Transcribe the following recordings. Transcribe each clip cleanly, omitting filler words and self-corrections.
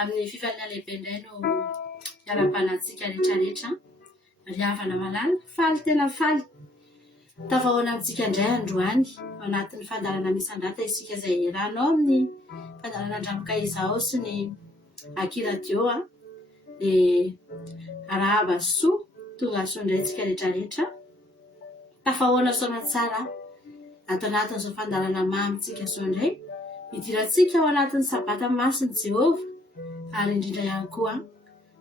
amin'ny fifaliana lehibe indray no iara-panantsika rehetrarehetra ry havana malala faly tena faly tafahoana amintsika indray androany ao anatin'ny fandarana misandrata isika izay ranao amin'ny fandarana andramoka izao sy ny akiradio dia arahaba soa tonga soa indray tsika rehetrarehetra tafahoana soana tsara ato anatin'izao fandarana mamitsika soa indray idirantsika ao anatin'ny sabata masiny Jehovah ary indrindra ihany koa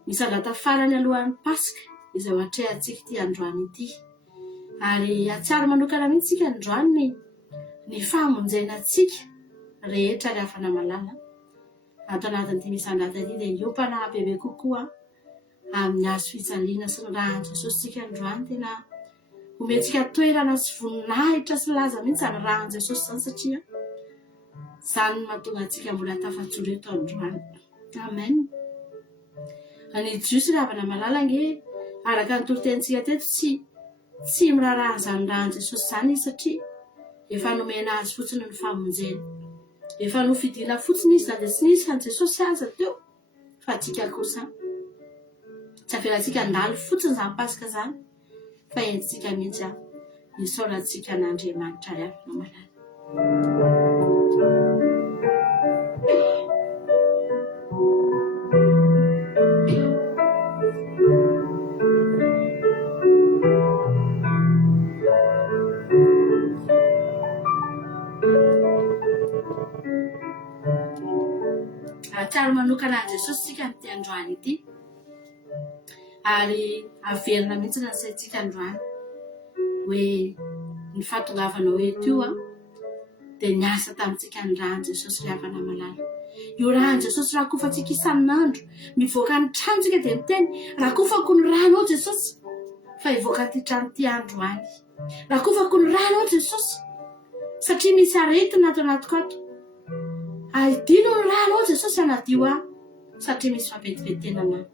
misandrata farany alohan'ny Pasika izay hatrehantsika ity androany ity ary atsiaro manokana mihitsika androany ny famonjenantsika rehetra ry havana malala ato anatin'ity misandrata ity dia iompana bebe kokoa amin'ny hazo fijaliana sy ny rahan'i Jesosy tsika androany tena omentsika toerana sy voninahitra sy laza mihitsy any rahan'i Jesosy zany satria izany mahatonga antsika mbola tafatsoro eto androany. Amen. Any jiosy ry havana malala nge araka ny toritentsika teto tsy miraharaha izany rahan'i Jesosy izany izy satria efa nomena azy fotsiny ny famonjena. Efa nofidiana fotsiny izy na dia tsy nisy an'i Jesosy aza teo fa antsika kosa tsy avelantsika handalo fotsiny izany Pasika izany fa entintsika mihitsy nisaorantsika n'Andriamanitra ry havana malala. Atsiaro manokana an'i Jesosy tsika amin'ity androany ity ary averina mihitsy na saintsika androany hoe ny fahatongavanao eto io dia niasa tamintsika ny rahan'i Jesosy ry havana malala. Io rahan'i Jesosy raha kofantsika isan'andro mivoaka ny tranontsika dia miteny raha kofako ny ranao Jesosy fa hivoaka ty trano ty androany. Raha kofako ny ranao Jesosy satria misy aretina ato anatiko ato. Aidino ny ranao Jesosy anadio satria misy fampetimpetenana.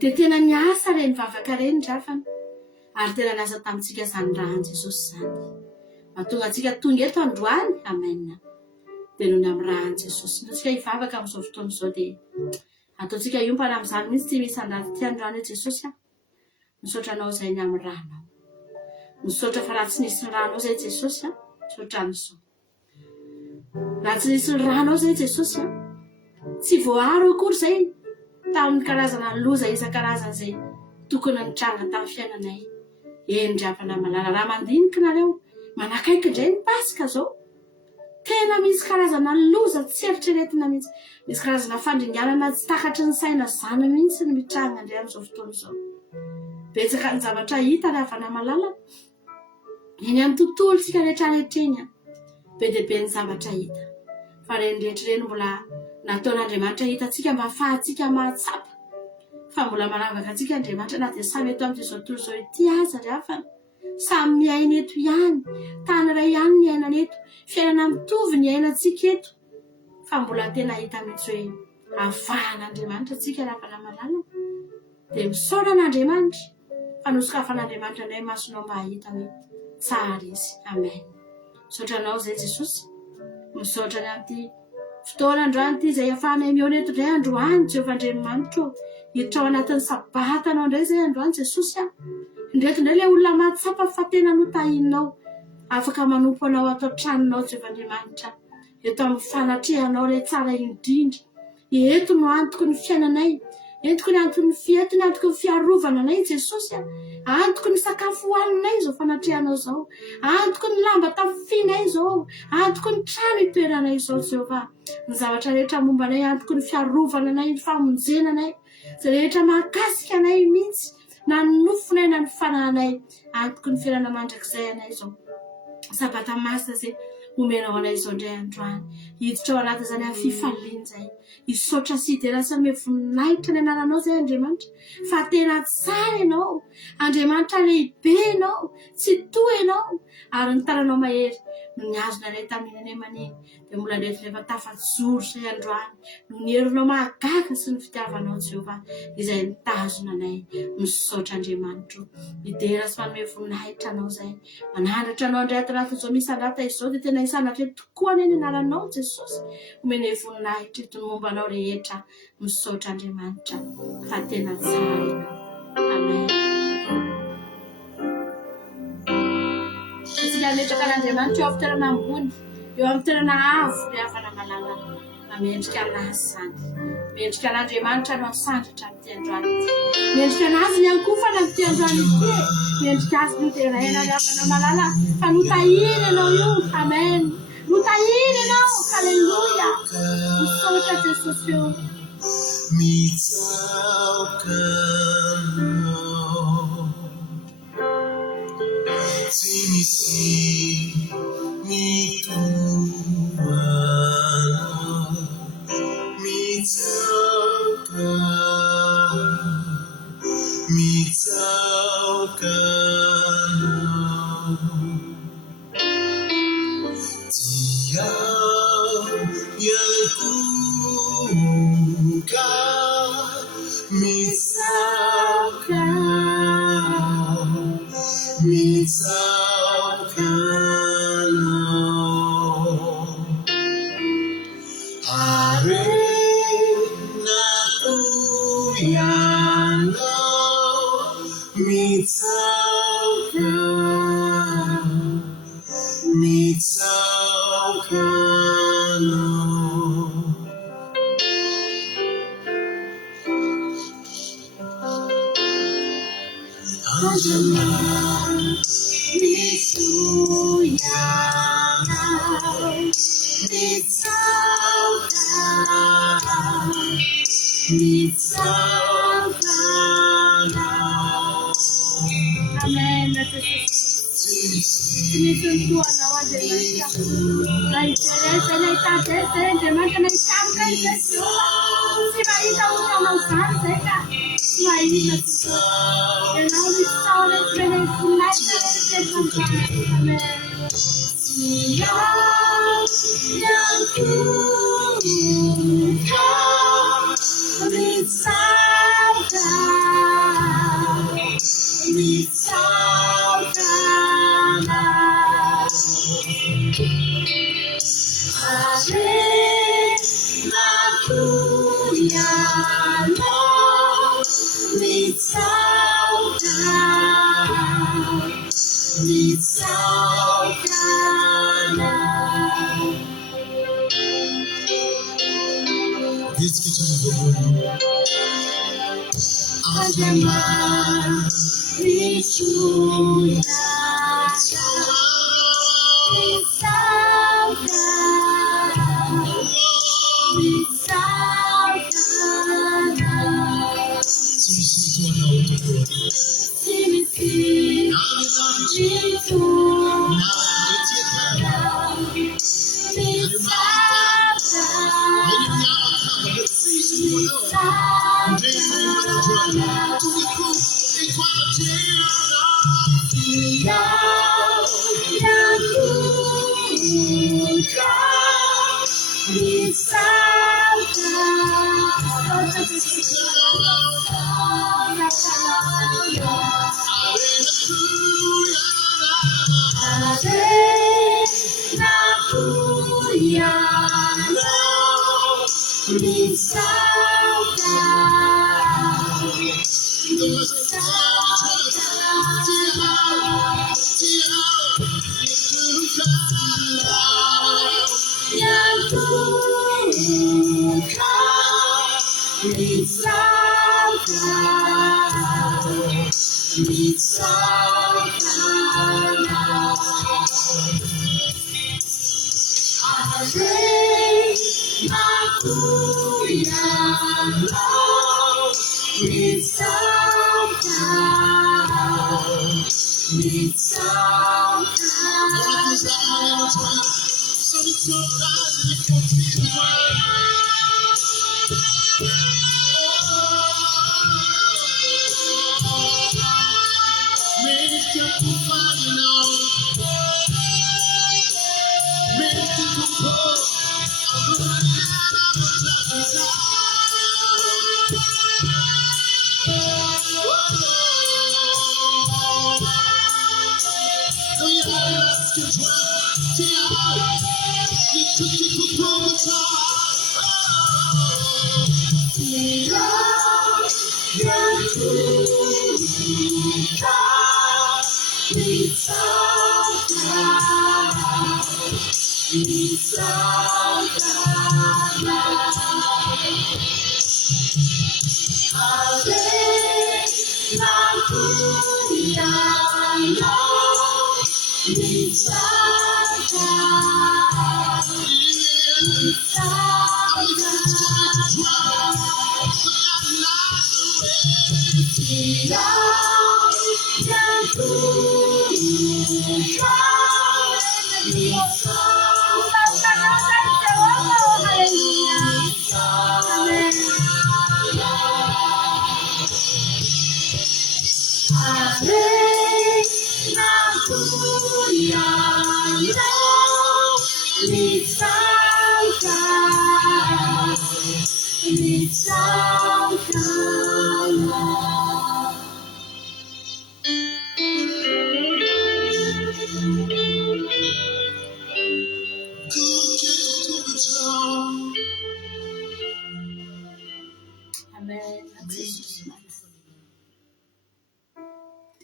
Dia tena niasa reny vavaka reny drafana ary tena niasa tamintsika izany rahan'i Jesosy izany. Mahatonga antsika tonga eto androany. Amen. Dia noho ny amin'ny rahan'i Jesosy notsika hivavaka amin'izao fotoana izao dia ataontsika iompana amin'izany mihitsy ty misandrata ty androany Jesosy misaotra anao izay ny amin'ny ranao. Misaotra fa raha tsy nisy ny ranao izay Jesosy misaotra an'izao. Raha tsy nisy ny ranao izay Jesosy tsy voaharo akory izay tamin'ny karazana loza isan-karazana izay tokony nitranga tamin'ny fiainanay. Eny ry havana malala raha mandinika nareo manakaiky indray ny Pasika izao. Tena misy karazana loza tsy eritreretina mihitsy. Misy karazana fandringanana tsy takatry ny saina zany mihitsy ny mitranga indray amin'izao fotoana izao. Betsaka ny zavatra hita ry havana malala eny amin'ny tontolo tsika rehetrarehetra eny be dia be ny zavatra hita fa reny rehetrareny mbola nataon'Andriamanitra hitantsika mba ahafahantsika mahatsapa fa mbola manavaka antsika Andriamanitra na dia samy eto amin'izao tontolo izao ity aza ry havana samy miaina eto ihany tany iray ihany ny ainana eto fiainana mitovy ny ainantsika eto fa mbola tena hita mihitsy hoe ahafahan'Andriamanitra antsika ry havana malala dia misaotra an'Andriamanitra fa nosokafan'Andriamanitra anay masonao mba hahita hoe tsara izy. Amen. Misaotra anao izay Jesosy misaotra ny amin'ity fotoana androany ity izay ahafahanay mihaona eto indray androany Jehovah Andriamanitra hiditra ao anatin'ny sabatanao indray izay androany Jesosy indreto indray ilay olona mahatsapa fa tena notahinao afaka manompo anao ato an-tranonao Jehovah Andriamanitra eto amin'ny fanatrehanao ilay tsara indrindra eto no antoko ny fiainanay entiko ny antoko ny fietony antoko ny fiarovana anay Jesosy antoko ny sakafo hohaninay izao fanatrehanao izao antoko ny lamba tafifinay izao antoko ny trano itoeranay izao Jehovah ny zavatra rehetra momba anay antoko ny fiarovana anay ny famonjenanay izay rehetra mahakasika anay mihitsy na ny nofonay na ny fanahinay antoko ny fiainana mandrakizay anay izao sabata masina izay omenao anay izao indray androany hiditra ao anaty izany amin'ny fifaliana izay hisaotra sy hiderasa ny voninahitra ny anaranao izay Andriamanitra fa tena tsara ianao Andriamanitra lehibe ianao tsy toa ianao ary ny taranao mahery no ny azonareo tamin'ny anemaniny dia mbola rehefa tafatsoro say androany no ny herinao mahagaga sy ny fitiavanao Jehovah izay nitazona anay misaotra Andriamanitro midera sy manome voninahitra anao zay manandratra anao andray ato izao misy andrata izao dia tena isanatra tokoa ny anaranao Jesosy omene voninahitra eto ny mombanao rehetra misaotra Andriamanitra fa tena tsara ianao. Amen. Isika metraka an'Andriamanitra eo amin'ny toerana ambony eo amin'ny toerana avo ry havana malala mamendrika anazy zany mendrika an'Andriamanitra no sandratra amin'ity androany mendrika anazy ihany koa fa n'amin'ity androany ity mendrika azy no dia raina ry havana malala fa notahiry ianao io. Amen. Notahiry ianao. Halleluja. Misaotra Jesosy eo. Sinisi mituano mitaukano dia yang kuka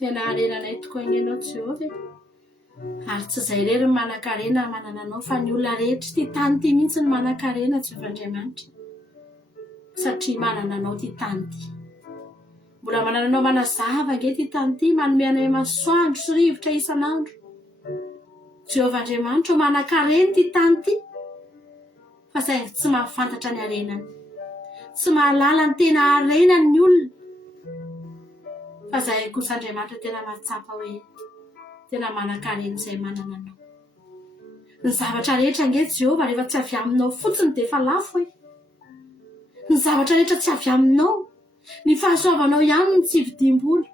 tena arenanay tokoa inenao Jehovah ary tsy izay rery ny manan-karena manana anao fa ny olona rehetra ty tany ty mihitsy ny manan-karena Jehovah Andriamanitra satria manana anao ty tany ty mbola manana anao manazava ange ty tany ty manome anay masoandro sy rivotra isan'andro Jehovah Andriamanitra manan-karena ty tany ty fa saingy tsy mahafantatra ny arenany tsy mahalala ny tena arenany ny olona fa zay kosa Andriamanitra tena mahatsapa hoe tena manan-karena izay manana anao ny zavatra rehetra nge Jehovah rehefa tsy avy aminao fotsiny dia efa lafo hoe ny zavatra rehetra tsy avy aminao ny fahasoavanao ihany ny tsy vidim-bola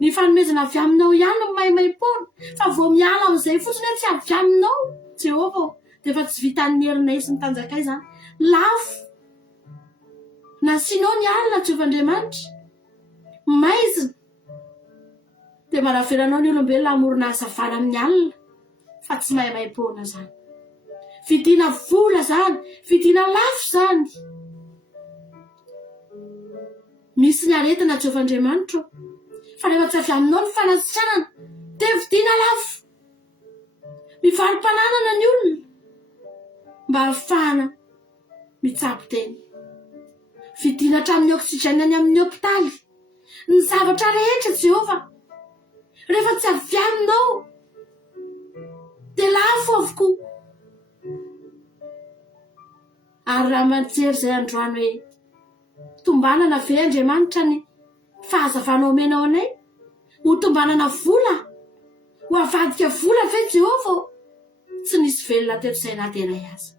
ny fanomezana avy aminao ihany ny maimaim-pona fa vao miala amin'izay fotsiny hoe tsy avy aminao Jehovah dia efa tsy vitan'ny herinay sy ny tanjakay zany lafo nasianao ny alina Jehovah Andriamanitra maizina dia manaveranao ny olombelona amorona hazavana amin'ny alina fa tsy maimaim-pona zany vidiana vola zany vidiana lafo zany misy ny aretina Jehovah Andriamanitra fa rehefa tsy avy aminao ny fanasitrana dia vidiana lafo mivarim-pananana ny olona mba ahafahana mitsabo teny vidiana hatramin'ny oksijena any amin'ny hopitaly ny zavatra rehetra Jehovah rehefa tsy avy aminao dia lafo avokoa ary raha manjery izay androany hoe tombanana ve Andriamanitra ny fahazavanao omenao anay ho tombanana vola ho avadika vola ve Jehovah tsy nisy velona teto izay nateray aza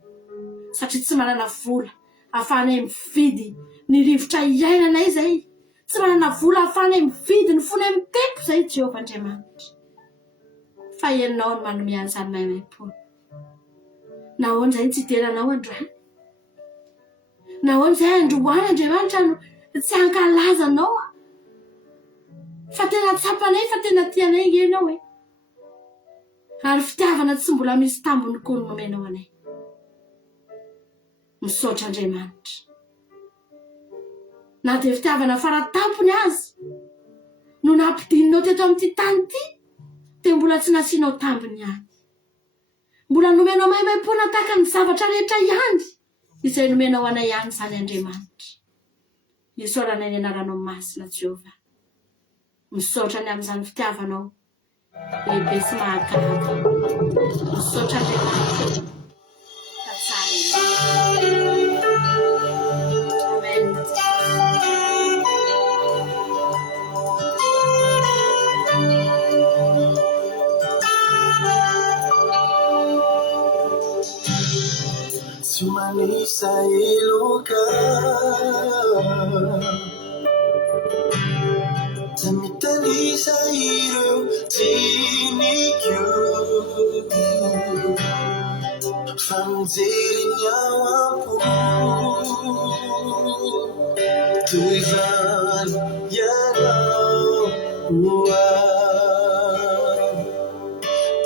satria tsy manana vola ahafahanay mividy ny rivotra iainanay zay tsy manana vola ahafahanay mividy ny fonay miteko zay Jehovah Andriamanitra fa ianao ny manome an'izany maimaim-pona nahoana izay tsy iteranao androany nahoana izay androany Andriamanitra no tsy ankalazanao fa tena tsapanay fa tena tianay ianao hoe ary fitiavana tsy mbola misy tambony koa no nomenao anay misaotra Andriamanitra na dia fitiavana faratampony azy no nampidinonao teto amin'ity tany ity dia mbola tsy nasianao tambiny ihany mbola nomenao maimaim-pona tahaka ny zavatra rehetra ihany izay nomenao anay ihany zany Andriamanitra isaoranay ny anaranao masina Jehovah misaotra ny amin'izany fitiavanao lehibe sy mahagaga misaotra Andriamanitra fa tsara amen tsy manisa eloka tsy mitanisa ireo tinikio fa mijery ny ao ampo toy zany Yellow,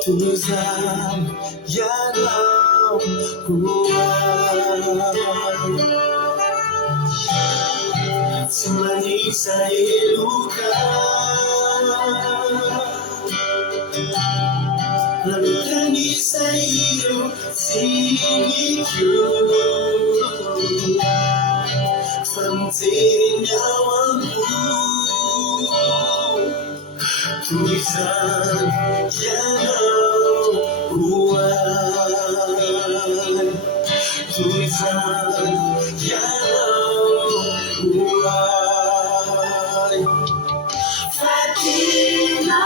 Tuzan, Yellow, Sumanisa Eluka, Lanisa Elu, Siniku, Fantina Wampu, Tuzan, Yellow, Tuzan, Yellow, Fatima,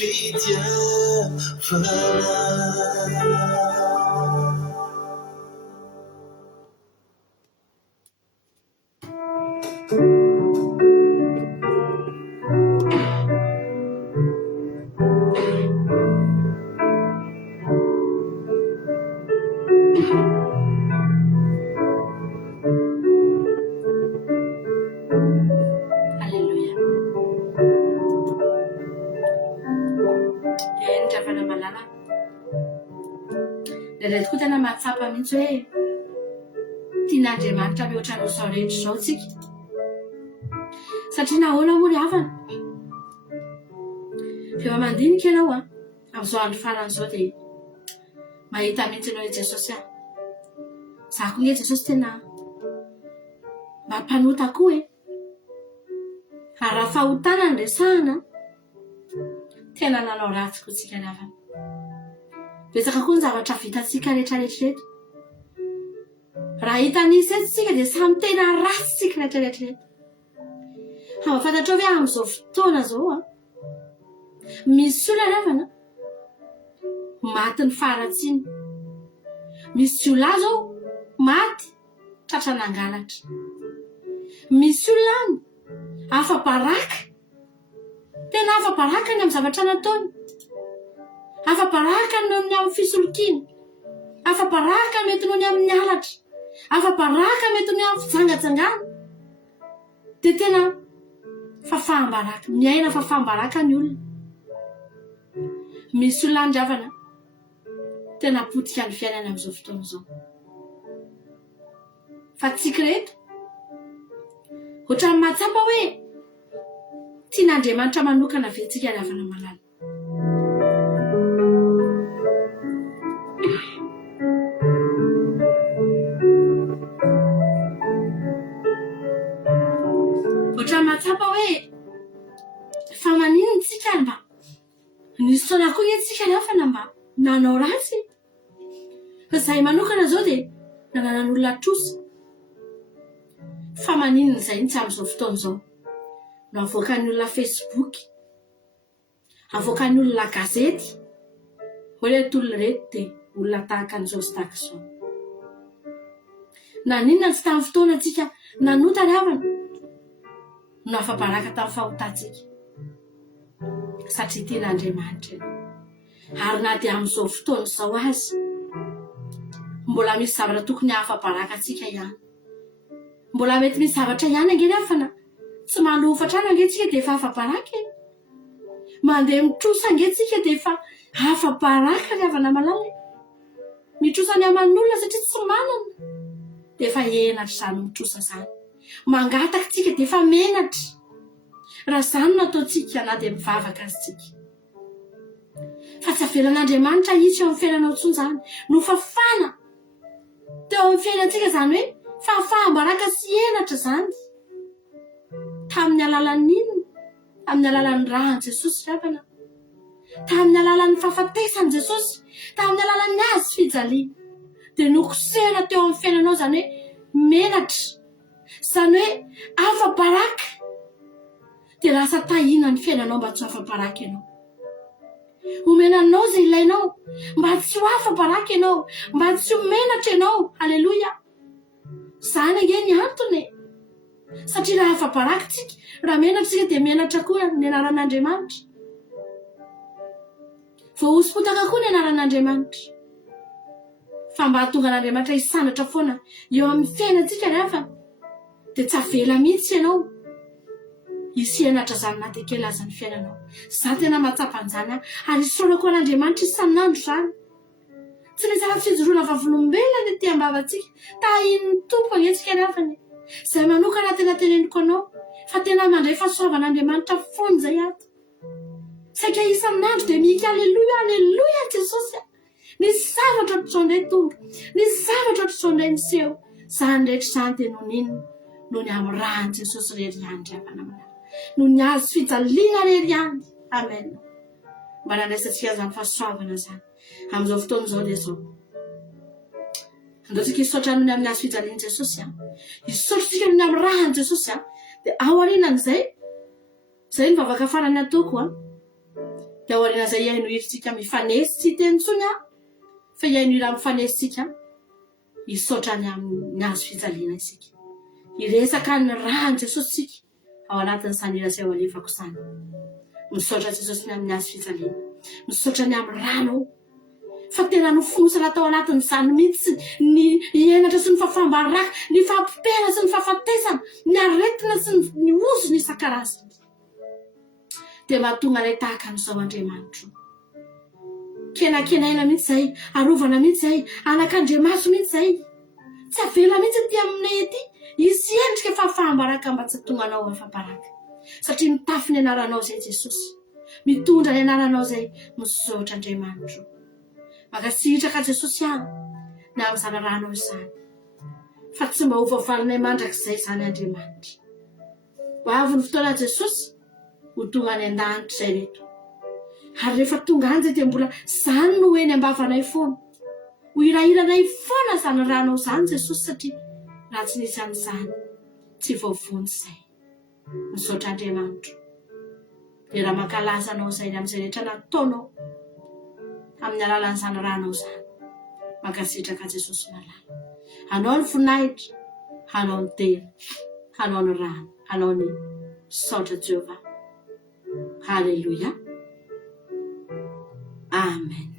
fitiavana. Alléluia. Ndravana malala. Ndraindray tokoa tena mahatsapa mihitsy hoe tian'Andriamanitra mihoatra n'izao rehetra izao tsika. Satria nahoana moa ny havana? Efa mandinika ianao amin'izao andro farany izao dia mahita mihitsy ianao i Jesosy Za koa nge Jesosy tena mampanota koa Ary raha fahotana ny resahana tena nanao ratsy koa tsika navana. Betsaka koa ny zavatra vitantsika rehetrarehetra eto. Raha hitanisy eto tsika dia samy tena ratsy tsika rehetrarehetra eto. Fantatra hoe amin'izao fotoana zao misy olona navana maty ny faratsiny. Misy olona zao maty tratra nangalatra. Misy olona afa-baraka, tena afa-baraka ny amin'ny zavatra nataony. Afa-baraka noho ny amin'ny fisolokiana. Afa-baraka mety noho ny amin'ny alatra. Afa-baraka mety noho ny amin'ny fijangajangana. Dia tena fahafahambaraka, miaina fahafahambaraka ny olona. Misy olona andravana tena potika ny fiainana amin'izao fotoana izao. Fa tsika reto ohatran'ny mahatsapa hoe tian'Andriamanitra manokana ve tsika hiavana malala. Ohatran'ny mahatsapa hoe fa maninona tsika mba nisy fotoana koa ny tsika hiavana mba nanao ratsy. Fa zahay manokana zao dia nananan'olona trosa. Fa maninona izay tsy amin'izao fotoana izao no avoakan'ny olona Facebook, avoakan'ny olona gazety, hoe reto olona reto dia olona tahaka an'izao sy tahaka izao. Na ninona tsy tamin'ny fotoana antsika nanota ny havana no afa-baraka tamin'ny fahotantsika. Satria tian'Andriamanitra ary na dia amin'izao fotoana izao azy mbola misy zavatra tokony afa-baraka antsika ihany. Mbola mety misy zavatra ihany ange nefana tsy malofatra any ange tsika dia efa afa-baraka. Mandeha mitrosa ange tsika dia efa afa-baraka ny havana malala. Mitrosa ny aman'olona satria tsy manana dia efa enatra izany mitrosa izany. Mangataka tsika dia efa menatra. Raha izany no ataontsika na dia mivavaka azy tsika. Fa tsy avelan'Andriamanitra izy eo amin'ny fiainanao intsony izany. No fafana teo amin'ny fiainantsika izany hoe fahafahambaraka sy enatra izany. Tamin'ny alalan'ny inona? Tamin'ny alalan'ny rahan'i Jesosy ravana. Tamin'ny alalan'ny fahafatesan'i Jesosy. Tamin'ny alalan'ny azy fijaliana. Dia nokosehana teo amin'ny fiainanao izany hoe menatra. Izany hoe afa-baraka. Dia lasa tahina ny fiainanao mba tsy ho afa-baraka ianao. Omenanao izay ilainao mba tsy ho afa-baraka ianao, mba tsy ho menatra ianao. Aleluia. Izany ange ny antony. Satria raha afa-baraka tsika, raha menatra tsika dia menatra koa ny anaran'Andriamanitra. Voahosom-potaka koa ny anaran'Andriamanitra. Fa mba hahatonga an'Andriamanitra hisandratra foana eo amin'ny fiainantsika rehefa dia tsy avela mihitsy ianao hisenatra izany na dia kely aza ny fiainanao. Za tena mahatsapa an'izany ary isaorako an'Andriamanitra isan'andro izany. Tsy misy afa-fijoroana vavolombelona ny ety am-bavantsika. Tahin'ny tompo anetsika rehefa izay manokana tena teneniko anao fa tena mandray fahasoavan'Andriamanitra foana izay ato. Saika isan'andro dia mihika aleluia, aleluia Jesosy. Nisy zavatra ohatr'izao tompo, nisy zavatra ohatr'izao niseho. Izany rehetra izany dia noho ninona? Noho ny amin'ny rahan'i Jesosy rery ihany ravana malala. Noho ny azo fijaliana rery ihany. Amen. Mba nandraisantsika izany fahasoavana izany amin'izao fotoana izao dia izao. Andaontsika hisaotra noho ny amin'ny azo fijalian'i Jesosy. Hisaotra tsika noho ny amin'ny rahan'i Jesosy. Dia ao aorianan'izay, izay ny vavaka farany ataoko Dawarina zay iaino iritsika mifanesy tsy tenitsony fa iaino ira mifanesitsika isotrany amin'ny hazo fijaliana isika. Iresaka ny rany Jesosy sika ao anatin'ny sanira izay ao alefako izany. Misaotra Jesosy ny amin'ny hazo fijaliana. Misaotra ny amin'ny rano. Fa tena nofonosana tao anatin'izany mihitsy ny henatra sy ny fafambaraka, ny fampipera sy ny fahafatesana, ny aretina sy ny ozo ny isan-karazany. Dia mahatonga ilay tahaka an'izao Andriamanitro. Kenakenaina mihitsy zay, arovana mihitsy zay, anak'Andriamaso mihitsy zay. Tsy avela mihitsy ty aminay ety. Isy endrika fahambaraka mba tsy tonga anao afambaraka. Satria mitafy ny anaranao zay Jesosy. Mitondra ny anaranao zay misaotra Andriamanitro. Makasitraka Jesosy na amin'ny zanaranao izany. Fa tsy mba ho vavalonay mandrakizay izany Andriamanitra. Ho avy ny fotoana Jesosy ho tonga any an-danitra izay reto. Ary rehefa tonga any zay dia mbola izany no eny ambavanay foana. Ho irahiranay foana izany ranao izany Jesosy satria raha tsy nisy an'izany tsy voavony izay. Misaotra Andriamanitro. Dia raha mankalaza anao izay amin'izay rehetra nataonao amin'ny alalan'izany ranao izany. Mankasitraka Jesosy malala. Hanao ny voninahitra, hanao ny tena, hanao ny rano, hanao ny saotra Jehovah. Halleluja. Amen.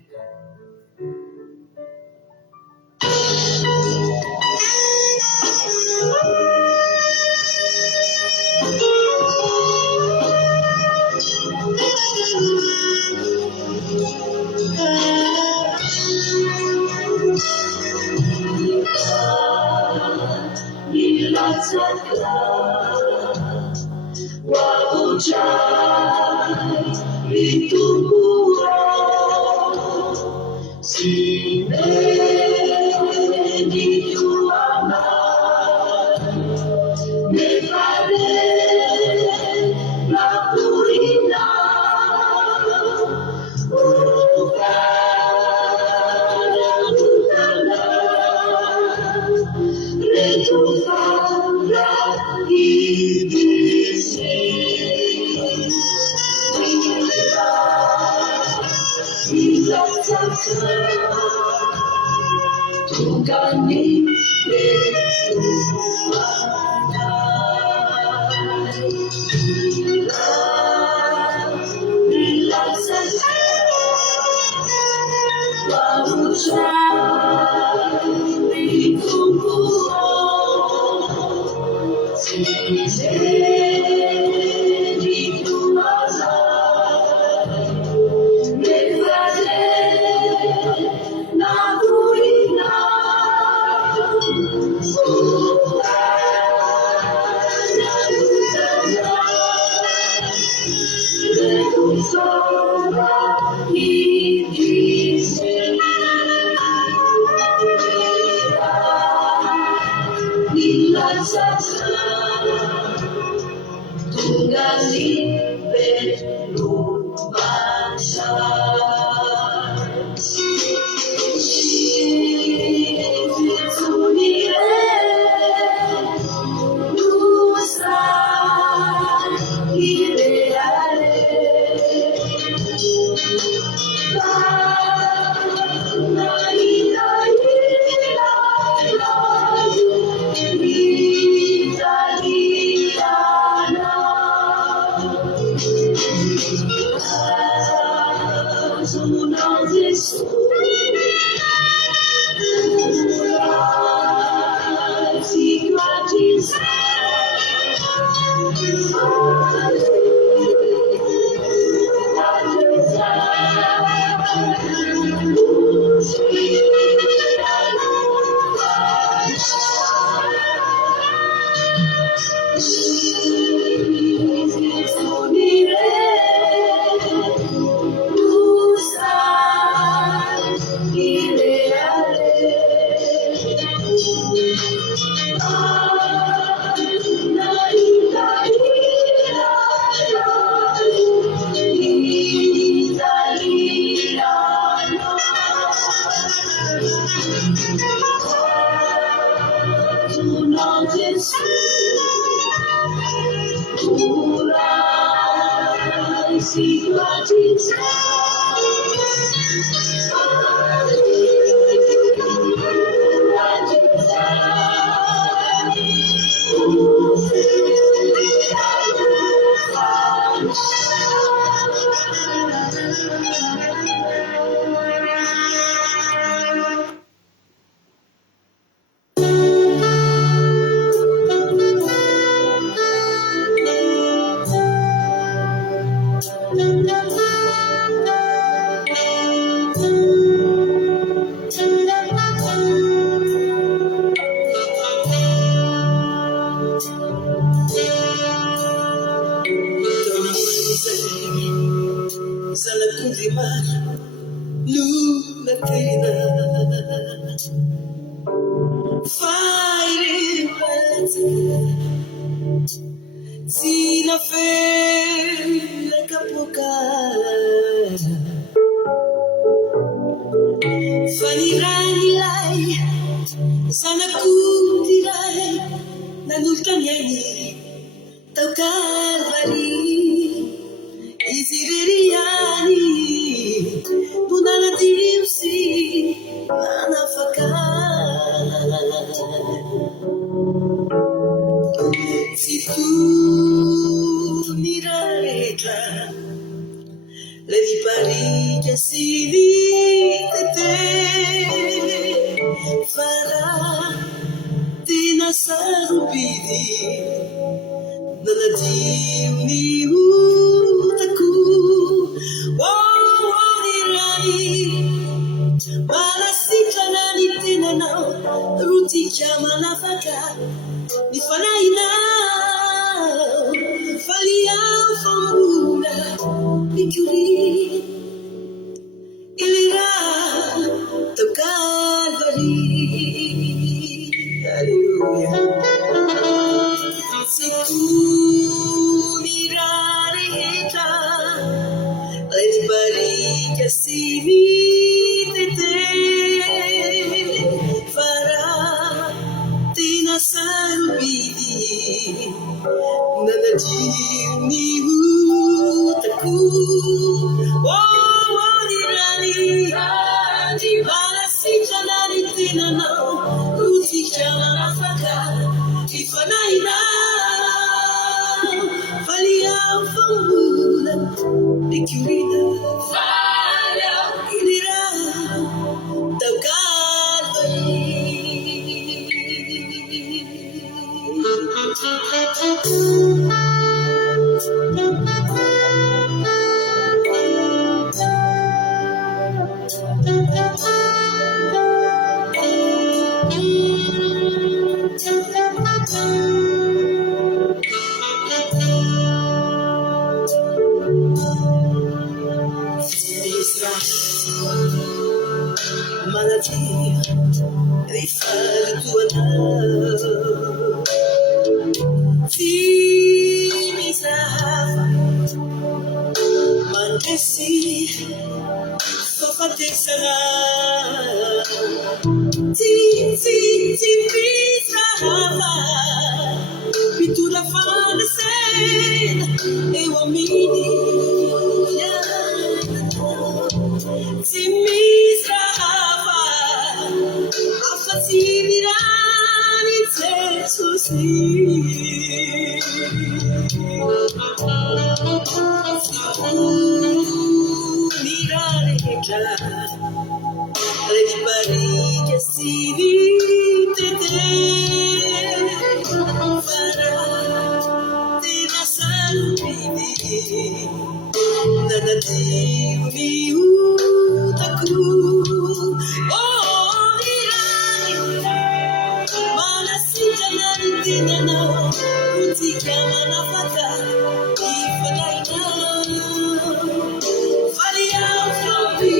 Sina fe kapoka fanirangilay sana kundiray nanulkanyani taukalvari iziririani bunalatiusi anafaka si tu mirareta le di pariglia si vite farà di nasarubidi nanadini utaku dirani marasita nani tena nao ruti chama nafaka nifanaina falia fambula mikuri ilira tokalvari hallelujah se tu mirare heta ai bari che si vite farà tina sarubidi nanajini utaku dirani di balasi janani tina no uti jana nafaka ifanaina falia fambula bikirina falia ilira malattia rifare tua ti misava ma che sì sopate sarà ti misava pittura fame sen e uomini ti misava affatti mirani senso sì mirare che le di Parigi si vite te farà di la salvini nanadini utaku dirani ma la sita naritina no uti chiama la fata ifadaina falia flopi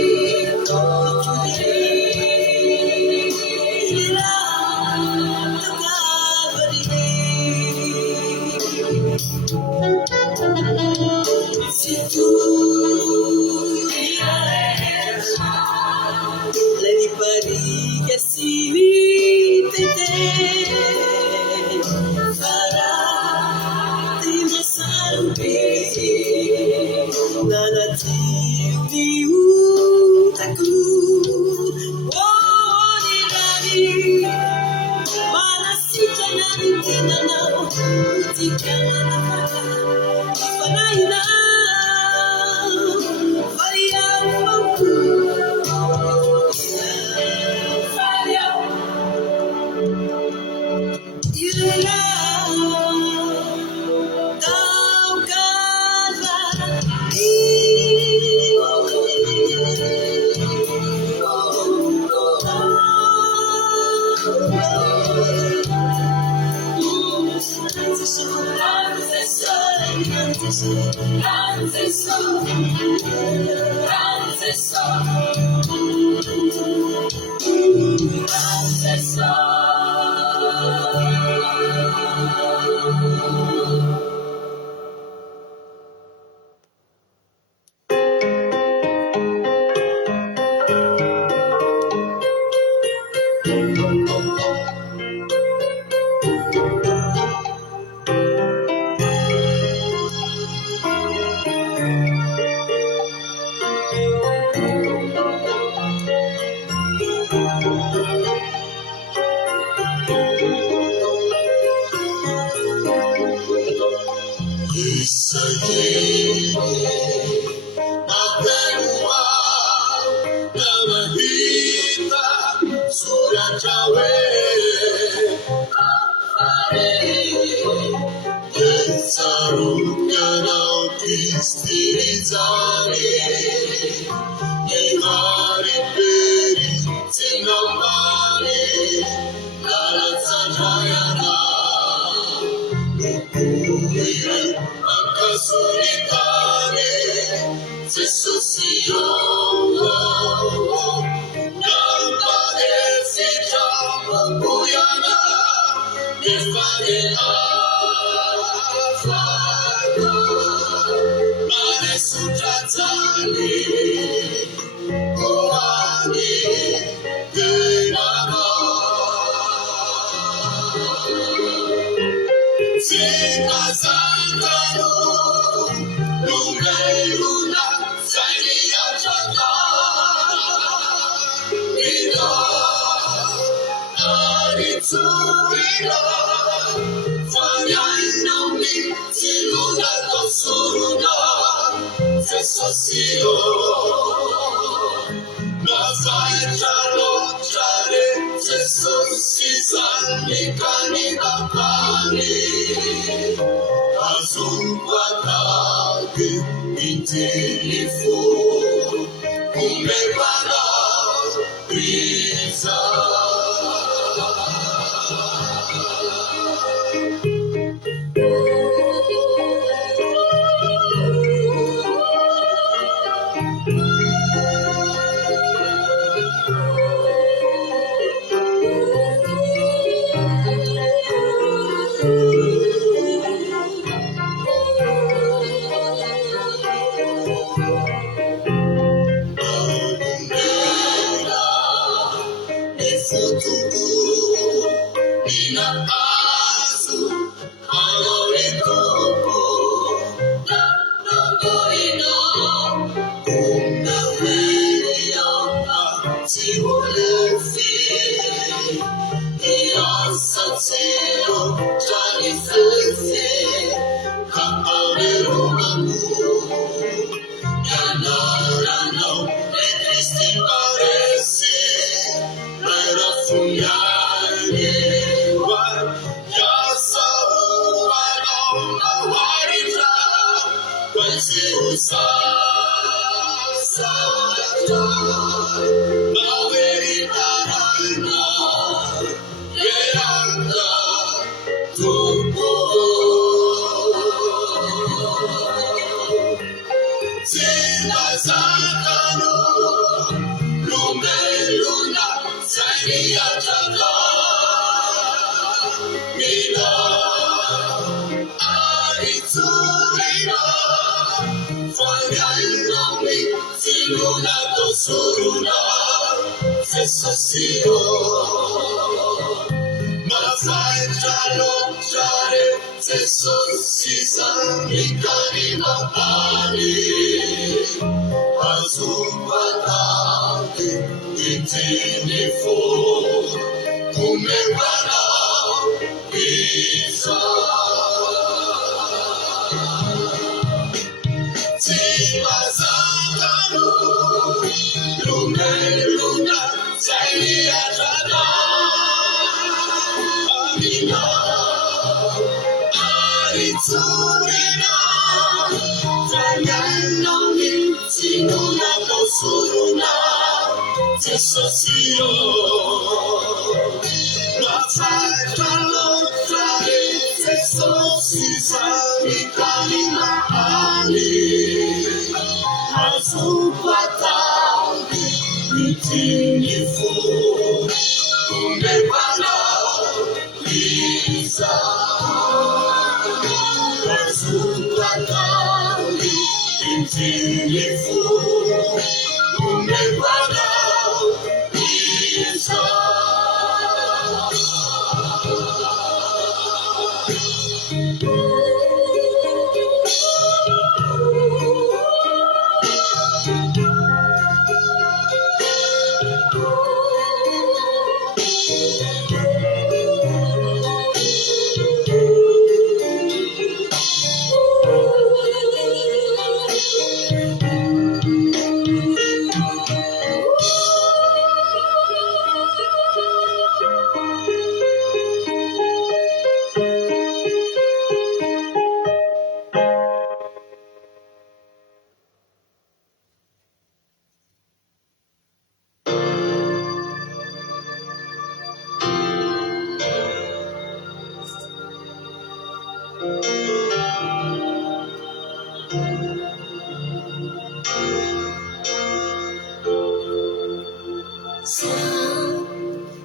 It's so season,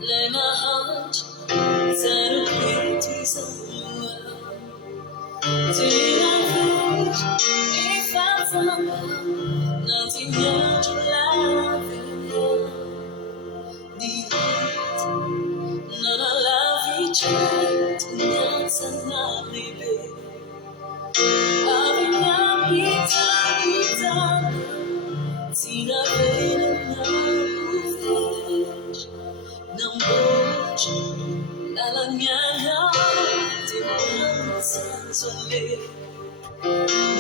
Lay my heart inside a pretty somewhere. Till I reach, if I somehow nothing else to love you. Need none of love each other to dance and not leave it. I've not been tired, seen a bit of love. Nambocho, lalanyana, tiwansan sole.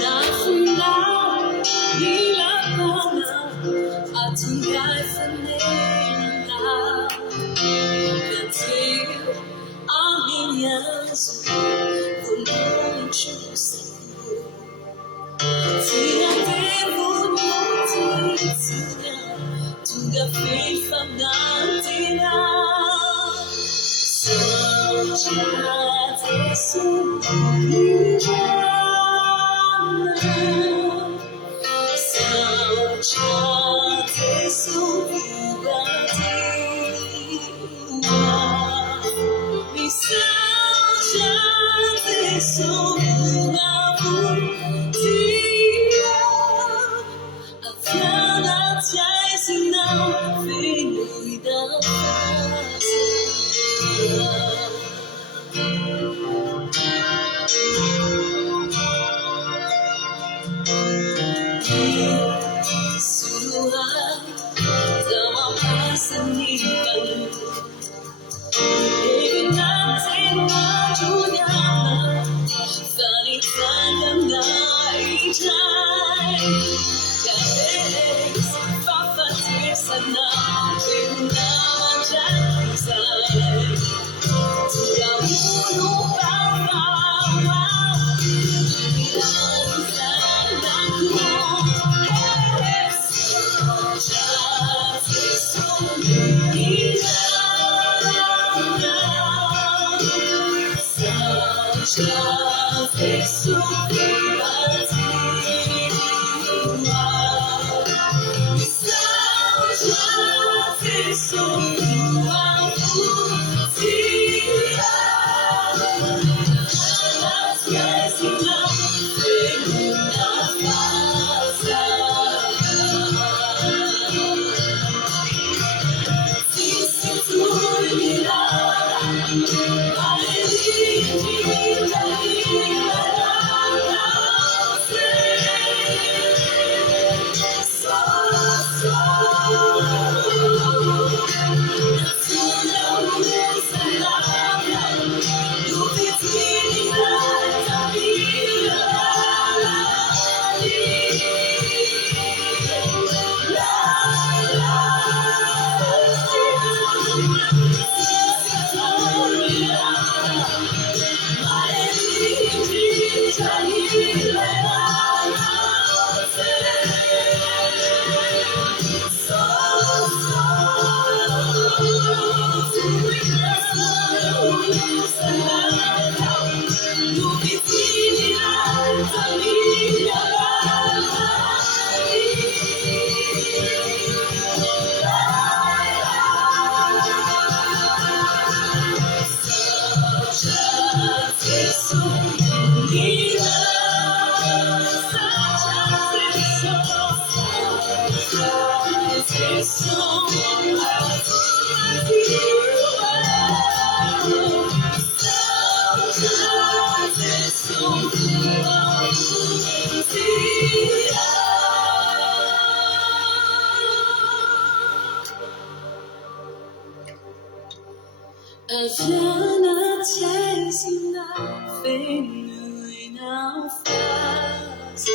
Nafuna, nilapana, atungay fanena. Katil, aminyasu, kulong chusa. Tia devu nutiya, tunga fifa natina. Saudade so Aviana chasing nothing in our fast.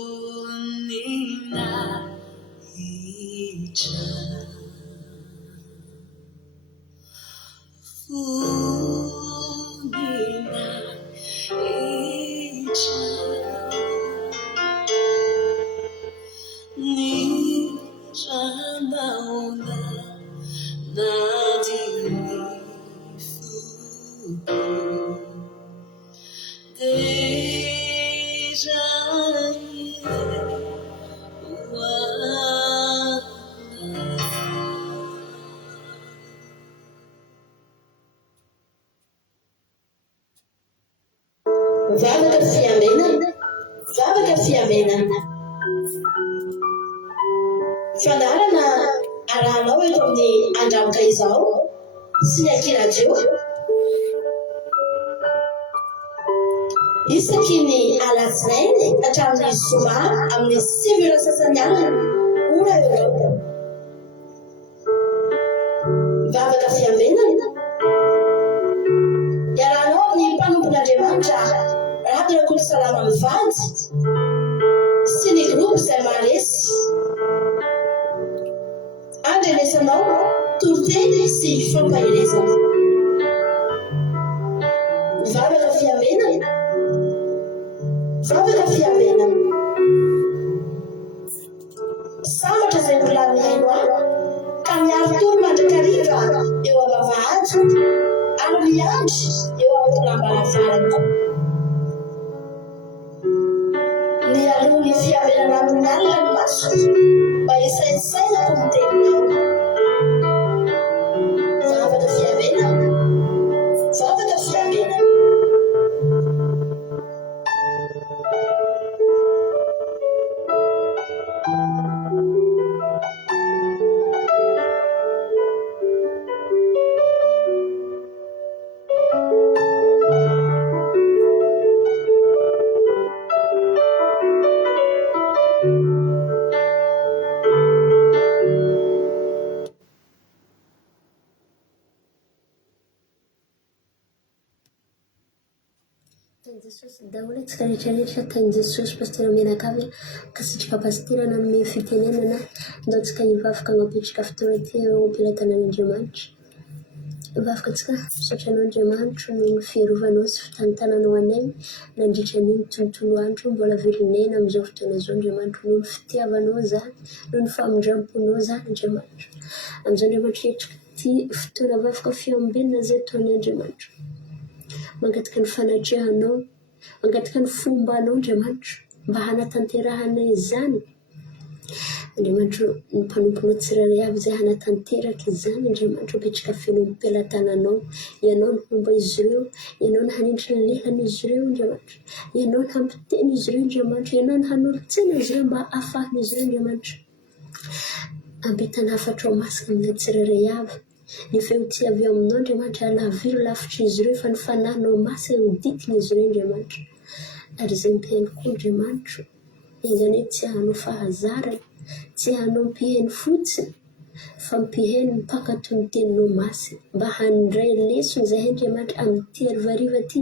Lunina icha, lunina icha. Ni chanauna nadini fuku deja Zavaka fiamena. Fianarana arahanao eto amin'ny andramoka izao sy ny akiradio. Isaky ny alatsinainy hatramin'ny zoma amin'ny 7 sasany alina ora eo. Mivavaka fiamenana iarahanao amin'ny mpanompon'Andriamanitra Radio Kolo Salama Mivady sy ny groupe izay mahalesy andrenesanao toroteny sy fampahelezana. Mivavaka fiamenana, mivavaka fiamenana. Sambatra izay volanihaino aho ka miaro toro mandrakariva eo am-bavahady ary miandry eo amin'ny lambaravarana. Ny alohan'ny fiamenana amin'ny alina ny maso mba hisaisainako ny teninao. Mivavaka fiamenana, mivavaka fiamenana. Daholo tsika rehetrarehetra tain'i Jesosy pasitera menakavy kasitrika pasitera nanome fitenenana ndao tsika hivavaka hanapetraka fotoana ty ampilatanan'Andriamanitra. Hivavaka tsika misaotra anao Andriamanitra noho ny fiarovanao sy fitantananao anay nandritra ny tontolo andro mbola velonena amin'izao fotoana izao Andriamanitra, noho ny fitiavanao zany, noho ny famindramponao zany Andriamanitra. Amin'izao Andriamanitra hetrika ty fotoana vavaka fiambinana zay ataonay Andriamanitra. Mangataka ny fanatrehanao, mangataka ny fombanao Andriamanitra mba hanatanterahana izany. Andriamanitra ny mpanomponao tsirairay avy izay hanatanteraka izany Andriamanitra, mipetraka feno am-pelatananao. Ianao ny homba izy ireo, ianao ny hanindry ny lehan'izy ireo Andriamanitra, ianao ny hampiteny izy ireo Andriamanitra, ianao ny hanolotsena izy ireo mba hafahana izy ireo Andriamanitra. Ampitany hafatrao masika amin'ny tsirairay avy. Ny feo ty avy aminao Andriamanitra alaviro lavitra izy ireo, fa ny fanahinao masina midikina izy ireo Andriamanitra. Ary izay mipihany koa Andriamanitra, engane tsy hahanao fahazarana, tsy hahanao mpiheny fotsiny, fa mpiheny mpankatony teninao masina, mba handray lesona izay Andriamanitra amin'ity arivariva ty,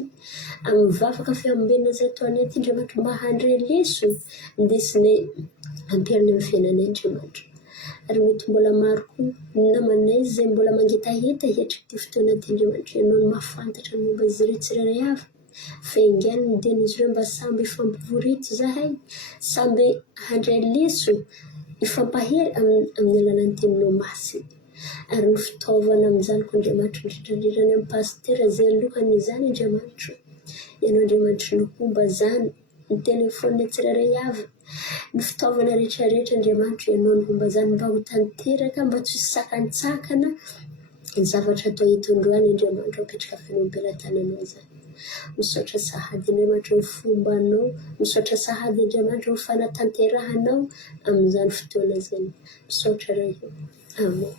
amin'ny vavaka fiambinana izay ataonay ty Andriamanitra, mba handray lesona indesinay ampiarina amin'ny fiainanay Andriamanitra. Ary mety mbola maro koa namanay izay mbola mangetaheta hetrika ty fotoana ty Andriamanitra, ianao ny mahafantatra ny momba izy ireo tsirairay avy. Faingany ny dian'izy ireo mba samby ifampivorito zahay, samby handray lesona ifampahery amin'ny alalan'ny teninao masina. Ary ny fitaovana amin'izany koa Andriamanitra indrindrandrindrany amin'ny pasitera izay lohany izany Andriamanitra. Ianao Andriamanitra ny homba zany, ny telefônina tsirairay avy, ny fitaovana rehetrarehetra Andriamanitra, ianao ny homba zany mba ho tanteraka, mba tsy hisy sakantsakana ny zavatra atao eto androany Andriamanitra, mipetraka feno am-pelatananao zany. misaotra sahady Andriamanitra ny fombanao, misaotra sahady Andriamanitra ny fanatanterahanao amin'izany fotoana izany. Misaotra raha io. Amen.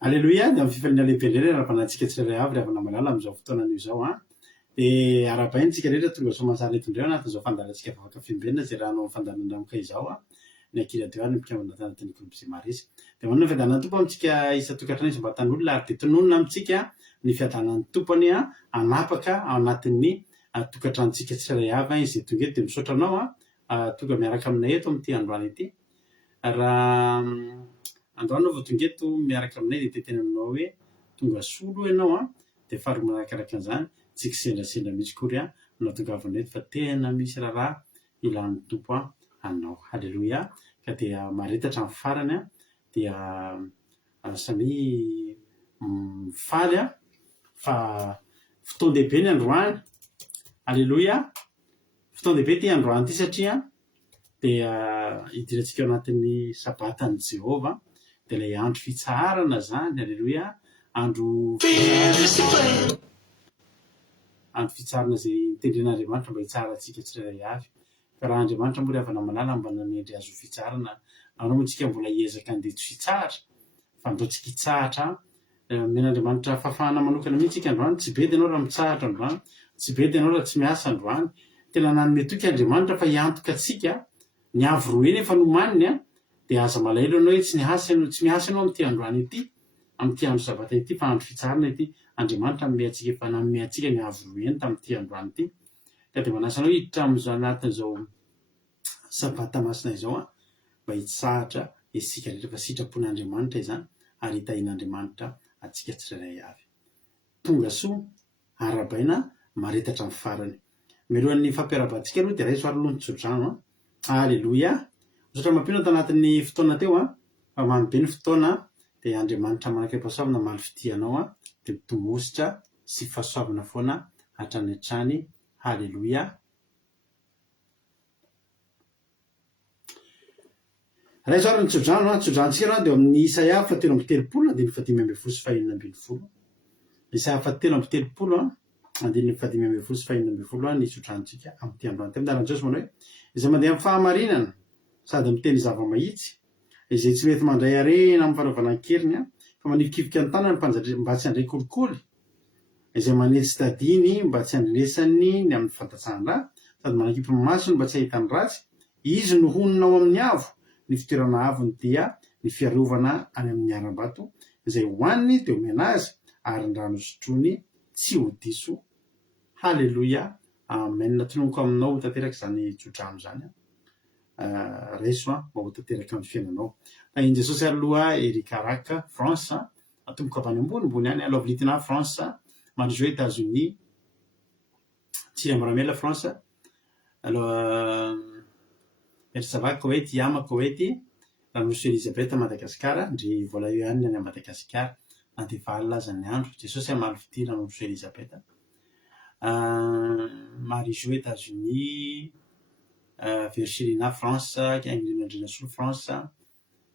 Alléluia. Dia amin'ny fifaliana lehibe indray ara-panahintsika tsirairay avy ry havana malala amin'izao fotoana anio izao a. Dia ara-pahintsika rehetra tonga soamantsara eto indray anatin'izao fandalantsika vavaka fiombenana izay rahanao fandalandramoka izao a. Ny akira-dio any mpikambana tanatin'ny groupe izay marisy. Dia manana fiadanan'ny tompo amintsika isa tokantrano izy mbatan'olona ary dia tononona amintsika ny fiadanan'ny tompony a anapaka ao anatin'ny tokantranontsika tsirairay avy izay tonga eto dia misaotra anao a tonga miaraka aminay eto amin'ity androany ity. Raha androany vao tonga eto miaraka aminay dia teteny aminao hoe tonga solo ianao a dia faharoa manarakaraka an'izany tsy kisendrasendra mihitsy kory a no tongavanao eto fa tena misy raharaha ilan'ny tompo a anao. Halleloia. Ka dia maretatra amin'ny farany a dia samy faly a fa fotoan-dehibe ny androany. Halleloia. Fotoan-dehibe ty androany ty satria dia idirantsika ao anatin'ny sabatan'i Jehova dia ilay andro fitsarana zany. Halleloia. Andro fitsarana izay nitendren'Andriamanitra mba hitsaratsika tsirairay avy. Ka raha Andriamanitra moa ry havana malala mba nanendry azo fitsarana, anao moa tsika mbola hiezaka handeha tsy fitsara fa andaontsika hitsahatra. Men'Andriamanitra fahafahana manokana mihitsy tsika androany. Tsy be dia ianao raha mitsahatra androany, tsy be dia ianao raha tsy miasa androany. Tena nanome toky Andriamanitra fa hiantoka antsika ny avy roa eny efa nomaniny a dia aza malahelo ianao hoe tsy miasa ianao amin'ity androany ity, amin'ity andro sabata ity fa andro fitsarana ity. Andriamanitra manome antsika efa nanome antsika ny avy roa eny tamin'ity androany ity. Ka dia manasa anao hiditra amin'izao anatin'izao sabata masina izao a mba hitsahatra isika rehetra fa sitrapon'Andriamanitra izany ary hitahian'Andriamanitra antsika tsirairay avy. Tonga soa arabaina maretatra amin'ny farany. Mialohan'ny fampiarabantsika aloha dia raiso ary lontsodrano a. Halleloia. Misaotra mampino tanatin'ny fotoana teo a fa mamy be ny fotoana dia Andriamanitra manakaipasoavana malifidianao a dia mitomositra sy fahasoavana foana hatrany hatrany. Halleloia. Raiso ary ny tsodrano a tsodrantsika raha dia amin'ny Isaia 7:30-5:20. Isaia 7:30-5:20 ny tsodrantsika amin'ity androany. Tamin'ny Jesosy manao hoe izay mandeha amin'ny fahamarinana sady miteny zava-mahitsy izay tsy mety mandray harena amin'ny fanaovanan-keriny a fa manifikifika ny tanany mba tsy handray kolikoly, izay manetsy tadiny mba tsy handresany ny amin'ny fantatsahan-drà sady manakipy ny masony mba tsy hahitany ratsy. Izy no hononao amin'ny avo, ny fitoerana avony dia ny fiarovana any amin'ny aram-bato izay hohaniny dia omena azy ary ny rano sotrony tsy ho diso. Halleloia. Amen. Natononoko aminao ho tanteraka izany tsodrano izany raiso mba ho tanteraka amin'ny fiainanao. In Jesosy aloha Erikaraka France atomboka avy any ambonimbony any Lovlitina France, Marie-Jo États-Unis, Tsiramaramela France, alors Ersava Koweït, Yama Koweït, Ranosy Elisabeth Madagasikara, ndry vola eo ihany any Madagasikara andefa alazany andro. Jesosy amalifidy Ranosy Elisabeth. Marie-Jo États-Unis, Virgilina France, Angelina Andrinasoa France,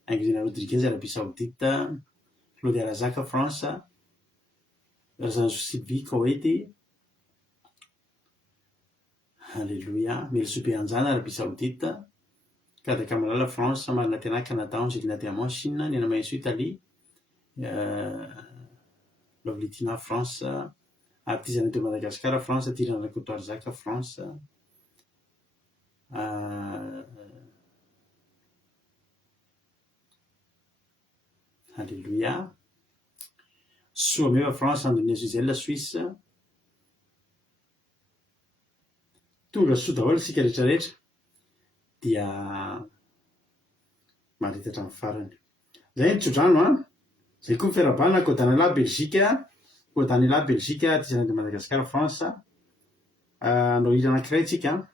Angelina Rodriguez Arabie Saoudite, Claudia Razaka France, Razanjo Sibi Koweït. Alléluia. Melosobe Anjana Arabie Saoudite, Kadaka Malala France, Marina Tena Canada, Angelina Diamant Chine, Nina Mainso Italie, Lovlitina France, Artisanat de Madagascar France, Tirana Rakoto Zaka France, Alléluia. Soameva France, Andonia Zuzella Suisse. Tonga soa daholo sika rehetrarehetra dia maritatra amin'ny farany. Zay ny tsodrano a. Zay koa fiarabana Côte-d'Anala Belgique, Côte-d'Anala Belgique, Artisanat de Madagascar France. Andao hira anankiray tsika.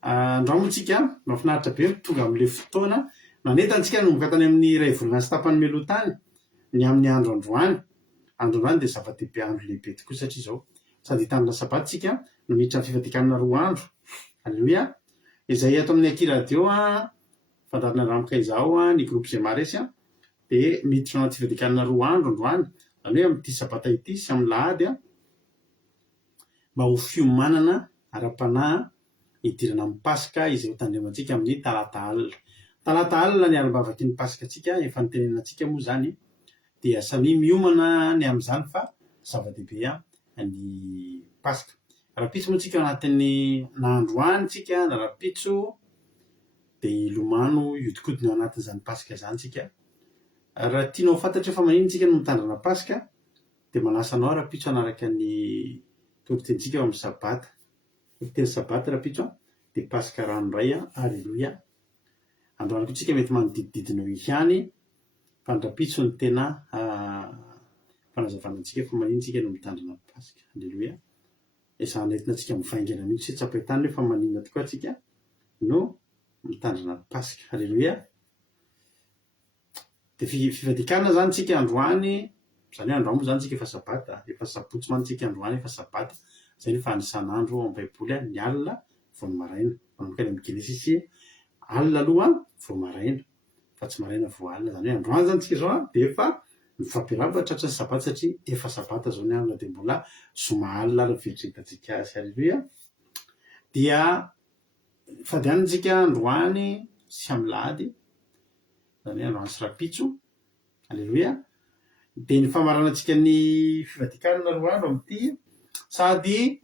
Andromo tsika mahafinaritra be tonga amin'ilay fotoana nanetantsika nomboka tany amin'ny ray volana sy tapany melotany ny amin'ny andro androany. Andro androany dia zava-dehibe andro lehibe tokoa satria izao sady hitanina sabatsika no miditra ny fivadikanana roa andro. Alléluia. Izay ato amin'ny Akira radio fandarina ramoka izao ny groupe izay maresy dia miditra anaty fivadikanana roa andro androany zany hoe am'ty sabata ity sy amin'ny lahady a mba ho fiomanana ara-panahy idirana amin'ny pasika izay ho tandremantsika amin'ny talata alina ny alim-bavaky ny pasika atsika efa nitenenantsika moa zany dia samy miomana ny amin'izany fa zava-dehibe ny pasika. Raha-pitso moa tsika anatin'ny nandroany tsika na raha-pitso dia ilomano iodikodina ao anatin'izany pasika zany tsika. Raha tianao fantatra fa maninontsika no mitandrina pasika dia manasa anao raha-pitso anaraka ny toritentsika eo amin'ny sabata. Toriteny sabata raha-pitso dia pasika ranoray alleloia. Androany koa tsika mety manodidididina eo ihany fa ny raha-pitso ny tena fanazavana antsika fa maninontsika no mitandrina pasika. Alleloia. Izany entina tsika mivaingana mihitsy tsy ampahitany hoe fa maninona tokoa tsika no mitandrina pasika. Alleloia. Dia fivadikana zany tsika androany, zany hoe androany moa zany tsika efa sabata, efa sabotsy man tsika androany efa sabata, zay ny fanisan'andro amin'ny baiboly ny alina vao ny maraina. Manomboka any amin'ny Genesisy alina aloha vao maraina fa tsy maraina vao alina, zany hoe androany zany tsika zao dia efa mifampirava tratry ny sabata satria efa sabata zao ny alina dia mbola zoma alina ary fieritreretantsika azy. Alleloia. Dia fadianantsika androany sy amin'ny lahady, zany hoe androany sy raha-pitso. Alleloia. Dia ny famaranantsika ny fivadikanana roa andro amin'ity sady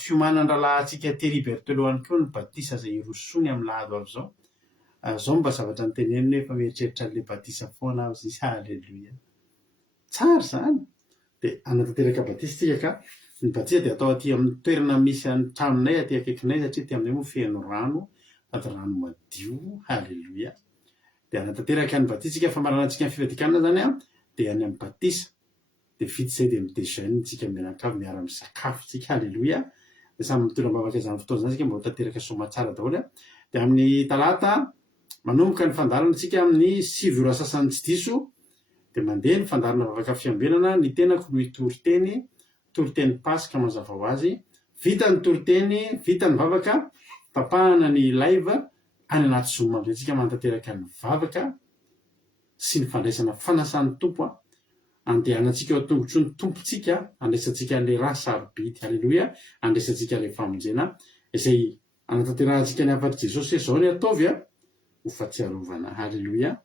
fiomanan-dralahintsika Thierry Berthelot koa ny batisa izay rosoiny amin'ny lahady avy zao. Zao mba zavatra niteneniny hoe efa mieritreritra an'ilay batisa foana aho izy. Alleloia. Tsara zany. Dia anatanteraka batisa tsika ka ny batisa dia atao aty amin'ny toerana misy ny tranonay aty akaikinay satria ty aminay moa feno rano sady rano madio. Alleloia. Dia anatanteraka ny batisa tsika famaranantsika ny fivadikanana zany dia any amin'ny batisa. Dia vita izay dia midejeuner tsika mianakavy miara-misakafo tsika. Alleloia. Dia samy mitoeram-bavaka izany fotoana zany tsika mba ho tanteraka soma tsara daholo. Dia amin'ny talata manomboka ny fandarana tsika amin'ny 7 ora sasany tsy diso dia mandeha ny fandarana vavaka fiambelana ny tenako no toriteny pasika mazava ho azy. Vita ny toriteny, vita ny vavaka, tapahana ny live any anaty Zoom amin'izay tsika manatanteraka ny vavaka sy ny fandraisana fanasan'ny tompo andehanantsika eo an-tongotry ny tompontsika, andraisantsika an'ilay raha sarobidy. Alleloia. Andraisantsika ilay famonjena izay anatanterantsika ny afa-tsy Jesosy hoe zao ny ataovy ho fahatsiarovana. Alleloia.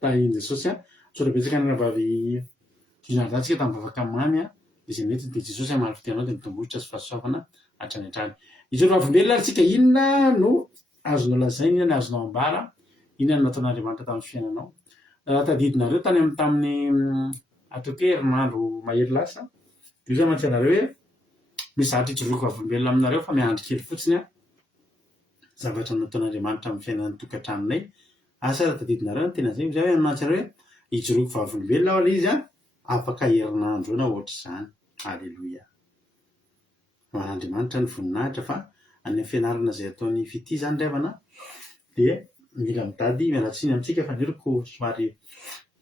Tahin' Jesosy tsorabetsaka ny vavy dinardatsika tamin'ny vavaka mamy izay mety dia Jesosy amaly fitianao dia mitombohitra sy fahasoavana hatrany hatrany. Izy rahavelona tsika inona no azonao lazaina, ny azonao ambara, inona no nataon'Andriamanitra tamin'ny fiainanao. Raha tadidinareo tany tamin'ny atoke herinandro mahery lasa, io zany mantianareo hoe misy zavatra itsoroako vavolombelona aminareo fa miandry kely fotsiny zavatra nataon'Andriamanitra amin'ny fiainan'ny tokantranonay. Asa raha tadidinareo ny tena zay zay hoe mantsareo hoe itsoroako vavolombelona ao ilay izy afaka herinandro na ohatra izany. Alleloia. Man'Andriamanitra ny voninahitra fa any fianarana izay ataony fity zany revana dia mila mitady miaratsiny amintsika fa niriko somary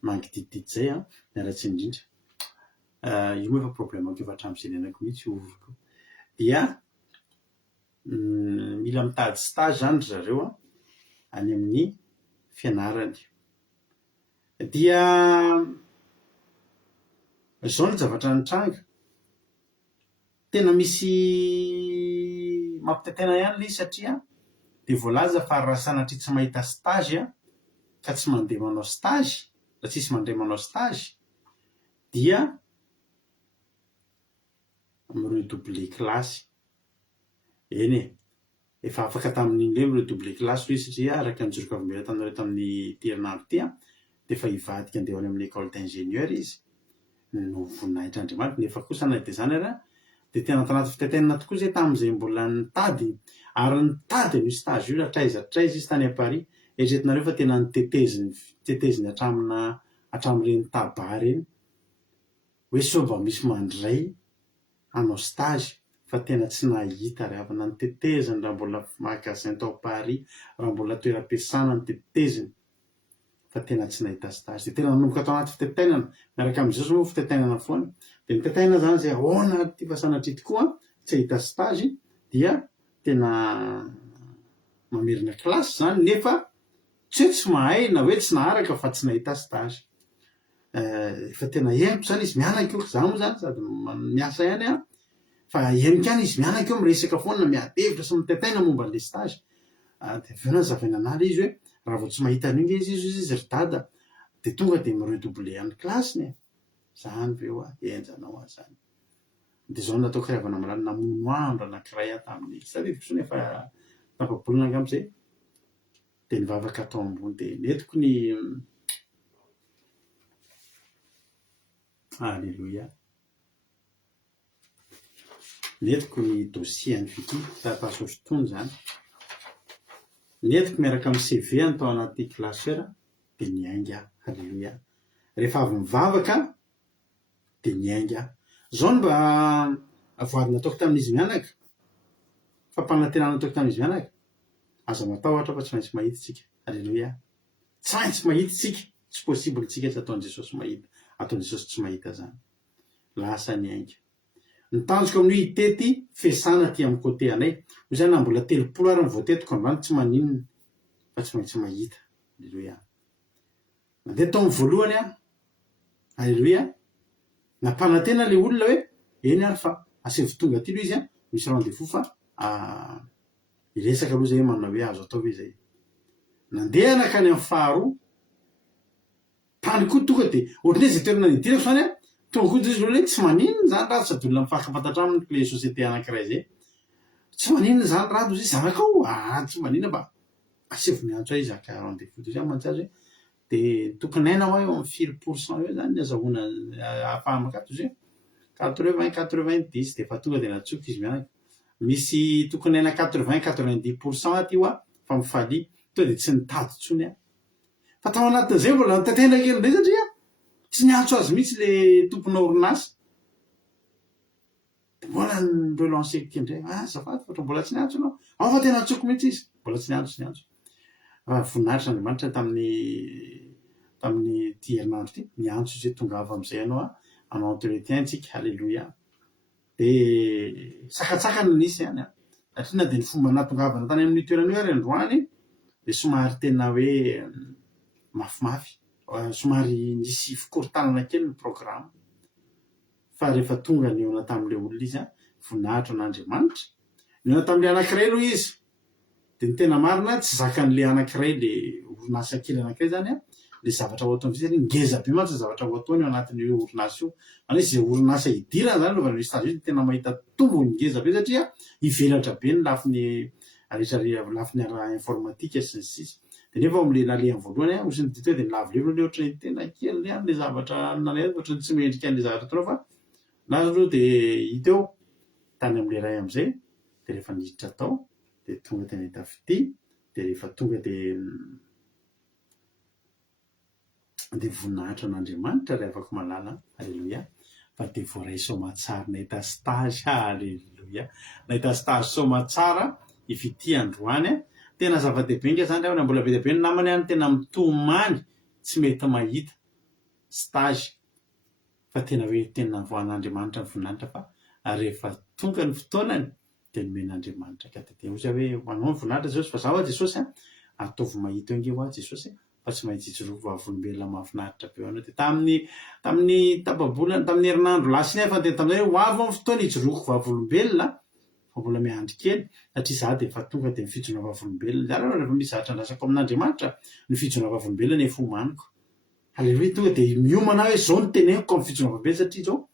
mangidididy zay miaratsiny indrindra. Io moa efa problème efa hatramin'izay nenako mihitsy oviko. Dia mila mitady stage zany zareo any amin'ny fianarany. Dia zao ny zavatra nitranga. Tena misy mampitaitaina ihany ilay satria dia voalaza fa raha sanatria tsy mahita stage ka tsy mandeha manao stage, raha tsisy mandray manao stage dia miredoubler classe. Eny efa afaka tamin'iny le miredoubler classe hoe satria araka nijoroka vambela taminareo tamin'ny herinandro ty dia efa hivadika andeha any amin'ny école d'ingénieur izy no voninahitr'Andriamanitra. Nefa kosa na dia zany ara dia tena tanaty fitaitainana tokoa izay tamin'izay mbola nitady ary nitady ny stage io traiza izy tany à Paris. Eritreretinareo fa tena niteteziny hatramin'ireny taba reny hoe sao mba misy mandray hanao stage fa tena tsy nahita ary avana niteteziny raha mbola magasin tao Paris, raha mbola toeram-piasana niteteziny fa tena tsy nahita stage. Dia tena nanomboka tao anaty fitaitainana miaraka amin'izao moa fitaitainana foana. Dia nitaitaina zany zay ahoana ty fa sanatria tokoa tsy ahita stage dia tena mamerina klasy zany nefa tsy mahay na hoe tsy naharaka fa tsy nahita stage. efa tena henoko zany izy mianaka eo za moa zany sady miasa ihany a fa henoko ihany izy mianaka eo miresaka foana miadevitra sy mitetaina momba an'le stage de aveo na zavaina an'ala izy hoe raha vao tsy mahita an'io izy ry dada de tonga de miredouble amin'ny klasiny zany veo a enjanao azy zany de zao natao karavana malany namono andro anankiray tamin'ny sadidiko so nefa tapabolina angam'izay de nivavaka atao ambony de netiko ny alleluia netiko ny dossier any viki taratasy fotoana zany netiko miaraka amin'ny CV tao anaty classeur de niainga alleluia rehefa avy mivavaka de niainga zao mba avoadina ataoko tamin'izy mianaka fampanantenana ataoko tamin'izy mianaka aza matahotra fa tsy maintsy mahita tsika alleluia tsy maintsy mahita tsika tsy possible tsika tsy ataon'i Jesosy mahita ataon'i Jesosy tsy mahita zany lasa niainga nitanjoko amin'ny itety fesana ty amin'ny côté anay hoy zany na mbola 30 ary voatetiko androany tsy maninona fa tsy maintsy mahita alleluia mandeha tao amin'ny voalohany a alleluia nampanantena le olona hoe eny ary fa asevy tonga aty loha izy a misy rendez-vous fa iresaka aloha zay manao hoe azo atao hoe zay nandeha nakany amin'ny faharoa tany koa tonga de ohatrany hoe zay toerana nidirako zany a tonga koa izy loha tsy maninona zany raha sady olona mifakafantatra aminy le société anankiray zay tsy maninona zany raha izy zanaka ao tsy maninona mba asevy miantso izy aka rendez-vous de zany mantsazy hoe de tokony aina ho eo amin'ny 4% eo zany azahoana afahamakato izy hoe 80-90 de fa tonga de natsoky izy mianaka misy tokony aina 80-90% aty io a fa mifaly to de tsy nitady tsony a fa tao anatin'izay mbola nitetena kely ndray satria tsy niantso azy mihitsy le tompona orinasa de mbola nirelanceko kely ndray azafady fa mbola tsy niantso anao ao fa tena tsoko mihitsy izy mbola tsy niantso voninahitra Andriamanitra tamin'ny ty herinandro ty niantso izy hoe tonga avy am'izay anao anao entretien tsika alleluia de sakatsakana nisy ihany satria na de ny fomba natongavana tany amin'ny toerana io ary androany de somary tena hoe mafimafy somary nisy fikorontanana kely ny programme fa rehefa tonga ny eona tamin'le olona izy voninahitra an'Andriamanitra ny eona tamin'le anankiray aloha izy de ny tena marina tsy zakan'le anankiray le orinasa kely anankiray zany le zavatra ho ataony vizany ngeza be mantsy zavatra ho ataony eo anatin'io orinasa io any izy orinasa idirana zany lova ny stage io tena mahita tombony ngeza be satria ivelatra be ny lafiny lafiny ara informatika sy ny sisa de nefa am'le naleany voalohany osy ny dito hoe de nilavolevina le ohatra tena kely any le zavatra nanay ohatra tsy mendrika an'le zavatra tonao fa nazo de hiteo tany am'le ray am'izay de rehefa niditra tao de tonga de nahita fity de rehefa tonga de voninahitra an'Andriamanitra ry afaka malala alleluia fa de voaray somatsara nahita stage alleluia nahita stage somatsara ifity androany tena zava-dehibe nge zany raha mbola be dehibe ny namany any tena mitomany tsy mety mahita stage fa tena hoe tena voan'Andriamanitra ny voninahitra fa rehefa tonga ny fotoanany de nomen'Andriamanitra ka de ozy hoe manao ny voninahitra Jesosy fa zaho Jesosy ataovy mahita eo nge ho Jesosy fa tsy maintsy ijorovo vavolombelona mahafinaritra be anao de tamin'ny tapabolana tamin'ny herinandro lasiny fa de tamin'izay ho avy amin'ny fotoana ijoroko vavolombelona fa mbola miandry kely satria za de efa tonga de mifijona vavolombelona zany rehefa misy zavatra andrasako amin'Andriamanitra ny fijona vavolombelona efa homaniko alleluia tonga de miomana hoe zao no teneniko amin'ny fijona vavolombelona satria zao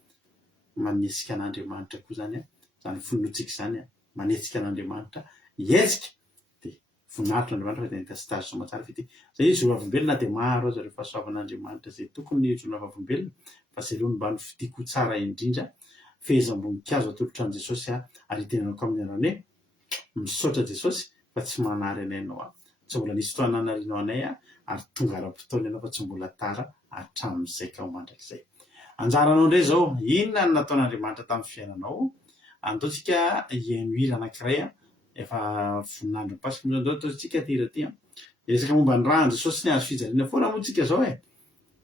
manesika an'Andriamanitra koa zany zany fonotsika zany manetsika an'Andriamanitra ietsika de voninahitra Andriamanitra fa de nahita stage somatsara fity zay izy vavolombelona de maro azy rehefa soavan'Andriamanitra zay tokony hijona vavolombelona fa zay aloha mba nofidiko tsara indrindra fehezam-boninkazo atolotra an' Jesosy ary tenenako amin'ny anarany hoe misaotra Jesosy fa tsy manary anaynao tsy mbola nisy fotoana nanarianao anay ary tonga ara-potoana ianao fa tsy mbola tara hatramin'izay ka ho mandrakizay anjaranao indray zao inona ny nataon'Andriamanitra tamin'ny fiainanao andaotsika hiaino hira anankiray efa voninandro pasika moa zany ataotsika ty hira ty resaka momba ny raha Jesosy ny azo fijaliana foana moa tsika zao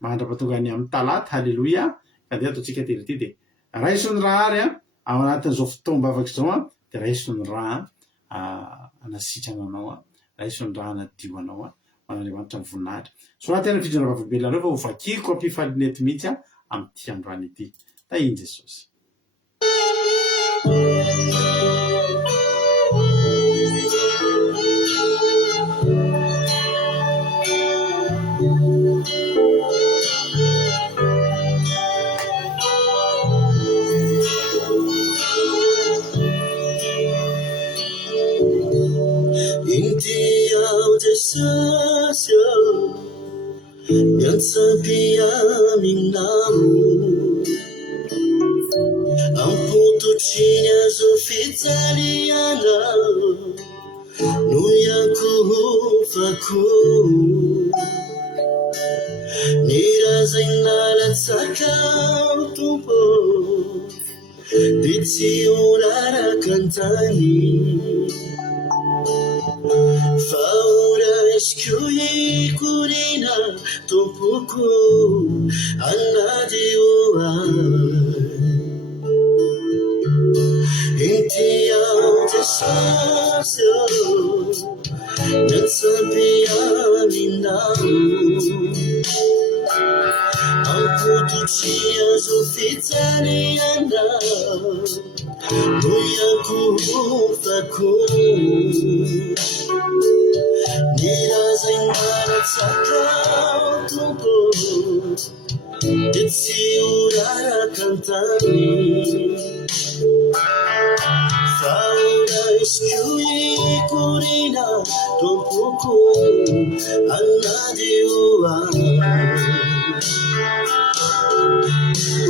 mandrapatonga ny amin'ny talata halleluia ka de ataotsika ty hira ty de raisony raha ary ao anatin'izao fotoam-bavaka zao de raisony raha anasitrana anao raisony raha anadio anao an'andriamanitra ny voninahitra so raha tena fidrona vavenareo fa ho vakiko ampifalinety mihitsy amin'ity androany ity tahiny Jesosy. Sasyo miantsampy aminao ampototriny azo fijaliana no yakofako ny razainalatsakao tompo dia tsy orarakantany fauraisiko ikorina tompoko anadioa intiao Jesosyo miantsampy aminao ampototsy azo fijaliana no yakofako nirazainalatsakao tompo dia tsy orarakantany fauraisiko ikorina tompoko anadioa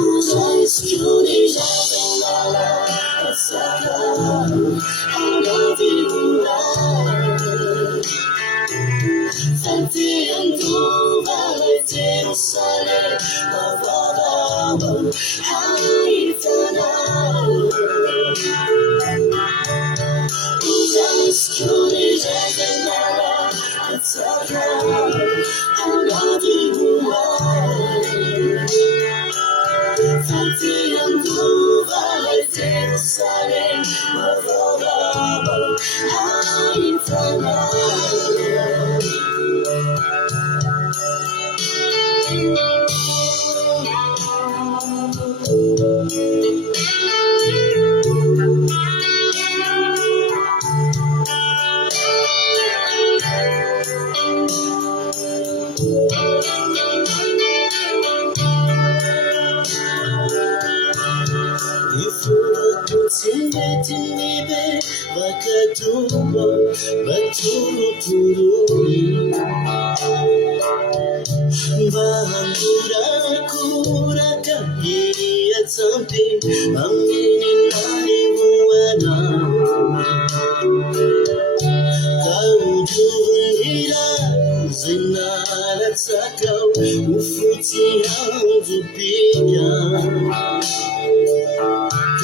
uraisiko nirazainalatsakao anadioa Santianduva Jerusalem Avadaba Haitana Uzaskuni Jaganala Atsaka Anadihua Santianduva Jerusalem Avadaba Haitana Tinibe bakatumo baturuturi Bahangura kuraka iya sampi amini nani buana Kau juhira zinarat sakau ufuti yang zupika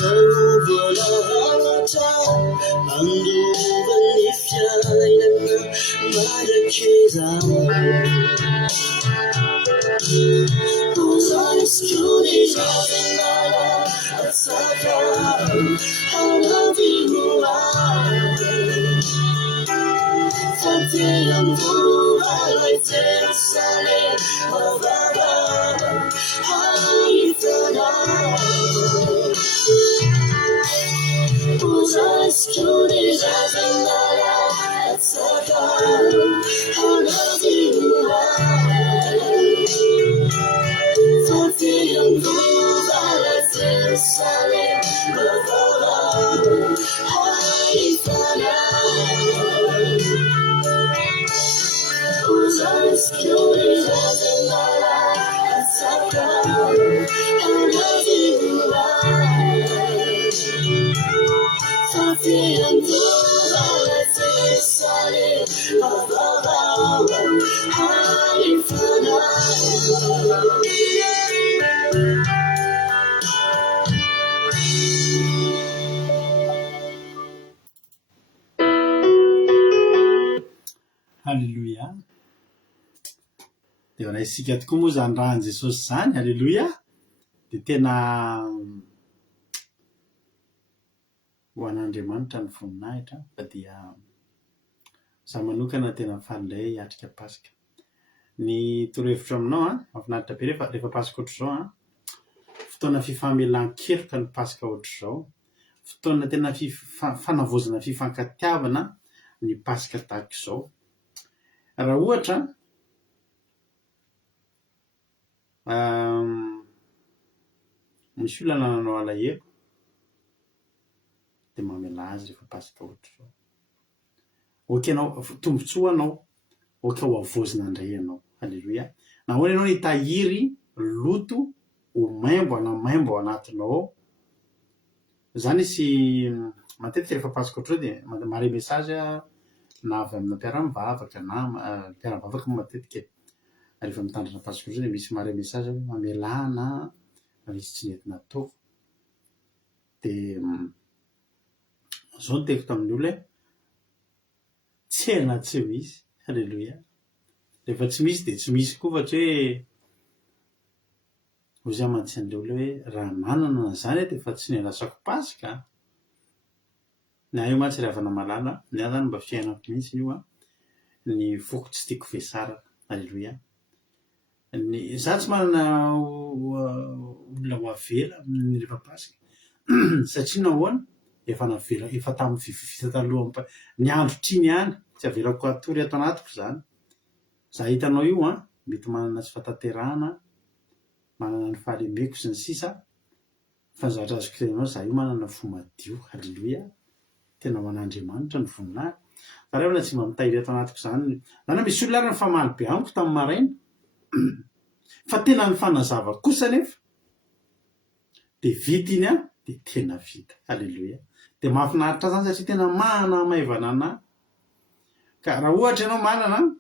Kau bolata andu banifyaina marakeza Uzaskuni javinala atsaka anadihua Santianduva Jerusalem Avadaba Haitana Uzaskuni javinala atsaka anadihua Santianduva Jerusalem Avadaba Haitana Uzaskuni javinala atsaka anadihua Santianduva Jerusalem Avadaba Haitana Halleluja. Dia ho isika tokoa moa zany rahan Jesosy zany. Halleluja. Dia tena ho an'Andriamanitra ny voninahitra fa dia za manokana tena falindray hiatrika pasika. Ny torohevitra aminao mahafinaritra be rehefa pasika ohatr'izao fotoana fifamelan-keloka ny pasika ohatr'izao, fotoana tena fanavozana fifankatiavana ny pasika tahaka izao. Raha ohatra misy olona nanao alahelo dia mamela azy rehefa pasika ohatr'izao. Oka ianao tombotsoa anao, oka ho avozina indray ianao. Halleloia. Na hoana ianao nitahiry loto ho maimbo hanamaimbo ao anatinao. Zany sy matetika rehefa pasika ohatr'izao dia mahare message na avy amina mpiara-mivavaka na mpiara-mivavaka matetika rehefa mitandrina pasika ohatr'izao dia misy mahare message mamelana misy tsy nety natao. Dia zao no teko tamin'ny olona tsy ela tsy misy. Halleloia. Rehefa tsy misy dia tsy misy koa, fa hoe hozy amantsy an'ilay olona hoe raha manana an'izany dia efa tsy nialasako pasika. Na io mantsy ry havana malala, ny ahy zany mba fiainako mihitsy io ny foko tsy tiako vesarana. Halleloia. Za tsy manana olona ho avela rehefa pasika satria nahoana efa navela efa tamin'ny vita taloha ny andro tiany ihany, tsy avelako atory ato anatiko zany. Za hitanao io mety manana tsy fahatanterahana, manana ny fahalemeko sy ny sisa, fa ny zavatra azoko tenenao za io manana fo madio. Halleloia. Tena man'Andriamanitra ny voninahiko. Fa rehefa tsy mba mitahiry ato anatiko zany. Zany misy olona ary nifamaly be amiko tamin'ny maraina fa tena ny fanazava kosa nefa dia vita iny dia tena vita. Halleloia. Dia mahafinaritra zany satria tena manamaivana anahy. Ka raha ohatra ianao manana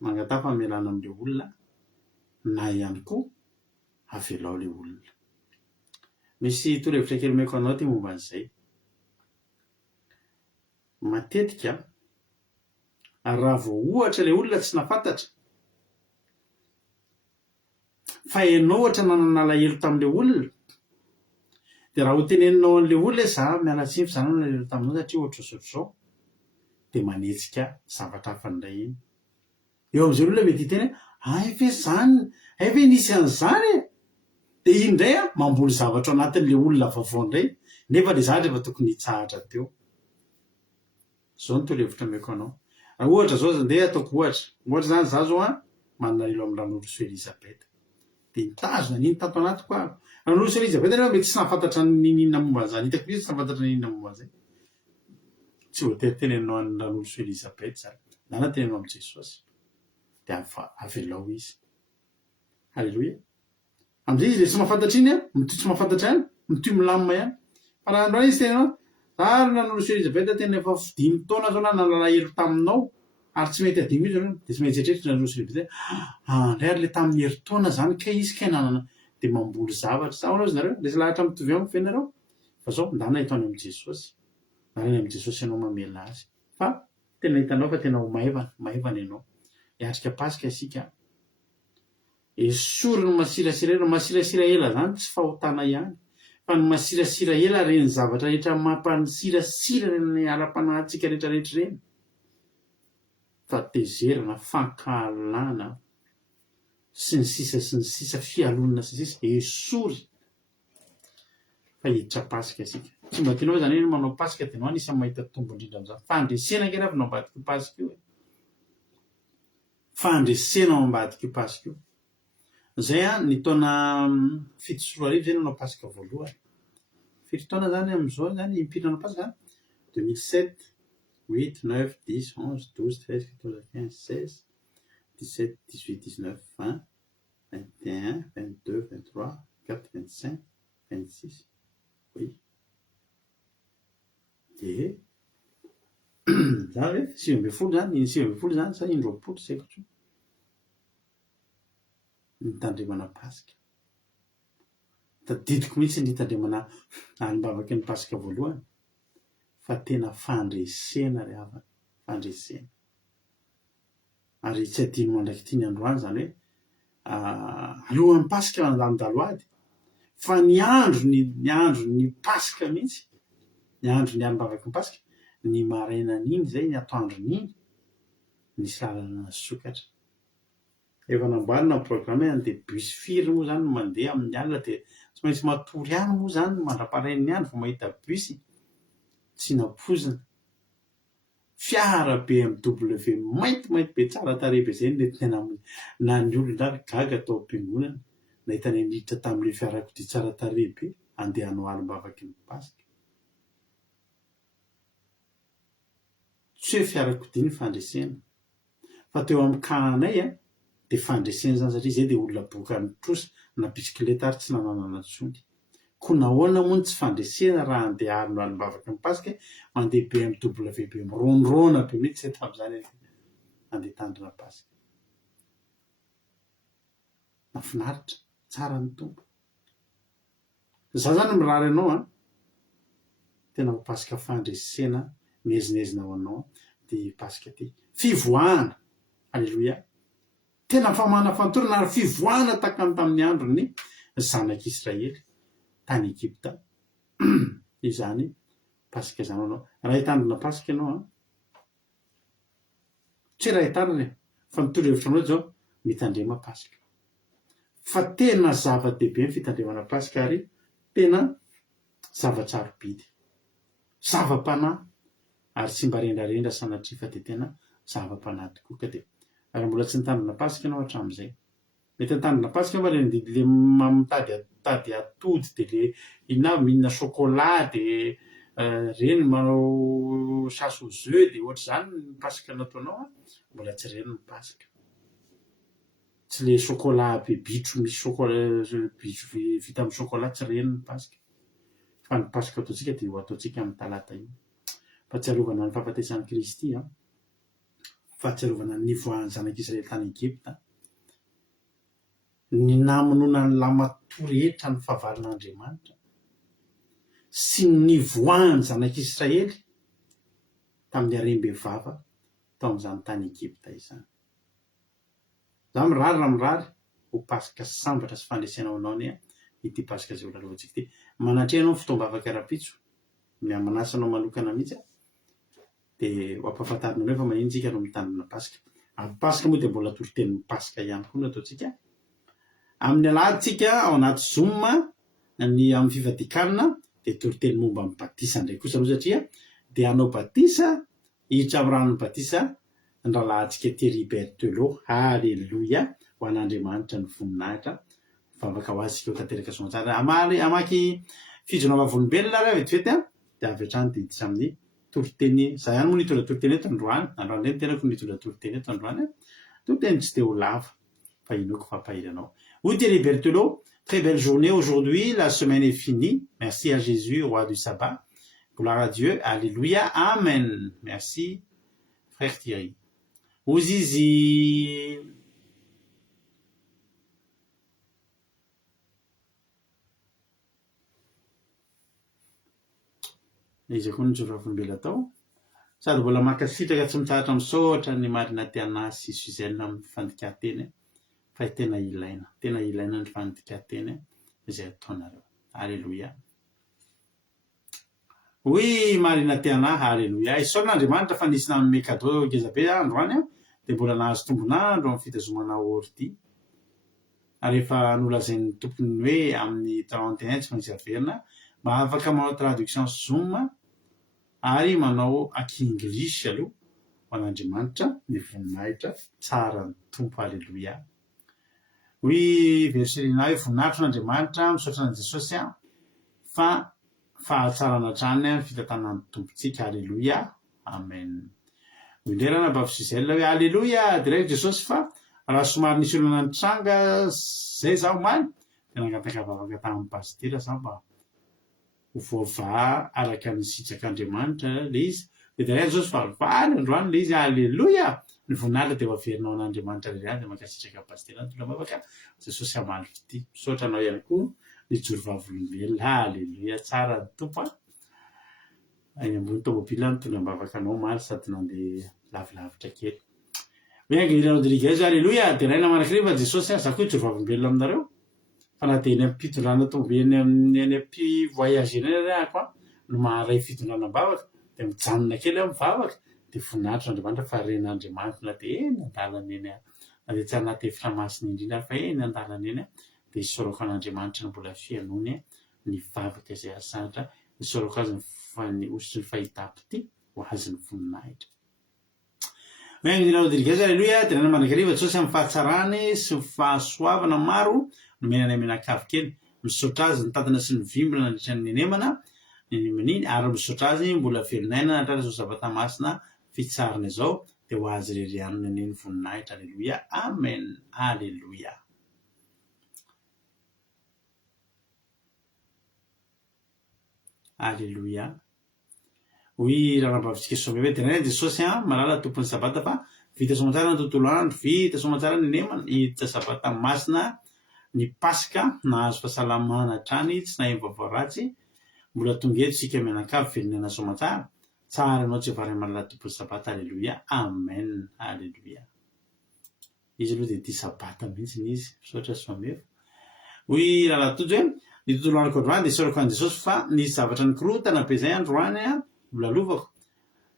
mangatà famelana amin'ilay olona na ihany koa avelao ilay olona. Misy torohevitra kely omeko anao ty momba an'izay. Matetika raha vao ohatra ilay olona tsy nafantatra fa ianao ohatra nanana alahelo tamin'ilay olona dia raha ho teneninao an'ilay olona za miala tsiny fa za nanana alahelo taminao satria ohatr'izao dia manetsika zavatra hafa indray iny. Eo amin'izay olona mety hiteny ve zany, ve nisy an'izany dia iny indray mamboly zavatra anatin'ilay olona vaovao indray nefa ilay zavatra efa tokony hitsahatra teo. Zao ny torohevitra meko anao. Raha ohatra zao andeha ataoko ohatra zany za zao manana ilo amin'ny ran'olotsoa Elizabeta dia nitazona niny tato anatiko ran'olotsoa Elizabeta nefa mety tsy nahafantatra ninona momba an'izany, hitako mihitsy tsy nahafantatra ninona momba an'izay. Tsy voatery tenenao any ran'olotsoa Elizabeta zany, na tenenao amin'i Jesosy dia avelao izy. Halleloia. Amin'izay izy tsy mahafantatra iny mitoy tsy mahafantatra ihany, mitoy milamina ihany. Fa raha androany izy tenenao ary ran'olotsoa Elizabeta tena efa 5 taona zao na nalahelo taminao ary tsy mety adino izy dia tsy maintsy eritreritry ran'olotsoa Elizabeta indray ary le tamin'ny herintaona zany ka izy ka nanana dia mamboly zavatra. Sa hoanao izy nareo lesy lahatra mitovy amiko ve nareo? Fa zao ndana hitao any amin'i Jesosy. Na any amin'i Jesosy ianao mamela azy. Fa tena hitanao fa tena ho maivana ianao. Hiatrika pasika isika esoriny masirasira ela, masirasira ela zany tsy fahotana ihany fa ny masirasira ela reny zavatra rehetra mampanisirasira reny ara-panahintsika rehetrarehetra reny. Fatezerana, fankahalana sy ny sisa fialonana sy ny sisa esory fa hiditra pasika isika. Tsy mba tianao zany hoe manao pasika dia anao anisany mahita tombo indrindra amin'izany. Fandresena kely avy no ambadika io pasika io. Fandresena ao ambadika io pasika io. Zay ny taona 7 sy 4 arivo zay nanao pasika voalohany. 7 taona zany amin'izao zany impiry nanao pasika 2007, 8, 9, 10, 11, 12, 13, 14, 15, 16, 17, 18, 19, 20, 21, 22, 23, 24, 25, 26. Oui. Dia za hoe 7 zany, 7 zany sa 9 saiko tso. Nitandremana pasika. Tadidiko mihitsy nitandremana alimbavaky ny pasika voalohany. Fa tena fandresena ry havana, fandresena. Ary tsy adino mandraky ity ny androany zany hoe alohan'ny pasika andaloady fa ny andro ny pasika mihitsy, ny andro ny alimbavaky ny pasika ny marainan'iny zay ny atoandron'iny nisy lalana sokatra efa namboarina ny programme andeha bus firy moa zany no mandeha amin'ny alina dia tsy maintsy matory any moa zany mandraparain'ny andro vao mahita bus tsy napozina fiara BMW maintimainty be tsara tarehy be zay netitena na ny olona gaga tao am-piangonana nahita ny niditra tamin'ilay fiarakodia tsara tarehy be andeha hanao alim-bavaky ny Pasika. Tsy hoe fiarakodia ny fandresena fa teo amin'ny kananay dia fandresena zany satria zay dia olona boka mitrosa na bisikileta ary tsy nananana tsony. Ko nahoana moa tsy fandresena raha andeha hanao alim-bavaky ny Pasika mandeha BMW be mironirona be mihitsy zay tamin'izany andeha tandrina Pasika. Mahafinaritra, tsara ny tompo. Za zany mirary anao tena ho Pasika fandresena miezinezina ho anao dia Pasika ty fivoahana. Alleluia. Tena famana fantorana ary fivoahana takany tamin'ny andron'ny zanak'Israely tany Egypta. Izany Pasika zany anao. Raha hitandrina Pasika ianao tsy raha hitarina fa ny toro-hevitra anao zao mitandrema Pasika. Fa tena zava-dehibe ny fitandremana Pasika ary tena zava-tsarobidy, zava-panahy ary tsy mba rendrarendra sanatria fa dia tena zava-panahy tokoa. Ka dia raha mbola tsy nitandrina Pasika ianao hatramin'izay mety nitandrina Pasika mba le mitady atody dia le inona mihinana chocolat dia reny manao chasse aux œufs dia ohatr'izany ny Pasika nataonao mbola tsy reny ny Pasika. Tsy le chocolat be bitro misy chocolat bitro vita amin'ny chocolat tsy reny ny Pasika. Fa ny Pasika ataontsika dia ho ataontsika amin'ny talata io. Fahatsiarovana ny fahafatesan'i Kristy fahatsiarovana ny nivoahan'ny zanak'Israely tany Egypta, ny namonoana ny lamatoa rehetra ny fahavalin'Andriamanitra sy ny nivoahan'ny zanak'Israely tamin'ny harem-behivava tao amin'izany tany Egypta izany. Za mirary raha mirary ho Pasika sambatra sy fandresena ho anao ity Pasika izay ho lalovantsika ity. Manatrea anao ny fotoam-bavaka ara-pitso miha-manasa anao manokana mihitsy dia ho ampahafantarina anao fa manino tsika no mitandrina Pasika. Amin'ny Pasika moa dia mbola toritenin'ny Pasika ihany koa no ataontsika. Amin'ny aladitsika ao anaty Zoom ny amin'ny fivadikanina dia toriteny momba amin'ny batisa indray kosa aloha satria dia hanao batisa hiditra amin'ny ranon'ny batisa ny rahalahintsika Thierry Berthelot. Halleluia ho an'Andriamanitra ny voninahitra mivavaka ho azy ho tanteraka soatsara. Amaky fijona vavolombelona raha vetivety dia avy hatrany dia hiditra amin'ny toriteny. Za ihany moa nitondra toriteny eto androany. Androany ireny tenako nitondra toriteny eto androany. Toriteny tsy dia ho lava fa inoako fampahiranao. Oui, Thierry Berthelot, très belle journée aujourd'hui. La semaine est finie. Merci à Jésus, roi du sabbat. Gloire à Dieu. Alléluia. Amen. Merci, frère Thierry. Ouzizi. Izy koa nijoro avolombelona tao. Sady mbola makasitraka tsy mitsahatra misaotra ny marina tiana sy Suzanne amin'ny fandikanteny. Fa tena ilaina ny fandikanteny izay ataonareo. Alléluia. Oui, marina tiana, alléluia. Isaoran'Andriamanitra fa nisy nanome cadeau ngeza be androany dia mbola nahazo tombonandro amin'ny fitazomana ordi. Ary rehefa nolazain'ny tompony hoe amin'ny 31 tsy maintsy averina mba afaka manao traduction Zoom ary manao aki-English aloha ho an'Andriamanitra ny voninahitra tsara ny tompo. Alléluia. Oui, verserina hoe voninahitra n'Andriamanitra misaotra an'i Jesosy fa fahatsarana hatrany ny fitantanan'ny tompontsika. Alléluia. Amen. Indray raha bavy Suzelle hoe alléluia direct Jesosy fa raha somary nisy olona nitranga zay zaho maly dia nangataka vavaka tamin'ny pastera za mba ho voava araka ny sitrak'Andriamanitra le izy. Dia diray Jesosy fa valy androany le izy. Alléluia. Ny voninahitra dia ho averinao an'Andriamanitra lehibe dia mankasitraka pastera ny tola bavaka Jesosy hamaly ity. Misaotra anao ihany koa nijoro vavolombelona. Alléluia. Tsara ny tompo any ambony tomobila nitondra bavaka anao maly sady nandeha lavilavitra kely. Hoe Angelina Rodriguez. Alléluia. Dia raina manakiriva Jesosy za koa nijoro vavolombelona aminareo. Fa na dia eny ampitondrana tomobily eny ampivoyagena eny ahako no maharay fitondrana bavaka dia mijanona kely aho mivavaka dia voninahitry Andriamanitra fa ren'Andriamanitra na dia eny an-dalana eny na dia tsy anaty efitra masina indrindra fa eny an-dalana eny dia hisorako an'Andriamanitra no mbola fihainoany ny vavaka izay asatra hisorako azy ny osotry ny fahitapity ho azy ny voninahitra. Menginao aleluia dia nana mandrakariva Jesosy amin'ny fahatsarany sy ny fahasoavana maro no menanay menakavy kely misaotra azy ny tadina sy ny vimbina nandritra ny nenemana ny ary misaotra azy mbola velonaina natratra zao zavatra masina fitsarana izao dia ho azy rerianina neny voninahitra. Aleluia, amen, aleluia. Aleluia. Hoy rahanambavitsika soa hoe tenay Jesosy malala tompony sabata fa vita somatsara ny tontolo andro, vita somatsara ny nemana hiditra sabata masina ny pasika nahazo fahasalamana hatrany tsy naheno vaovao ratsy mbola tonga eto sika mianakavy velonena somatsara tsara ianao tsy vary malala tompony sabata. Aleluia, amen, aleluia. Izy aloha dia tia sabata mihitsy izy misaotra sy mamevo. Hoy rahalatojo hoe ny tontolo androko androany dia sorako an Jesosy fa nisy zavatra nikorotana be izay androany mbola lovako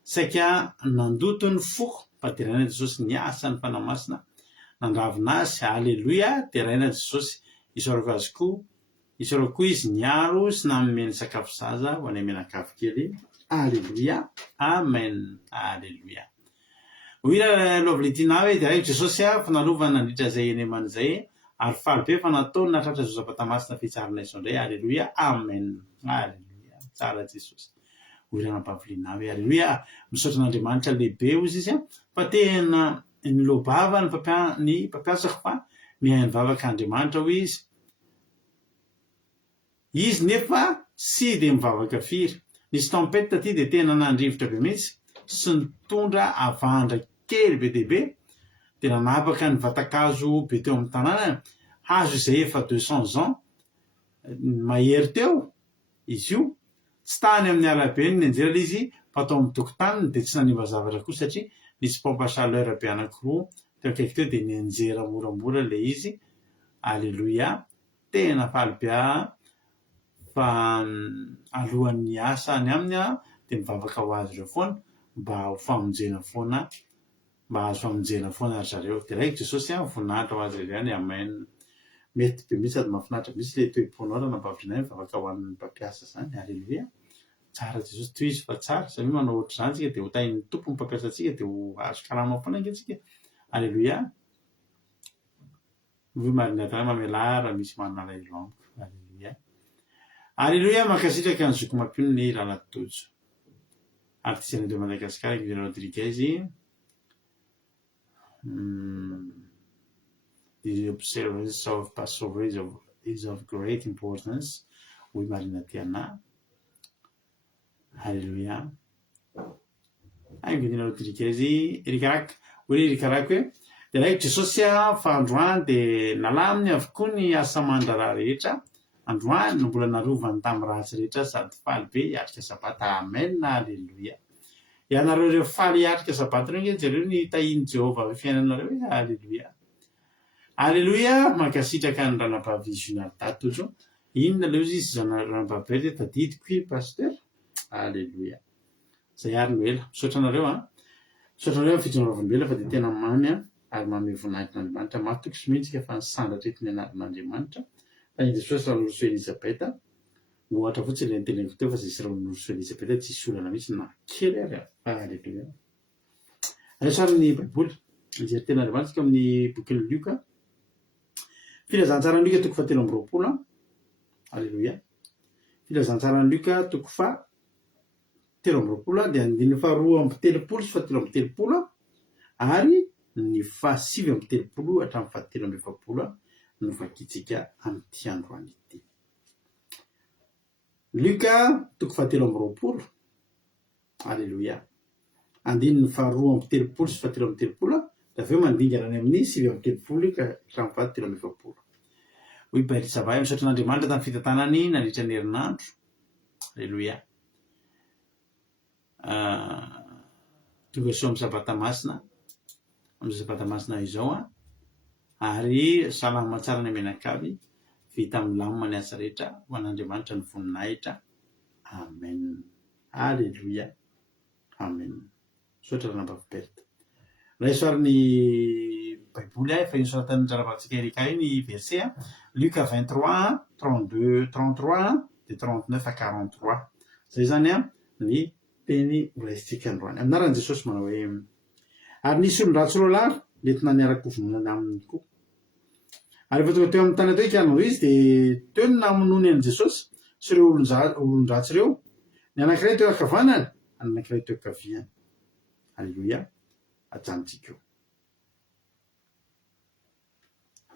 saika nandoto ny foko fa dia raina Jesosy niasa ny fanahy masina nandravina azy. Aleluia, dia raina Jesosy isorako azy koa isorako koa izy niaro sy namomeny sakafo zaza ho anay menakavy kely. Aleluia, amen, aleluia. Hoy lovalitiana hoe dia raiko Jesosy fa nalovana nandritra izay enemana izay ary faly be fa nataony natratra izao zavatra masina fitsarana izao indray. Aleluia, amen, aleluia, tsara Jesosy. Hoy ranam-paviliana hoe aleluia, misaotra an'Andriamanitra lehibe ozy izy fa tena nilobava ny mpampiasako fa mihaino vavaka Andriamanitra hoy izy nefa sy dia mivavaka firy. Nisy tempête taty dia tena nandrivotra be mihitsy sy nitondra avandra kely be dia be dia nanapaka ny vatakazo be teo amin'ny tanàna, hazo izay efa 200 ans mahery teo izy io tsy tany amin'ny alabe ny anjera izy fa tao amin'ny tokotaniny dia tsy nanimba zavatra koa satria nisy pompe à chaleur be anankiroa teo akaiky teo dia nianjera moramora ilay izy. Aleluia, tena faly be fa alohan'ny asa any aminy dia mivavaka ho azy ireo foana mba ho famonjena foana mba azo famonjena foana ry zareo. Dia raiko Jesosy voninahitra ho azy reriany, amen. Mety be mihitsy sady mahafinaritra mihitsy ilay toe-ponao raha nambavitrinay mivavaka ho an'ny mpampiasa zany. Aleluia, tsara Jesosy toy izy fa tsara satria manao ohatr'izany tsika dia ho tahin'ny tompony mpampiasa antsika dia ho azo kalama foana antsika. Aleluia. Hoy marinatana mamelara misy manala ilo amiko. Aleluia, aleluia. Mankasitraka ny zoko mampino ny rahalatojo artisiana de Madagasikara Guillermo Rodriguez. The observance of Passover is of great importance. Hoy marinatiana. Aleluia. Guillermo Rodriguez rikaraka hoy rikaraka hoe dia raiko Jesosy fa androany dia nalaminy avokoa ny asa aman-draharaha rehetra. Androany no mbola narovany tamin'ny ratsy rehetra sady faly be hiatrika sabata. Amen, aleluia. Ianareo ireo faly hiatrika sabata ireo nge jereo ny tahiany Jehovah amin'ny fiainanareo. Aleluia, aleluia. Mankasitraka ny ranam-pahaviziona tatojo inona leo izy ranam-pahabe tadidiko i pasteur. Aleluia, zay ary no ela misaotra anareo misaotra anareo amin'ny fitondravolombelona fa dia tena mamy ary mamy voninahitran'Andriamanitra matoky sy mihitsika fa nisandra treto ny anaran'Andriamanitra fa ny Jesosy raha noroso Elizabeta ohatra fotsiny ilay niteneniko teo fa zay sy raha noroso Elizabeta tsisy olana mihitsy na kely ary. Aleluia. Aleo sara ny baiboly ijery ten'Andriamanitra amin'ny bokin'ny Luka filazantsara ny Luka toko 7:20. Aleluia. Filazantsara ny Luka toko 7:20 dia andiny 2:30 sy 7:30 ary ny 7:30 hatramin'ny 7:70 no vakitsika amin'ity androany ity. Luka toko 7:20. Aleluia. Andininy 2:30 sy 7:30 dia aveo mandingana any amin'ny 7:30 ka hatramin'ny 7:70. Hoy Berisavay misaotra an'Andriamanitra tamin'ny fitantanany nandritra ny herinandro. Aleluia. Tonga soa amin'ny sabata masina izao ary salama tsara ny menakavy vita milamina ny asa rehetra ho an'Andriamanitra ny voninahitra. Amen, aleluia. amen. Sotra nambavy-perita raha isoariny baiboly efa isoratany raravatsika erika io ny verset a Luc 23 32 33 de 39 à 43 zay zany a ny teny volaisitsika androany aminaran'i Jesosy manao hoe ary nisy olon-dratsy roa lahy nentina niara-kofonona aminy koa ary efa tonga teo amin'ny tany atao hikarino izy de teo ny namonony an' Jesosy sy ireo olon-dratsy ireo ny anankiray teo ankavanany ny anankiray teo ankaviany alleloia ajanontsika eo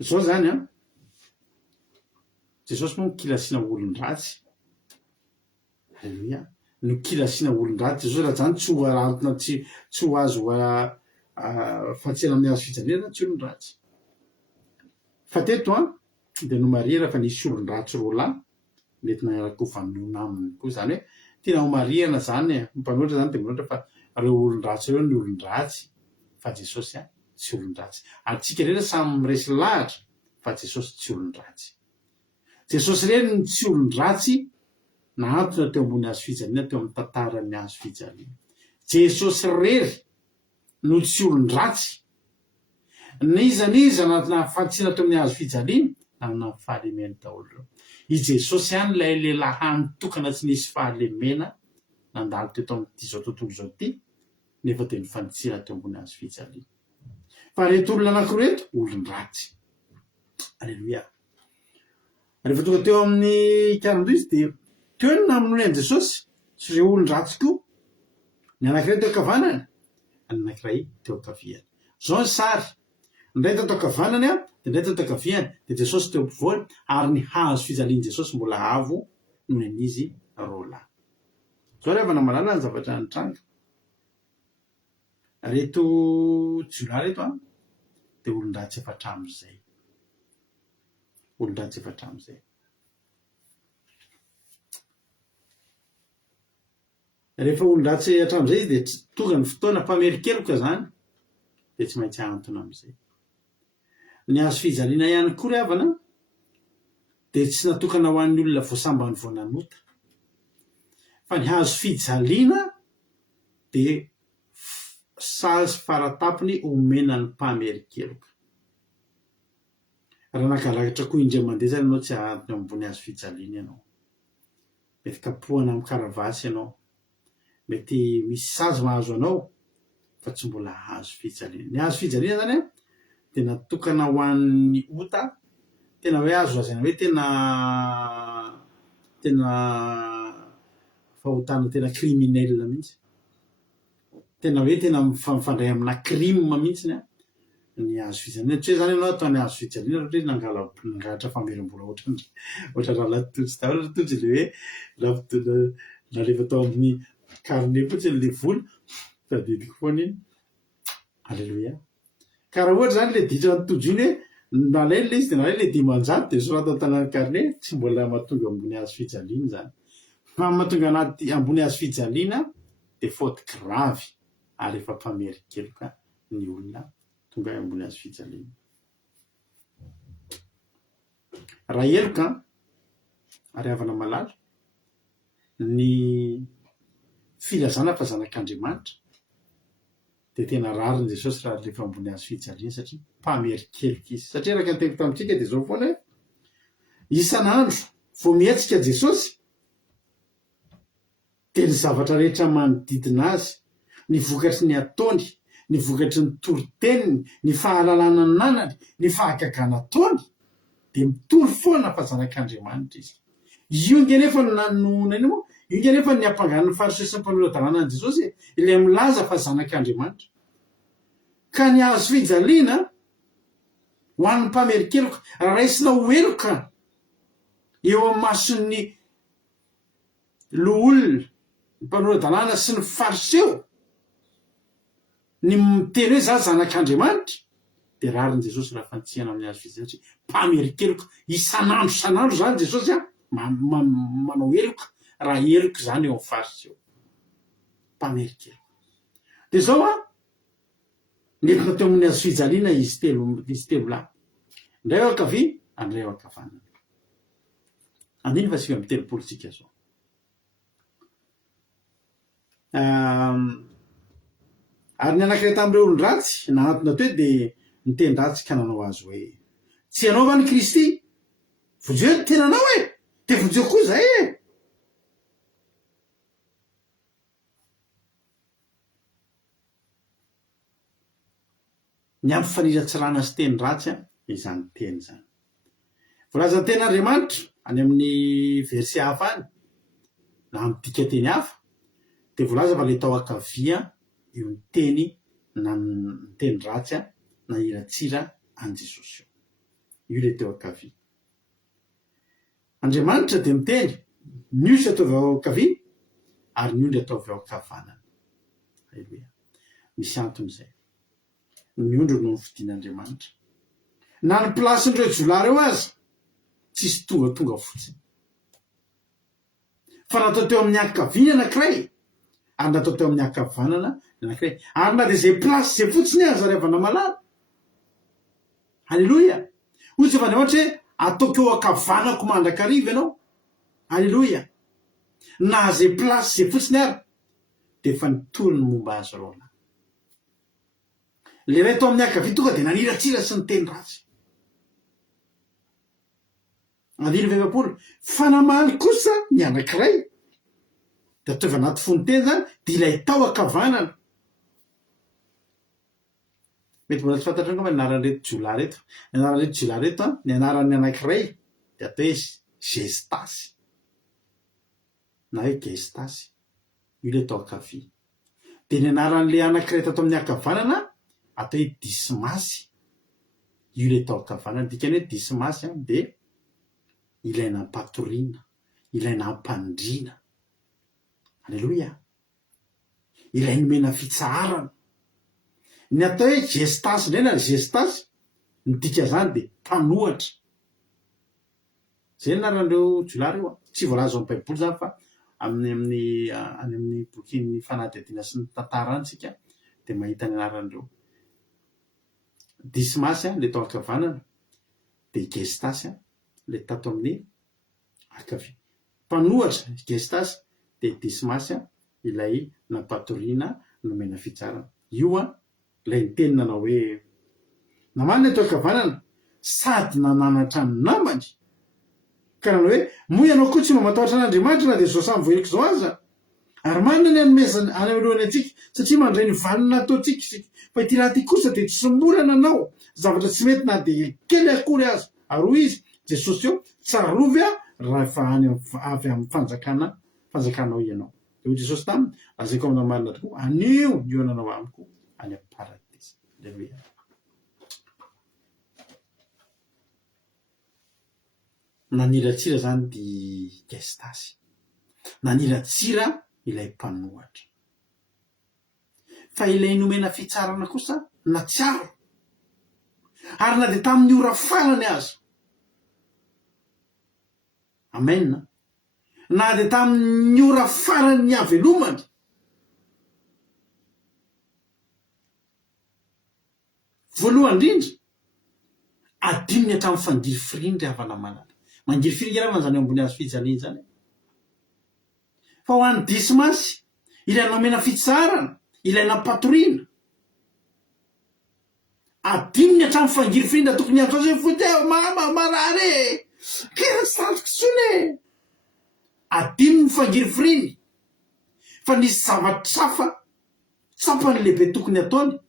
zao zany a Jesosy moa mikilasiana olon-dratsy alleloia no kilasiana olon-dratsy Jesosy raha zany tsy ho arantona tsy ho azo fahatsiana amin'ny hazo fijaliana tsy olon-dratsy fa teto a de no Maria raha fa nisy olon-dratsy roa lahy nentina niara-kovanona aminy koa zany hoe tena ho mariana zany mpanoatra zany de minoatra fa reo olon-dratsy reo ny olon-dratsy fa Jesosy a tsy olon-dratsy ary tsika rehetra samy miresy lahatra fa Jesosy tsy olon-dratsy Jesosy reny tsy olon-dratsy naantona teo ambony hazo fijaliana teo amin'ny tantaran'ny hazo fijaliana Jesosy rery no tsy olon-dratsy nizaniza nafatsina teo amin'ny hazo fijaliana nanana fahalemena daholo reo i Jesosy hany lay lehilahy hanitokana tsy nisy fahalemena nandalo teto amin'ity zao tontolo zao ty nefa de nifanitsina teo ambony hazo fijaliana fa reto olona anankireto olon-dratsy alleloia rehefa tonga teo amin'ny karandoizy de teo ny namonony an' Jesosy sy ireo olon-dratsy koa ny anankiray teo ankavanany ny anankiray teo ankaviany zao ny sary ndray teo ankavanany a de ndray teo ankaviany de Jesosy teo ampovoany ary ny hazo fijalian' Jesosy mbola avo noho ny an'izy roa lahy zao rehefa namalala ny zavatra nitranga reto jiolahy reto a de olon-dratsy efa hatram'izay olon-dratsy efa hatram'izay rehefa olon-dratsy hatram'izay izy de tonga ny fotoana mpamerikeloka zany de tsy maintsy antona am'izay ny hazo fijaliana ihany koa ry havana de tsy natokana ho an'ny olona voasambany vao nanota fa ny hazo fijaliana de sazy faratapony omenany mpamerikeloka raha nankalakatra koa indray mandeha zany ianao tsy ahantony ambony hazo fijaliana ianao mety kapohana amin'ny karavasy ianao mety misy sazy mahazo anao fa tsy mbola hazo fijaliana ny hazo fijaliana zany a de natokana ho an'ny ota tena hoe azo lazaina hoe tena fahotana tena criminel mihitsy tena hoe tena mifandray amina crime mihitsy ny hazo fijaliana tsy hoe zany ianao ataony hazo fijaliana ohatra nangalatra famerim-bola ohatra raha latotsy daholo latotsy le hoe narefa tao amin'ny carnet fotsiny le vola tadidiko foana iny alleloia ka raha ohatra zany le ditra nytojo iny hoe nalainy le izy de nalainy le dimanjato de sorata tanany carnet tsy mbola mahatonga ambony hazo fijaliana zany fa mahatonga anaty ambony hazo fijaliana de faute grave ary efa mpamerikeloka ny olona tonga ambony hazo fijaliana raha eloka ary havana malala ny filazana fa zanak'Andriamanitra de tena rariny Jesosy raha rehefa ambony hazo fijaliana satria mpamerikeloka izy satria raka nyteko tamitsika de zao foana hoe isan'andro vao mietsika Jesosy de ny zavatra rehetra manodidina azy ny vokatry ny ataony ny vokatry ny toriteniny ny fahalalana ny nanany ny fahagagana ataony de mitory foana fa zanak'Andriamanitra izy io nge nefa nanonany moa io nge nefa ny ampangan'ny fariseo sy ny mpanolo-dalàna an' Jesosy ilay milaza fa zanak'Andriamanitra ka ny hazo fijaliana ho an'ny mpamerikeloka raha raisina ho eloka eo amin'ny mason'ny loolona ny mpanolo-dalàna sy ny fariseo ny miteny hoe za zanak'Andriamanitra de rariny Jesosy raha fantsihana amin'ny hazo fijaliana satria mpamerikeloka isan'andro zany Jesosy a manao eloka raha eloka zany eo amin'ny fariseo mpamerikeloka de zao a nentina teo amin'ny hazo fijaliana izy telo lahy ndray eo ankavia andray eo ankavanana andiny fa 9 amby telopolo tsika zao ary ny anankiray tamin'ireo olon-dratsy naantona to hoe dia niteny-dratsy ka nanao azy hoe tsy anao va ny Kristy vojeo ny tenanao e de vojeo koa zay e. Ny ampifaniratsirana sy teny ratsy a izany teny zany. Voalaza ny ten'Andriamanitra any amin'ny verset hafa any na amin'ny dika teny hafa de voalaza fa le tao ankavia io ny teny na ny teny ratsy a na iratsira an Jesosy io le teo ankavia. Andriamanitra de miteny nio sy ataovy ao ankavia ary nio ndre ataovy ao ankavanana. Aleluia. Misy anton'izay niondro no fidian'Andriamanitra na ny plasin'ireo jolary eo aza tsisy tonga fotsiny fa natao teo amin'ny ankaviana anankiray ary natao teo amin'ny ankavanana anankiray ary na de zay plasy zay fotsiny aza revana malala. Aleloia. Ozy efa Andriamanitra hoe ataoko eo ankavanako mandrakariva ianao. Aleloia. Na zay plasy zay fotsiny ary de efa nitolony momba azy reo. Le ray tao amin'ny ankavia tonga de naniratsira sy ny teny ratsy. Andiny vevapolo fanamaly kosa ny anankiray de ataovy anaty fonoteny zany de ilay tao ankavanana. Mety mbola tsy fantatrao angamba ny anaran'ireto jolary reto. Ny anaran'ireto jolary reto a ny anaran'ny anankiray de atao hoe Gestasy na hoe Gestasy io le tao ankavia. De ny anaran'le anankiray tato amin'ny ankavanana atao hoe Dismasy io le tao ankavanana. Dikany hoe Dismasy de ilaina patoriana, ilaina ampandrina. Aleloia. Ilainy mena fitsarana. Ny atao hoe Gestasy ndray na Gestasy ny dika zany de mpanohatra. Zay anaran'ireo jolary io a. Tsy voalaza ao amin'ny baiboly zany fa any amin'ny boky ny fanadihadiana sy ny tantara antsika de mahita ny anaran'ireo. Dismasy le tao ankavanana de Gestasy le tato amin'ny ankavia. Mpanohatra Gestasy de Dismasy ilay nampatoriana nomena fitsarana. Io a lay niteny nanao hoe namanina tao ankavanana sady nananatra ny namany ka nanao hoe moa ianao koa tsy mba matahotra an'Andriamanitra na de zao samy voeliko zao aza ary manina ny anomezany any alohan'ny antsika satria mandray ny valina ataontsika isika fa ity raha ty kosa de tsy somborana anao zavatra tsy mety na de kely akory azy ary izy Jesosy eo tsarovy a raha any avy amin'ny fanjakanao ianao. De hoy Jesosy taminy lazaiko amin'ny marina tokoa anio io nanao amiko any amin'ny paradisa. Aleluia. Naniratsira zany di Gestasy. Naniratsira ilay mpanohatra. Fa ilay nomena fitsarana kosa natsiaro. Ary na de tamin'ny ora farany azy. Amen. Na de tamin'ny ora farany ny avelomany. Voalohany indrindra adininy hatramin'ny fangiry firindry havana malala. Mangiry firindry raha manjany ambony azo fijaliana zany. Fa ho an'ny Dismasy ilay nomena fitsarana, ilay nampatoriana. Adininy hatramin'ny fangiry firindry tokony atao zay foteo mama marare. Kera satroko tsone. Adininy fangiry firindry. Fa nisy zavatra safa tsapany lehibe tokony ataony.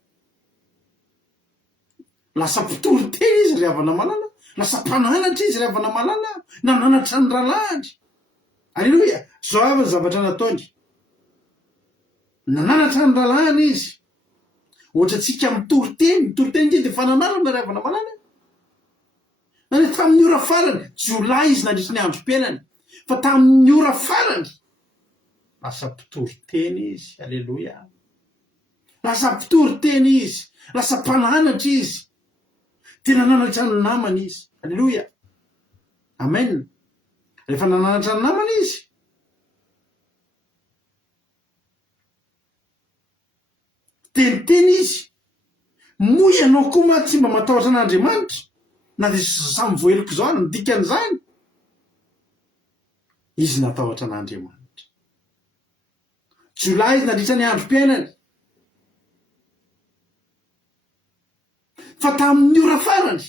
Lasa mpitory teny izy ry havana malala. Lasa mpananatra izy ry havana malala. Nananatra ny ralahany. Aleluia. Zao avy ny zavatra nataony. Nananatra ny ralahany izy. Ohatra tsika mitory teny nge de fananarana ry havana malala. Nany tamin'ny ora farany jolay izy nandritra ny androm-piainany. Fa tamin'ny ora farany lasa mpitory teny izy. Aleluia. Lasa mpitory teny izy. Lasa mpananatra izy. Tena nananatra ny namany izy. Aleluia. Amen. Rehefa nananatra ny namany izy teniteny izy moa ianao koa ma tsy mba matahotra an'Andriamanitra na de samy voeliko zao ny dikan'izany. Izy natahotra an'Andriamanitra. Jolay izy nandritra ny androm-piainany. fa tamin'ny ora farany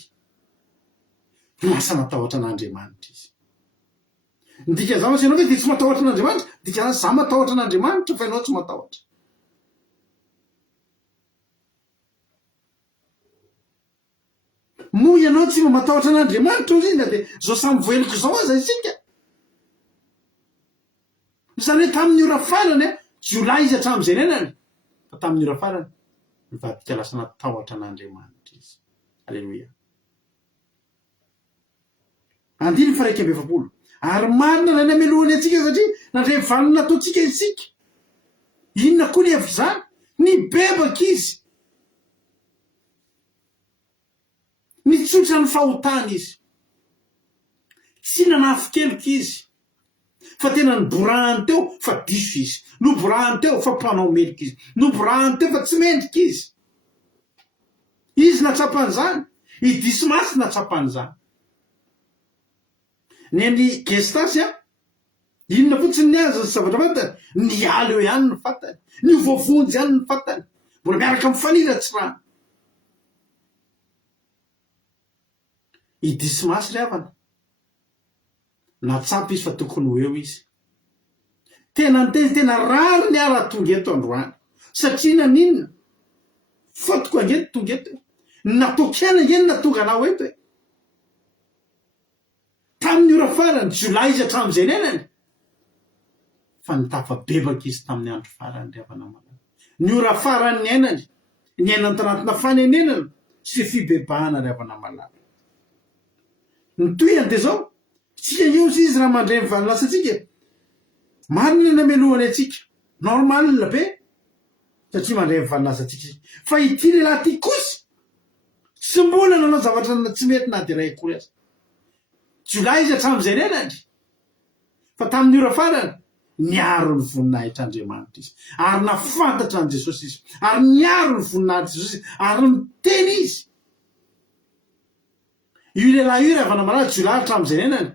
lasa matahotra an'Andriamanitra izy. Ndika zany ianao hoe dia tsy matahotra an'Andriamanitra, ndika zany za matahotra an'Andriamanitra fa ianao tsy matahotra. Moa ianao tsy matahotra an'Andriamanitra ozy izy na dia zao samy voeloko zao aza isika. Zany hoe tamin'ny ora farany Jolay izy hatramin'izay nenany, fa tamin'ny ora farany mivadika lasa natahotra an'Andriamanitra izy. Alleloia. Andiny fa 1:20. Ary marina na namelohany atsika satria nandray valiny nataontsika isika. Inona koa ny hevitra zany? Nibebaka izy. Nitsotra ny fahotana izy. Tsy nanafikelyka izy. Fa tena niborahany teo fa diso izy. Noborahany teo fa mpanao melika izy. Noborahany teo fa tsy mendrika izy. Izy natsapany zany. I Dismasy natsapany zany. Ny an'ny Gestasy inona fotsiny ny azy zavatra fatany? Ny ala eo ihany ny fatany. Ny voavonjy ihany ny fatany. Mbola miaraka mifanira tsy rano. I Dismasy ry havana. Natsapa izy fa tokony ho eo izy. Tena rary ny ara tonga eto androany. Satria naninona? Fotoko angeto tonga eto. Natokena enina tonga anao eto e. Tamin'ny ora farany Jolay izy hatramin'izay nenany. Fa nitafabebaka izy tamin'ny andro farany ry havana manana. Ny ora farany ny ainany. Ny ainany tanatina fanenenana sy fibebahana ry havana malala. Ny toyany dia zao. Tsika io izy raha mandray ny valilasa atsika. Marina namelohany atsika. Normal be. Satria mandray ny valilasa atsika. Fa ity lehilahy ity kosa. Tsy mbola nanao zavatra tsy mety na dia iray akory aza. Jolay izy hatramin'izay nenany. Fa tamin'ny ora farany niaro ny voninahitr'Andriamanitra izy. Ary nafantatra an' Jesosy izy. Ary niaro ny voninahitr' Jesosy. Ary niteny izy. Io lehilahy io raha vanamalala Jolay hatramin'izay nenany.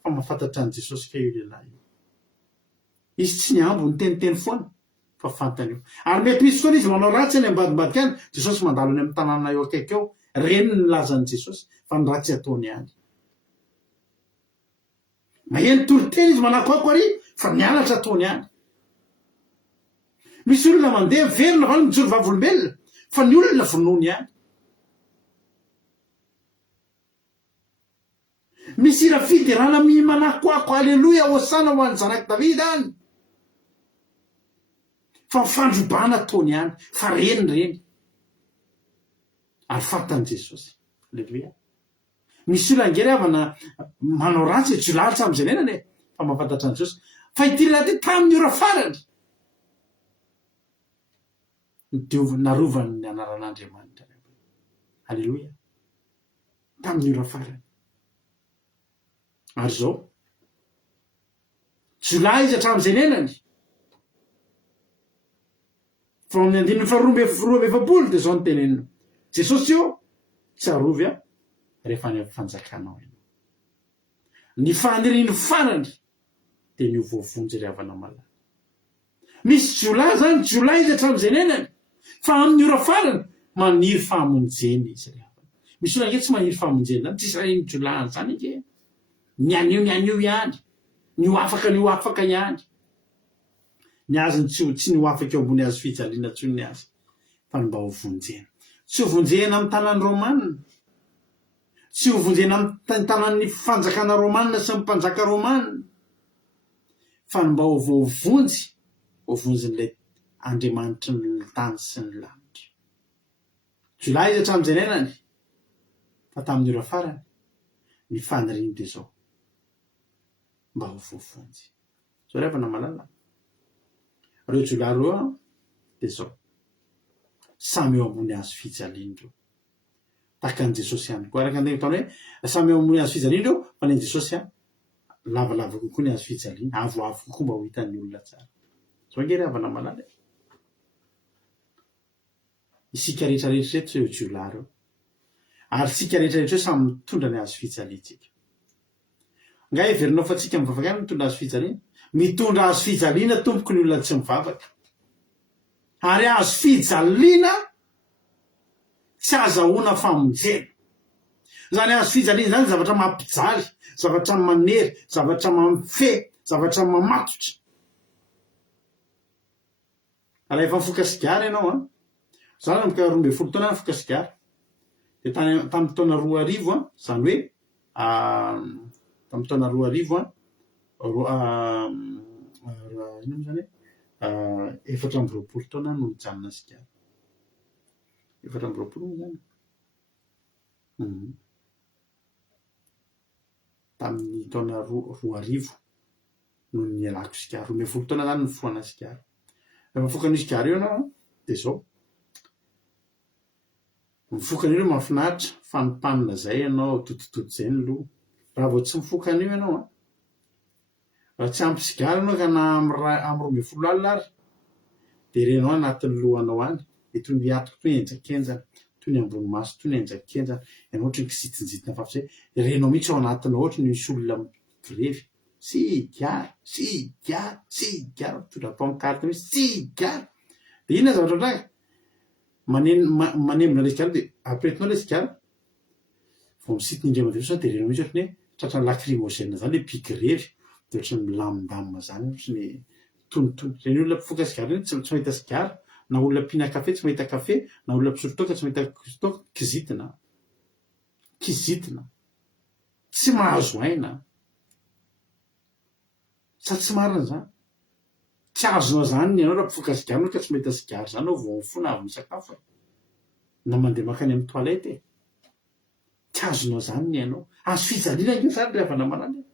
Fa mahafantatra an' Jesosy ka io lehilahy io. Izy tsy niambo niteniteny foana fa fantany io. Ary mety misy foana izy manao ratsy any ambadimbadika any. Jesosy mandalo any amin'ny tanàna eo akaiky eo. Reny ny lazan'i Jesosy fa ny ratsy ataony any. Maheno toriteny izy manakoako ary fa nianatra ataony any. Misy olona mandeha verina va mijoro vavolombelona fa ny olona vonoiny any. Misy ira fiderana manakoako aleloia hosana ho an'ny zanak'i Davida any. Fa fandrobana ataony any fa reny. Ary fantan'i Jesosy. Aleloia. Misy olona angery havana manao ratsy Jolay hatramin'izay nenany fa mahafantatra an' Jesosy. Fa ity lehilahy tamin'ny ora farany. Narovany ny anaran'Andriamanitra. Aleloia. Tamin'ny ora farany. Ary zao Jolay izy hatramin'izay nenany. Fa amin'ny 2:20 dia zao ny tenenina. Jesosy io tsy arovy rehefa any amin'ny fanjakanao ianao. Ny faniriany farany dia ny voavonjy ry havana malala. Misy Jolay zany, Jolay izy hatramin'izay nenany. Fa amin'ny ora farany maniry fahamonjena izy ry havana. Misy olona nge tsy maniry fahamonjena. Tsisy raha iny Jolay zany nge. Ny anio ihany. Ny ho afaka ihany. Ny azony tsy ny ho afaka eo ambony azo fijaliana tsy ny azy. Fa ny mba ho vonjena. Tsy ho vonjena amin'ny tanàny Romanina. Tsy ho vonjena amin'ny tanàn'ny fanjakana Romanina sy ny mpanjaka Romanina. Fa ny mba ho vonjy. Ho vonjin'ilay Andriamanitra ny tany sy ny lanitra. Jolay izy hatramin'izay nenany. Fa tamin'ny ora farany ny faniriany dia zao. Mba ho vonjy. Zao ry havana malala. Reo Jolay roa dia zao. Samy eo ambony hazo fijaliana reo. Tahaka an'i Jesosy ihany koa. Araka ny tany hoe samy eo ambony hazo fijaliana reo fa ny Jesosy lavalava kokoa ny hazo fijaliana. Avoavo kokoa mba ho hitan'ny olona tsara. Zao nge ry havana malala. Isika rehetrarehetra reto eo Jolay reo. Ary isika rehetrarehetra samy mitondra ny hazo fijaliantsika. Nga everinao fa tsika mivavaka any mitondra hazo fijaliana. Mitondra hazo fijaliana tompoko ny olona tsy mivavaka. Ary hazo fijaliana tsy azahoana famonjena. Zany azo fijaliana zany zavatra mampijaly, zavatra manery, zavatra mamfe, zavatra mamatotra. Raha efa mifoka sigara ianao zany amika 12 taona mifoka sigara. De tamin'ny taona 2000 zany hoe tamin'ny taona 2000 ino zany 420 taona no nijanona sigara. 420 zany. Tamin'ny taona 2000 no nialako sigara. 12 taona zany nifohana sigara. Rehefa mifoka ny sigara io ianao de zao. Mifoka an'io mahafinaritra, fanimpanina zay ianao, totototo zay ny loha. Raha vao tsy mifoka an'io ianao raha tsy ampy sigara ianao ka na amin'ny 12 alina ary de renao anatin'ny lohanao any de toy ny atoko toy enjakenjana, toy ny ambony maso toy ny enjakenjana, ianao ohatry ny kisitinjitina fa zay renao mihitsy ao anatinao ohatry ny misy olona grevy. Sigara, sigara, sigara, mitondra pancarte misy sigara. De inona zavatra traka manembona le sigara de apretinao le sigara vao misity indray mandeha de renao mihitsy ohatry ny tratra ny lacrymogène zany le mpigrevy. De ohatry ny milamindamina zany ohatry ny tonitony. Reny olona mpifoka sigara reny tsy mahita sigara, na olona mpina kafe tsy mahita kafe, na olona mpisotro toaka tsy mahita toaka, kizitina, kizitina, tsy mahazo aina. Sa tsy marina zany. Tsy azonao zany ianao raha mpifoka sigara anao ka tsy mahita sigara zany ao vao mifona avy misakafo na mandeha makany amin'ny toilette. Tsy azonao zany ny ianao. Azo fijaliana io zany le avana manany.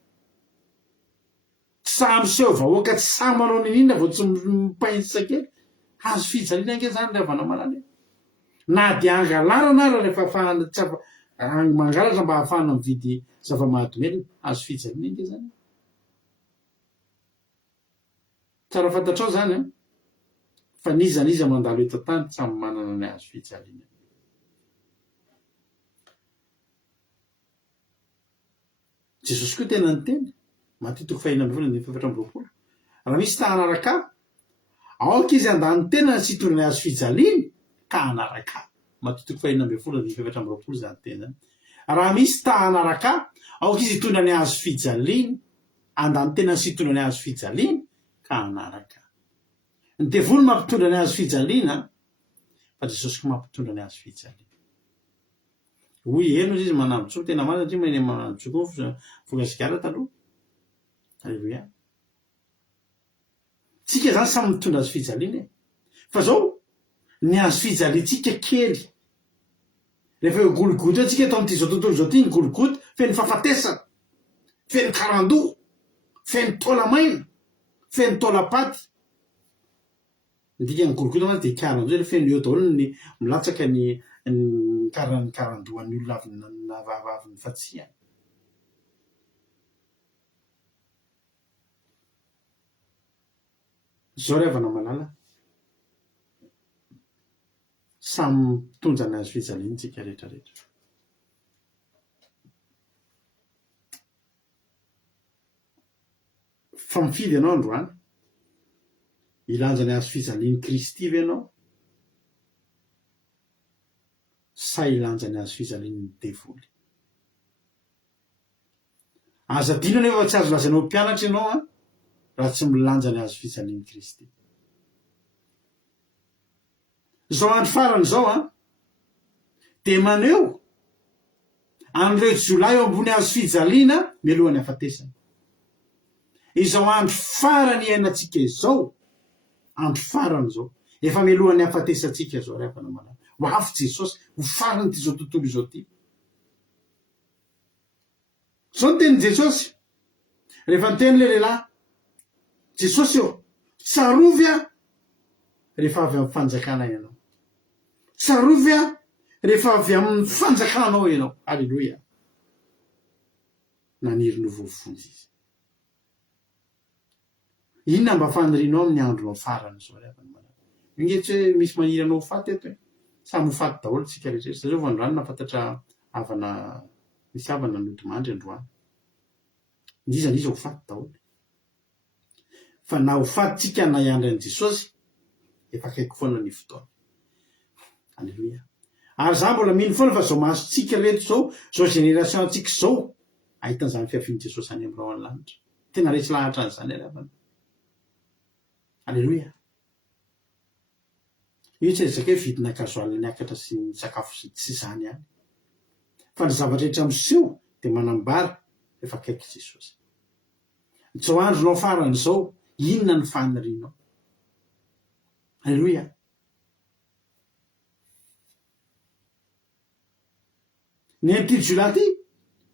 Tsy samy seho vahoaka, tsy samy manao ninina vao tsy mipaintsakely. Azo fijaliana nge zany le avana manany. Na dia angalarana ara rehefa afahana tsy mangalatra mba ahafahana mividy zava-mahadomelina. Azo fijaliana nge zany. Tsara fantatrao zany fa nizaniza mandalo eto tany samy manana ny azo fijaliana. Jesosy koa tena niteny Mateo 5:24. Raha misy ta hanaraka aoka izy andany tena sy hitondra ny azo fijaliana ka hanaraka. Mateo 5:24 zany teny zany. Raha misy ta hanaraka aoka izy hitondra ny azo fijaliana, andany tena sy hitondra ny azo fijaliana ka hanaraka. Ny devoly mampitondra ny azo fijaliana fa Jesosy koa mampitondra ny azo fijaliana. Hoy eno izy manambotsoa tena marina satria mahay manambotsoa koa foka sigara taloha. Halleluia. Tsika zany samy mitondra azo fijaliana. Fa zao ny azo fijaliantsika kely. Rehefa eo gologoty atsika tao amin'ity zao tontolo zao ty ny gologoty feno fahafatesana, feno karandoha, feno taola maina, feno taola paty. Ndika ny gologoty mantsy de karandoha le feno eo daholo ny milatsaka ny karandohan'ny olona avy ny fatsiany. Zao ry havana malala, samy mitondra ny azo fijaliana tsika rehetrarehetra. Fa mifidy ianao androany, ilanja ny azo fijalian'i Kristy ve ianao sa ilanja ny azo fijalian'ny devoly? Aza adino nefa tsy azo lazainao mpianatra ianao raha tsy milanja ny azo fijalian'i Kristy. Zao andro farany zao de maneho an'ireo jolay eo ambony azo fijaliana mialohan'ny hafatesana. Izao andro farany iainantsika izao, andro farany zao, efa mialohan'ny hafatesantsika zao ry havana malala. Ho avy Jesosy ho farany ty zao tontolo izao ty. Zao ny teny Jesosy rehefa niteny le lehilahy, Jesosy eo, tsarovy rehefa avy amin'ny fanjakana ianao. Tsarovy rehefa avy amin'ny fanjakanao ianao. Alleluia. Naniry novofonjy izy. Inona mba fanirinao amin'ny andronao farany zao ry havana malala? Inge tsy hoe misy maniry anao ho faty eto e. Samy ho faty daholo tsika rehetra. Zao androany nafantatra havana misy havana nodimandry androany. Nizaniza ho faty daholo. Fa na ho faty tsika na iandry an'i Jesosy efa akaiky foana ny fotoana. Alleluia. ary za mbola mino foana fa zao mahazotsika reto zao génération atsika zao ahitan'izany fiaviany Jesosy any am'rao any lanitra tena resy lahatra an'izany alavana. Alleloia. Io tsy ezaka hoe vidina kazoalina niakatra sy ny sakafo tsy zany any fa ny zavatra rehetra miseho dia manambara efa akaiky Jesosy. Zao andronao faran'izao inona ny fanirianao? Alleloia. Ny am'ty jiolahy ty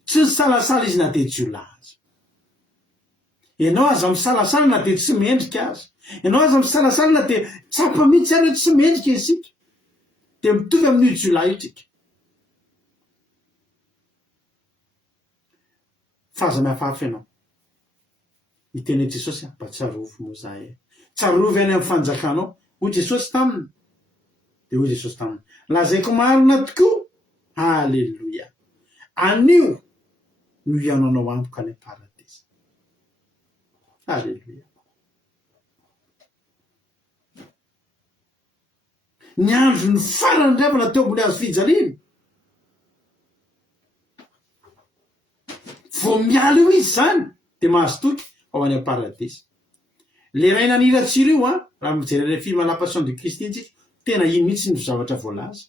tsy salasala izy na dia jiolahy azy. Ianao aza misalasala na dia tsy mendrika azy. Ianao aza misalasala na dia tsapa mihitsy ary tsy mendrika isika dia mitovy amin'io jiolahy itsika. Faza mihafahafa ianao. Iteny Jesosy mba tsarovy moa zahay. Tsarovy any amin'ny fanjakanao. Hoy Jesosy taminy. Dia hoy Jesosy taminy. Lazaiko marina tokoa. Alleluia. Anio no iananao ampoka any paradisa. Alleluia. Ny andro ny farany ravana teo ambony hazo fijaliana. Vao miala io izy zany dia mahazo toky ao any paradisa. Le ray naniratsiro io raha mijery le film La Passion de Christ itsika tena iny mihitsy ny zavatra voalaza.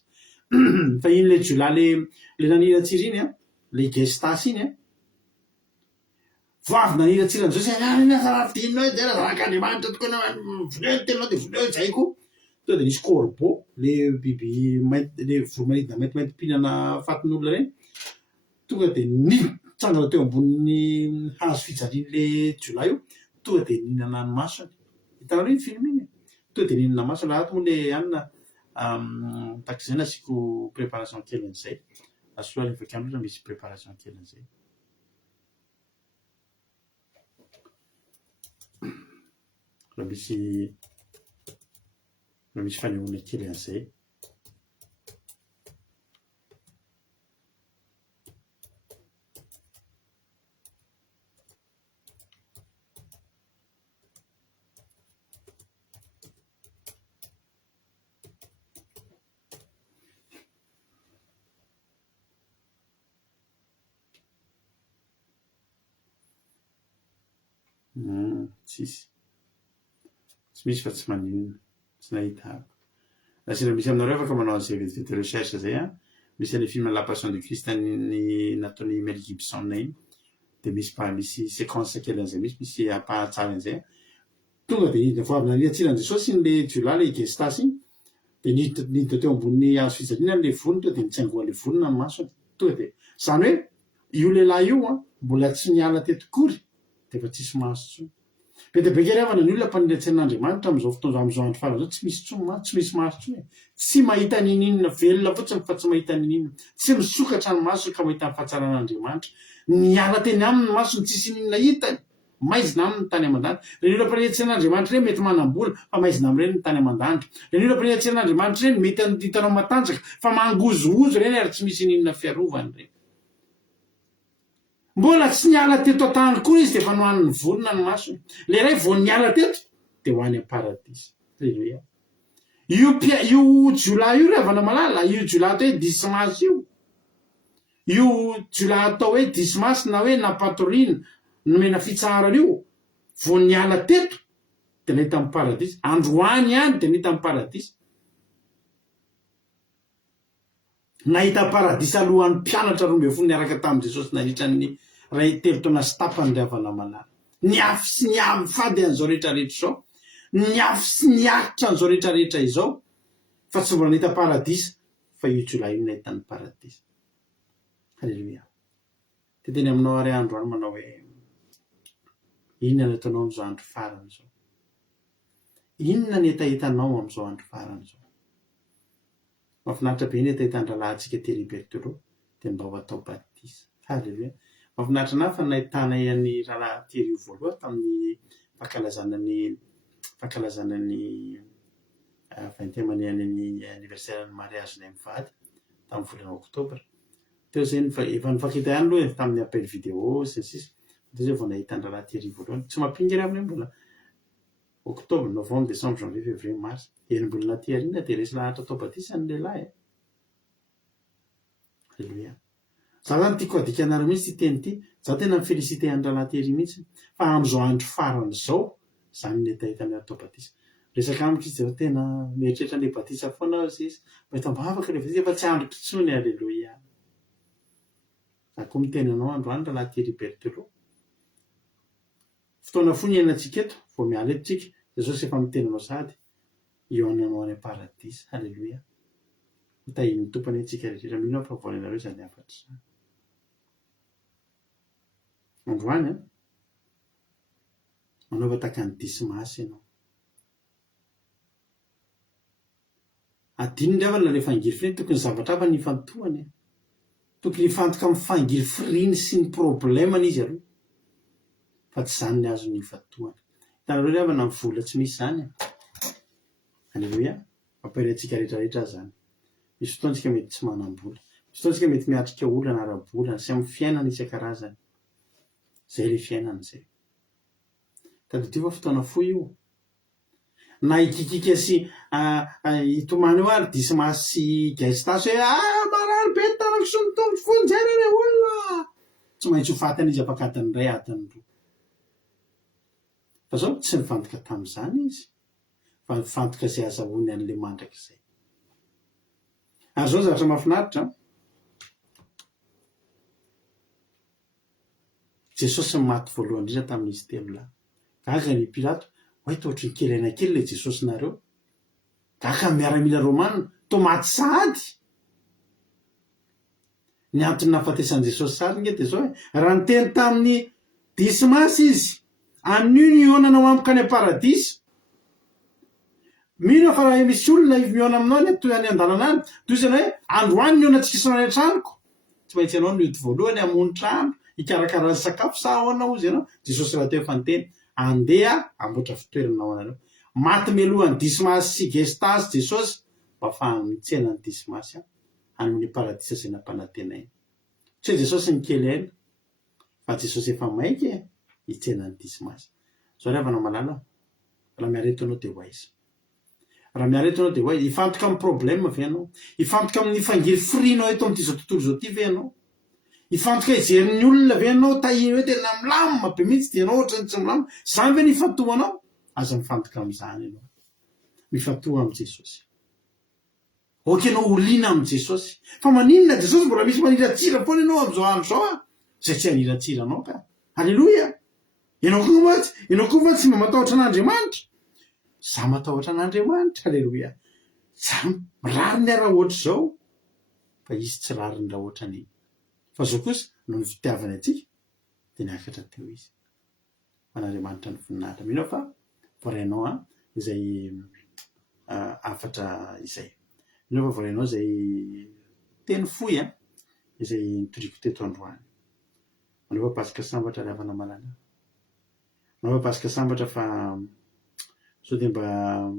Fa iny le jiolahy le naniratsiro iny le gestasy iny vao avy naniratsiro an'izao sy dinonao dia zak'Andriamanitra tokoa anao voneo tenanao dia voneo zaiko. To dia nisy corbeau le biby mainty le voromanidina maintimainty mpinana fatin'olona reny tonga dia nitsangana teo ambonin'ny hazo fijaliana le jiolahy io tonga dia nihinana ny masony. Hitanao iny film iny tonga dia nihinana masony raha moa le anina takizay nasiko préparation kely an'izay asoa rehefa kandro misy préparation kely an'izay. Raha misy fanehoana kely an'izay. Tsisy misy fa tsy maninona tsy nahita nasina misy aminareo afaka manao an'izay vetivety recherche zay misy any film La Passion de Christ ny nataony Mel Gibson iny dia misy séquence kely an'izay misy ampahatsara an'izay tonga dia vao avy naniratsirany Jesosy iny le jiolahy le gestasy iny dia niditra teo ambony hazo fijaliana le vonony tonga dia nitsaingoa le vonona ny masony tonga dia zany hoe io lehilahy io mbola tsy niala teto kory dia efa tsisy maso tsony. Be dia be kely havana ny olona mpaniriatsen'Andriamanitra amin'izao fotoana amin'izao andro farany izao tsy misy tsony tsy misy maso tsony tsy mahita ninina velona fotsiny fa tsy mahita ninina tsy misokatra ny maso ka mahita ny fahatsaran'Andriamanitra niala teny aminy ny masony tsisy ninona hitany maizina aminy ny tany aman-danitra. Reny olona mpaniriatsen'Andriamanitra reny mety manam-bola fa maizina amin'ireny ny tany aman-danitra. Reny olona mpaniriatsen'Andriamanitra reny mety hitanao matanjaka fa mangozogozo reny ary tsy misy ninona fiarovany reny. Mbola tsy niala teto an-tany koa izy dia efa nohan'ny vonona ny masony. Le ray vao niala teto dia ho any am-paradisa. Alleluia. Io jiolahy io ravana malala io jiolahy atao hoe Dismas io jiolahy atao hoe Dismas na hoe Napatorina nomena fitsarana io vao niala teto dia nahita amin'ny paradisa. Androany ihany dia nahita amin'ny paradisa. Nahita paradisa alohan'ny mpianatra 12 niaraka tamin'i Jesosy nandritra ny ray 3 taona sy tapany ravana malala. Niafy sy niafady an'izao rehetrarehetra izao. Niafy sy niakitra an'izao rehetrarehetra izao fa tsy mbola nahita paradisa fa io jiolahy io nahita ny paradisa. Halleluia. Teteny aminao ary andro any manao hoe inona ny ataonao amin'izao andro farany izao? Inona ny etahitanao amin'izao andro farany izao? Mahafinaritra be ny etahitan-dralahintsika Telibertolo dia mba ho atao batisa. Halleluia. Mahafinaritra anahy fa nahitanay an'ny rahalahy tery voaloha tamin'ny fankalazana ny 20e année anniversaire ny mariagenay mivady tamin'ny volana oktobra. Teo zay efa nifakita ihany aloha tamin'ny appel vidéo sy ny sisa. Teo zay vao nahita ny rahalahy tery voalohany. Tsy mampinga ary amin'io mbola octobre, novembre, décembre, janvier, février, mars. Enim-bolana tery iny dia resy lahatra atao batisa ny lehilahy. aleloia. Za zany tiako adikanareo mihitsy ty teny ity, za tena mifelisite an'Rahalatery mihitsy fa am'izao andro farany zao zany le tahitany atao batisa resaka amiko izy zao tena mieritreritra le batisa foana izy mahita mbavaka le batisa fa tsy androko tsony. Aleloia. Za koa miteny anao androany Rahalatery Bertelo, fotoana fo ny iainantsika eto vao miala eto tsika, Jesosy efa miteny anao sady eo ananao any paradisa. Aleloia. Mitahiny tompony antsika rehetra mino fa voalanareo zany afatra zany androany a manaova taka ny Dismasy ianao. Adino ndravana le fangiry firiny tokony zavatra hafa ny ifantohany, tokony ifantoka amin'ny fangiry firiny sy ny problemany izy aloha fa tsy zany ny azo ny ifantohany. Hitanareo ravana amin'ny vola tsy misy zany. Aleloia. Mampahirantsika rehetrarehetra zany. Misy fotoantsika mety tsy manam-bola, misy fotoantsika mety miatrika olana ara-bolana sy amin'ny fiainana isan-karazany. Zay le fiainana zay. Tadidio fa fotoana fo io. Na ikikika sy itomany eo ary Dismasy sy Gestasy hoe marary be tanako sy ny tombo fonjena re olona. Tsy maintsy ho fatany izy apakatany ray atany roa. Fa zao tsy nifantoka tamin'izany izy, fa nifantoka izay azahoany an'le mandrakizay. Ary zao zavatra mahafinaritra, Jesosy ny maty voalohany indrindra tamin'izy telo lahy. Gaga ny Pilato, hoe toa ohatry ny kely aina kely le Jesosy nareo. Gaga ny miaramila Romanina, toa maty sady. Ny antony nahafatesan'i Jesosy sady nge dia zao hoe raha niteny tamin'ny Dismasy izy, anio ny ionanao amiko any paradisa. Mino fa raha misy olona miona aminao any toy any an-dalana any, toy izany hoe androany ny iona tsikisana any an-tranoko. Tsy maintsy ianao no ety voalohany hamono trano, hikarakara sakafo sa ahoana hozy ianao. Jesosy raha teo efa niteny andeha amboatra fitoerana ao anareo. Maty melohan'ny Dismasy sy Gestasy Jesosy mba ahafahany mitsena ny Dismasy hanome paradisa izay nampanantenainy. Tsy hoe Jesosy ny kely aina fa Jesosy efa maika hitsena ny Dismasy. Zao ravana malala, raha miareto anao dia ho aiza. Raha miareto anao dia ho aiza. Hifantoka amin'ny problème ve ianao? Hifantoka amin'ny fangiry firinao eto amin'ity zao tontolo zao ty ve ianao? Hifantoka hijerin'ny olona ve ianao tahiny hoe tena milamina be mihitsy dia ianao ohatrany tsy milamina? Zany ve nifantohanao? Aza mifantoka amin'izany ianao. Mifantoha amin'ny Jesosy. Oka ianao olina amin'ny Jesosy. Fa maninona Jesosy mbola misy maniratsira foana ianao amin'izao andro zao zay tsy haniratsira anao ka. Aleloia. Ianao koa fa tsy mba matahotra an'Andriamanitra. Za matahotra an'Andriamanitra. Aleloia. Za rariny raha ohatra zao fa izy tsy rariny raha ohatra ny. Fa zao kosa no ny fitiavana antsika dia niakatra teo izy. An'Andriamanitra ny voninahitra. Mino fa voarainao izay afatra izay. Mino fa voarainao izay teny fohy izay nitoriako teto androany. Manao fa pasika sambatra ravana malala. Manao fa pasika sambatra fa sao dia mba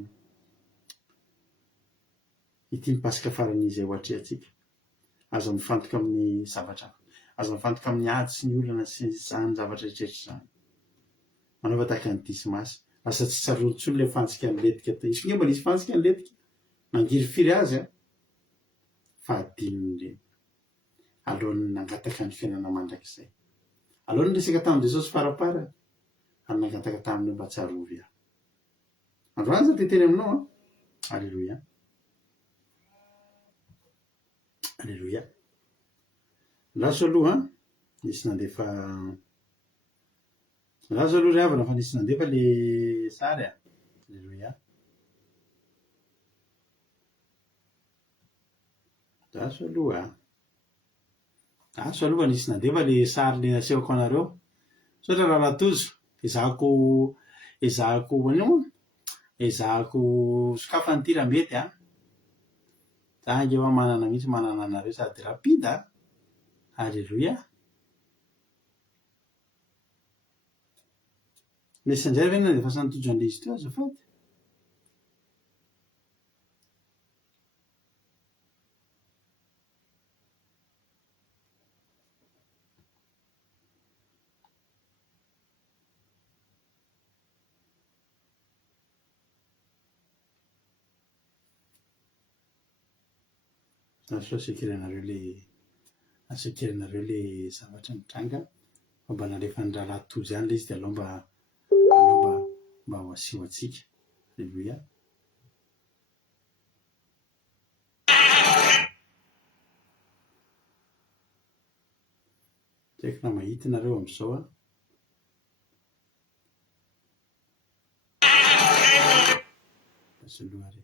ity pasika farany izay ho atrehantsika. Aza mifantoka amin'ny zavatra, aza mifantoka amin'ny ady sy ny olana sy izany zavatra rehetrarehetra izany. Manao fa tahaka ny Dismasy, asa tsy tsaroana intsony ilay fantsika niletika teo. Izy mbola nisy fantsika niletika, nangiry firy azy fa adinony ireny. Alohan'ny nangataka ny fiainana mandrakizay. Alohan'ny resaka tamin'i Jesosy farapara, ary nangataka taminy mba tsarovy aho. Androany za teteny aminao. Aleloia. Aleloia. Laso aloha nisy nandefa laso aloha ry havana fa nisy nandefa le sary Aleloia. Laso aloha laso aloha nisy nandefa le sary le nasehoko anareo. Sotra raha latozo ezahako sokafany ty raha mety za angeo manana mihitsy manana anareo sady rapida. Aleloia. Messenger ve nandefa sanytojo an'ilay izy teo azafady? Nasoa sekeranareo le asakirinareo le zavatra mitranga fa mba nalefa ny rahalahy zany le izy de aloha mba ho asiho atsika. Alleluia. Tsy haiko na mahita nareo amin'izao a. Asoloha re.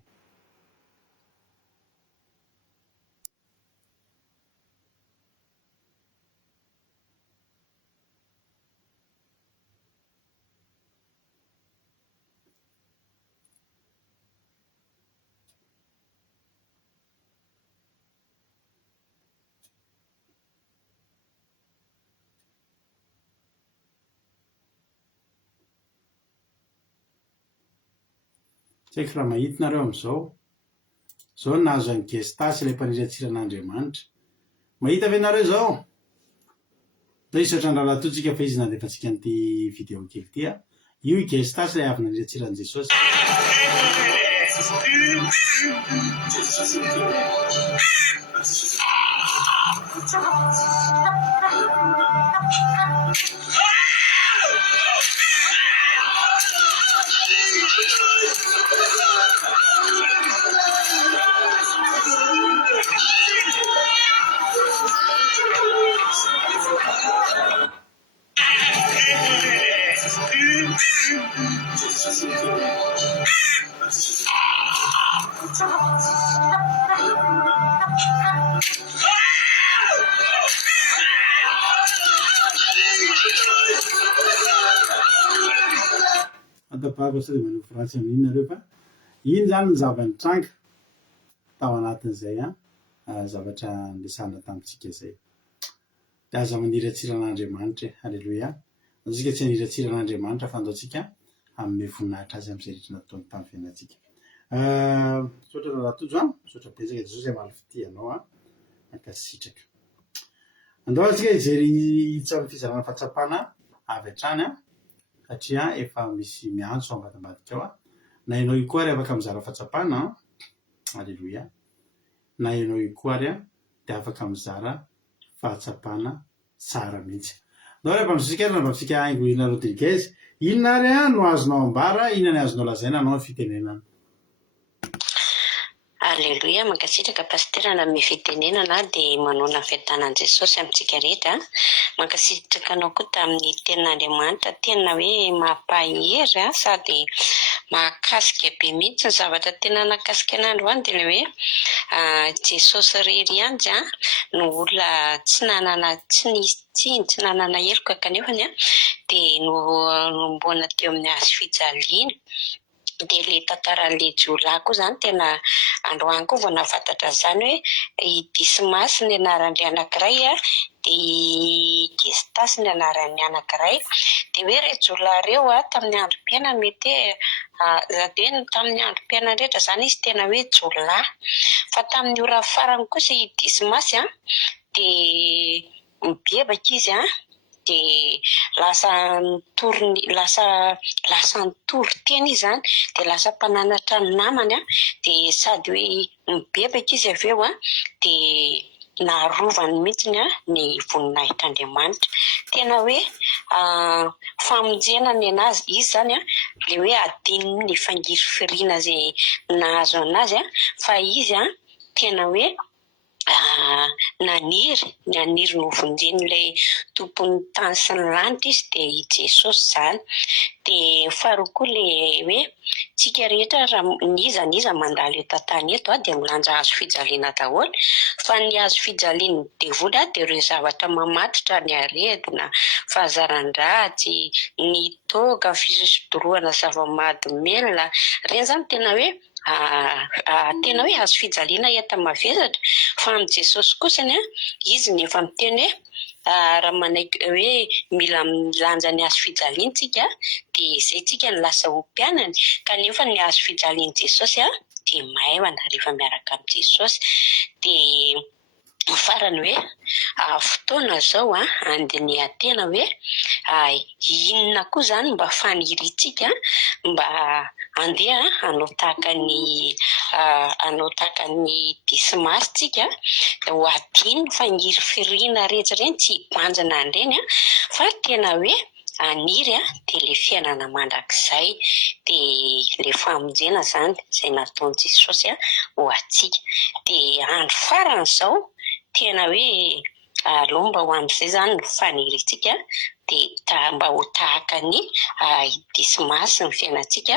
Tsy haiko raha mahita nareo amin'izao. Zao nahazo any gestasy ilay mpaniry atsiran'Andriamanitra. Mahita ve nareo zao? Da isotra ny rahalahy totsika fa izy nandefantsika an'ity vidéo kely ity a. Io i gestasy ilay avy naniry atsiran'i Jesosy. Atapahako sady manofo ratsy amin'inareo fa iny zany ny zava-nitranga tao anatin'izay zavatra nilesana tamintsika zay. De aza maniry atsiran'Andriamanitra. Halleluia. Antsika tsy haniry atsiran'Andriamanitra fa andaotsika amin'ny voninahitra azy amin'izay rehetra nataony tamin'ny fiainantsika. Misaotra rahalahy misaotra betsaka Jesosy hamaly fitianao ankasitraka. Andao antsika hijery itsarony fizarana fahatsapana avy hatrany satria efa misy miantso ambadimbadika ao na ianao io koa ary afaka mizara fahatsapana. Halleluia. Na ianao io koa ary de afaka mizara fahatsapana tsara mihitsy. Andao rehefa misika na mba misika Aingoina Rodriguez, inona ary no azonao ambara, inona ny azonao lazaina anao ny fitenenana? Alleluia, mankasitraka pasitera na amin'ny fitenenana dia manona fiadanan'i Jesosy amintsika rehetra. Mankasitraka anao koa tamin'ny tenin'Andriamanitra, tena hoe mampahery sady mahakasika be mihitsy ny zavatra tena nakasika an'androany dia ilay hoe Jesosy rery anjy no olona tsy nanana heloka kanefany dia nombona teo amin'ny hazo fijaliana. Dia ilay tantaran'ilay jiolahy koa zany tena androany koa vao nahafantatra zany hoe Dismasy ny anaran'ilay anankiray dia Gestasy ny anaran'ny anankiray. Dia hoe ireo jiolahy ireo tamin'ny androm-piainana mety hoe tamin'ny androm-piainana rehetra zany izy tena hoe jiolahy. Fa tamin'ny ora farany kosa i Dismasy dia mibebaka izy dia lasa nitory teny izy zany dia lasa mpananatra ny namany dia sady hoe mibebaka izy avy eo dia naharovany mihitsy ny voninahitr'Andriamanitra. Tena hoe famonjena ny anazy izy zany le hoe adininy ny fangiry firiana zay nahazo anazy fa izy tena hoe naniry novonjen'ilay tompon'ny tany sy ny lanitra izy dia i Jesosy zany. Dia faharoa koa le hoe tsika rehetra raha niza mandalo eto an-tany eto dia milanja hazo fijaliana daholo, fa ny hazo fijalian'ny devoly dia ireo zavatra mamatotra, ny aretina, fahazaran-dratsy, ny toga, fisodoroana zava-mahadomelina, ireny zany tena hoe hazo fijaliana enta mavesatra. Fa amin'ny Jesosy kosa izy nefa miteny hoe raha manaiky hoe mila milanja ny hazo fijaliantsika dia izay tsika ny lasa ho mpianany. Kanefa ny hazo fijalian'i Jesosy dia maivana rehefa miaraka amin'ny Jesosy. Dia farany hoe fotoana zao andinihan-tena hoe inona koa zany mba faniritsika mba andeha hanao tahaka ny hanao tahaka ny dismasy tsika dia ho adino fa ny firina rehetra ireny tsy hibanjana an'ireny fa tena hoe aniry dia ilay fiainana mandrakizay dia ilay famonjena zany izay nataon'i Jesosy ho antsika. Dia andro faran'izao tena hoe alomba ho amin'izay zany no faniritsika dia mba ho tahaka ny dismasy ny fiainantsika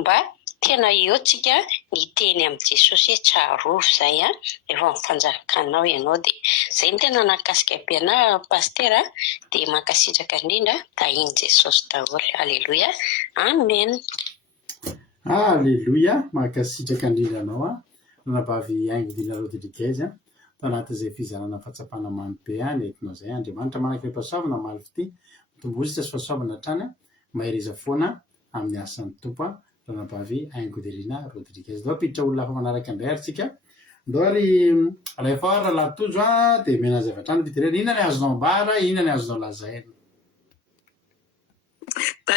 mba tena eo tsika ny teny amin'i Jesosy hoe tsarovy izay efa mifanjakanao ianao. Dia izay ny tena nakasika be anahy pastera dia mankasitraka indrindra dahiny Jesosy daholo. Aleloia, amen. Aleloia, mankasitraka indrindra anao nanabavy Aingodina Rodriguez tanatin'izay fizarana fahatsapana mamy be nentinao izay. Andriamanitra manaka pasoavana malify ty mitombozy sy fahasoavana hatrany mahiriza foana amin'ny asan'ny tompo nanabavy Aingodina Rodriguez. Dao apiditra olona hafa manaraka indray ary tsika ndao ary rehefa raha tojo dia mena zavatra any fitirena inona ny azonao ambara, inona ny azonao lazaina.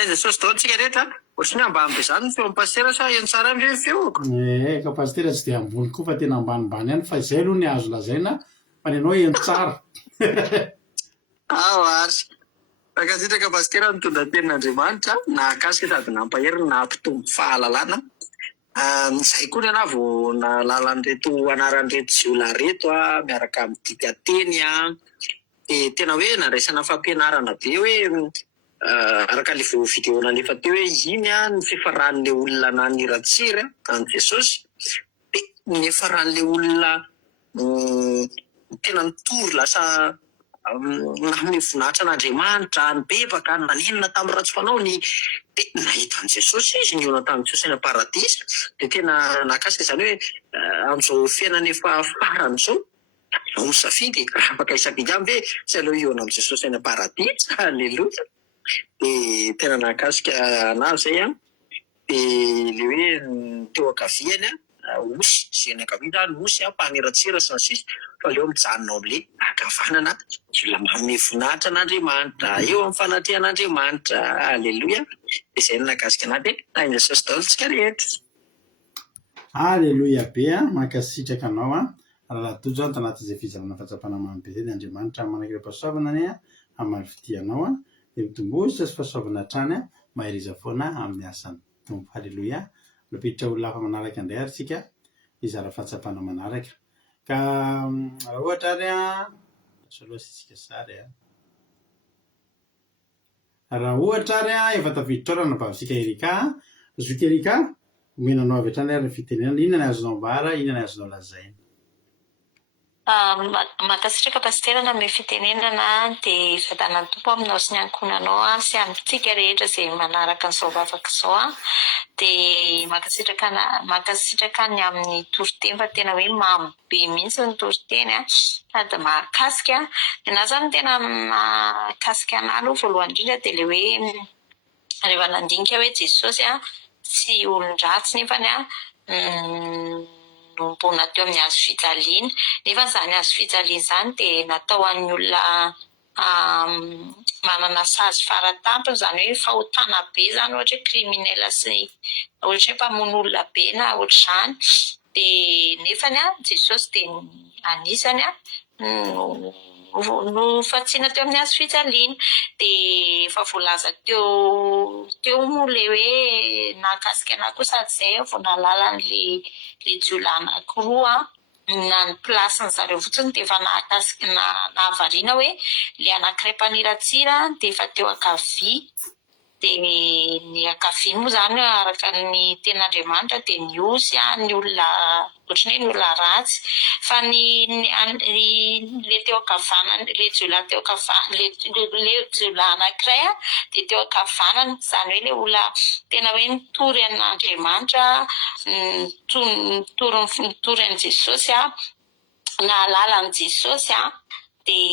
Jesosy dao tsika rehetra ohatrany ambany be zany ny feo pastera sa eny tsara ny feoko. Ka pastera tsy dia ambony koa fa tena ambanimbany ihany fa izay aloha ny azo lazaina fa ny anao eny tsara. Ary mankasitraka pastera mitondra tenin'Andriamanitra nahakasika sady nampaheriny nampitombo fahalalana. Izay koa ny ana vao nalala an'ireto anaran'ireto ziola reto miaraka amin'ny dika teny dia tena hoe nandraisana fampianarana be hoe araka le video nalefa teo hoe iny ny fifaran'le olona naniratsiry an Jesosy dia nefaran'le olona tena nitory lasa nanome voninahitra an'Andriamanitra nibebaka nanenina tamin'ny ratsy fanaony dia nahita an Jesosy izy niona tamin'i Jesosy eny paradisa. Dia tena nakasika izany hoe amin'izao fiainana efa farany izao no misafidy afaka isafidy aminy hoe sy aleo iona amin'i Jesosy eny paradisa. Aleloia. Dia tena nakasika anazy izay dia le hoe teo ankaviany osy sy eny ankavia zany osy mpaniratsira sy ny sisa fa leo mijanonao amin'le ankavanana olona manome voninahitra an'Andriamanitra eo amin'ny fanatrehan'Andriamanitra. Aleloia. Dia izay no nakasika anahy dia tainy Jesosy daholo tsika rehetra. Aleloia be mankasitraka anao raha tojo tanatin'izay fizarana fahatsapana mamy be zay dia Andriamanitra manakira pasoavana any amalifidianao dia mitombozy sy fahasoavana hatrany mahiriza foana amin'ny asan'ny tompo. Aleloia. Napiditra olona hafa manaraka indray ary tsika izara fahatsapana manaraka ka raha ohatra ary soloha sitsika sary raha ohatra ary efa tafiditra ao nanabavitsika Erika zoky Erika omenanao avy hatrany ary ny fitenenana inona ny azonao ambara, inona ny azonao lazaina. Mankasitraka pastera na amin'ny fitenenana dia fatanan'ny tompo aminao sy ny ankonanao sy amintsika rehetra izay manaraka an'izao vavaka izao dia mankasitraka ny amin'ny toriteny fa tena hoe mamy be mihitsy ny toriteny sady mahakasika. Na zany tena mahakasika anahy aloha voalohany indrindra dia le hoe rehefa nandinika hoe Jesosy tsy olon-dratsy nefany nombona teo amin'ny hazo fijaliana nefa izany hazo fijaliana izany dia natao an'ny olona manana sazy fara-tampony izany hoe fahotana be izany ohatra hoe kriminela sy ohatra hoe mpamono olona be na ohatr'izany dia nefany Jesosy dia anisany no fatsiana teo amin'ny hazo fijaliana dia efa voalaza teo moa le hoe nahakasika anahy koa sady izay vao nalala le jiolahy anankiroa na ny plasin'ny zareo fotsiny dia efa nahakasika nahavariana hoe le anankiray mpaniratsira dia efa teo ankavia dia ny ankavia moa izany araka ny ten'Andriamanitra dia ny osy ny olona ohatrany hoe ny olona ratsy fa le teo ankavanana le jiolahy teo ankavanana le jiolahy anankiray dia teo ankavanana izany hoe le olona tena hoe nitory an'Andriamanitra nitory an'i Jesosy nahalala an'i Jesosy dia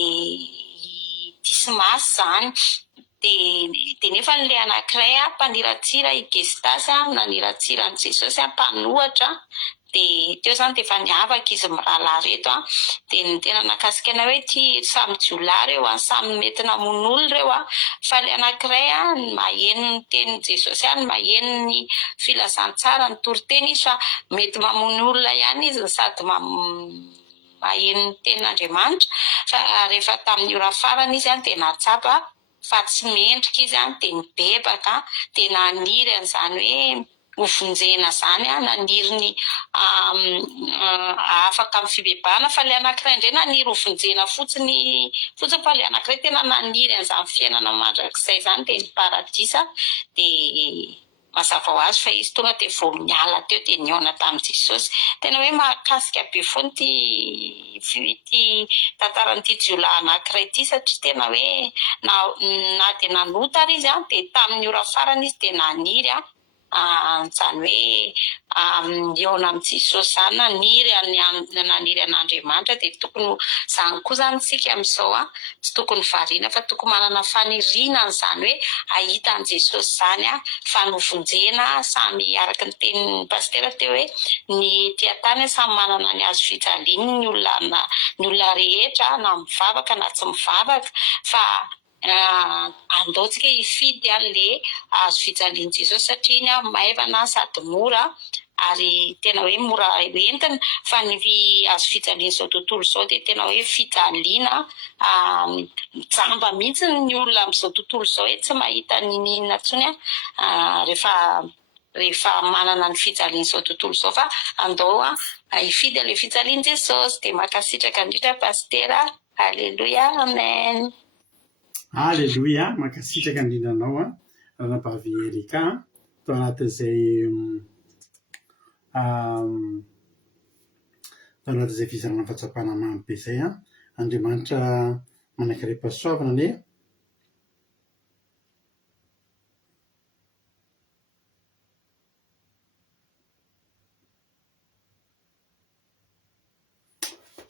dismasy izany dia nefa le anankiray mpaniratsira i Gestasy naniratsira an'i Jesosy mpanohatra dia teo izany dia efa niavaka izy mirahalahy reto dia ny tena nakasikana hoe ty samy jiolahy reo samy mety namono olo reo fa ilay anankiray maheno ny tenin'i Jesosy ny maheno ny filazantsara ny toriteny izy fa mety mamono olona ihany izy sady maheno ny tenin'Andriamanitra fa rehefa tamin'ny ora farany izy dia natsapa fa tsy mendrika izy dia mibebaka dia naniry an'izany hoe hovonjena zany naniry ny afaka amin'ny fibebahana fa ilay anankiray indray naniry hovonjena fotsiny fa ilay anankiray tena naniry an'izany fiainana mandrakizay izany dia ny paradisa dia mazava ho azy fa izy tonga dia vao miala teo dia niaona tamin'i Jesosy. Tena hoe mahakasika be foana ty tantaran'ity jiolahy anankiray ity satria tena hoe na dia nanota ary izy dia tamin'ny ora farany izy dia naniry izany hoe iona amin'ny Jesosy izany naniry an'Andriamanitra dia tokony izany koa izany isika amin'izao tsy tokony variana fa tokony manana fanirinana izany hoe ahita an'i Jesosy izany fa novonjena samy araka ny tenin'ny pastera teo hoe ny ety-tany samy manana ny azo fijaliany ny olona rehetra na mivavaka na tsy mivavaka fa andaontsika hifidy an'le azo fijalian'i Jesosy satria iny maivana sady mora ary tena hoe mora entina fa ny azo fijalian'izao tontolo izao dia tena hoe fijaliana mijamba mihitsy ny olona amin'izao tontolo izao hoe tsy mahita ninina intsony rehefa manana ny fijalian'izao tontolo izao fa andao hifidy an'le fijalian'i Jesosy dia makasitraka indrindra pastera. Alleluia, amen. Alleluia, mankasitraka indrindra anao ranabavy Erika tao anatin'izay fizarana fahatsapana mamy be izay Andriamanitra manankiray-pahasoavana anie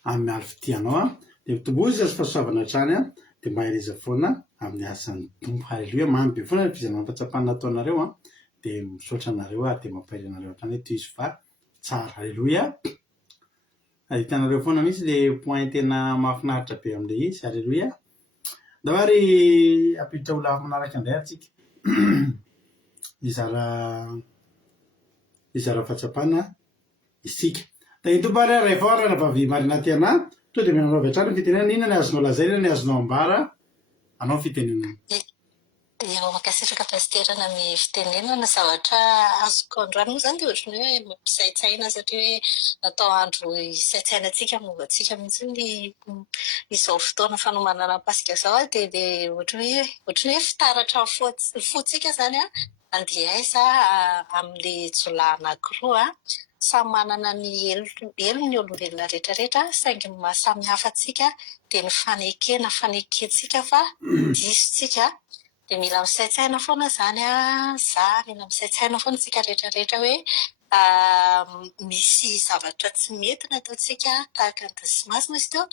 amin'ny alifitianao dia mitombozy azo fahasoavana hatrany dia mba hireza foana amin'ny asan'ny tompo. Halleloia, mamy be foana ny fizarana fahatsapana nataonareo dia misaotra anareo dia mampahery anareo hatrany hoe toy izy fa tsara. Halleloia, hitanareo foana misy le point tena mahafinaritra be amin'ilay izy. Halleloia, ndavary ampiditra ho lava manaraka indray atsika izara fahatsapana isika. Da hitombo ary ray fort ranavavy Marina Tiana to dia menanao avy hatrany ny fitenenana. Inona ny azonao lazaina, ny azonao ambara anao fitenenana? Eo makasitraka pasterana amin'ny fitenenana zavatra azoko androany moa izany dia ohatrany hoe mampisaitsaina satria hoe natao andro isaitsainantsika mombantsika mihitsy ny izao fotoana fanomanana pasika izao dia ohatrany hoe fitaratra fotsika izany andiaiza amin'ilay jolahy anankiroa samy manana ny elony olombelona rehetrarehetra saingy mahasamy hafa antsika dia ny fanekentsika fa disotsika dia mila misaitsaina foana izany mila misaitsaina foana tsika rehetrarehetra hoe misy zavatra tsy mety nataontsika tahaka ny disimasy izy teo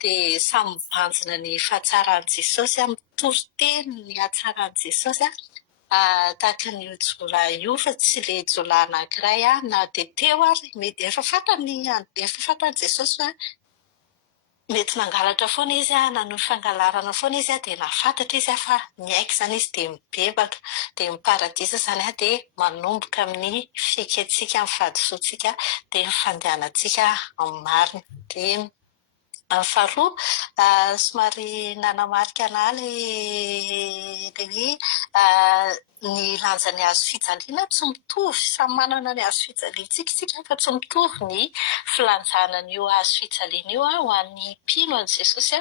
dia samy mibanjina ny fahatsaran'i Jesosy mitoroteny ny hatsaran'i Jesosy tahaka ny jolahy io fa tsy le jolahy anankiray na dia teo ary mety efa fantany Jesosy fa mety nangalatra foana izy nanohy fangalarana foana izy dia nafantatra izy fa miaiky izany izy dia mibebaka dia miparadisa izany dia manomboka amin'ny fiaikatsika amin'ny fahadisoantsika dia ny fandehanantsika amin'ny marina. Dia faharoa somary nanamarika ana ny lanjan'ny hazo fijaliana tsy mitovy, samy manana ny hazo fijaliantsika isika fa tsy mitovy ny filanjanan'io hazo fijaliana io ho an'ny mpino an'i Jesosy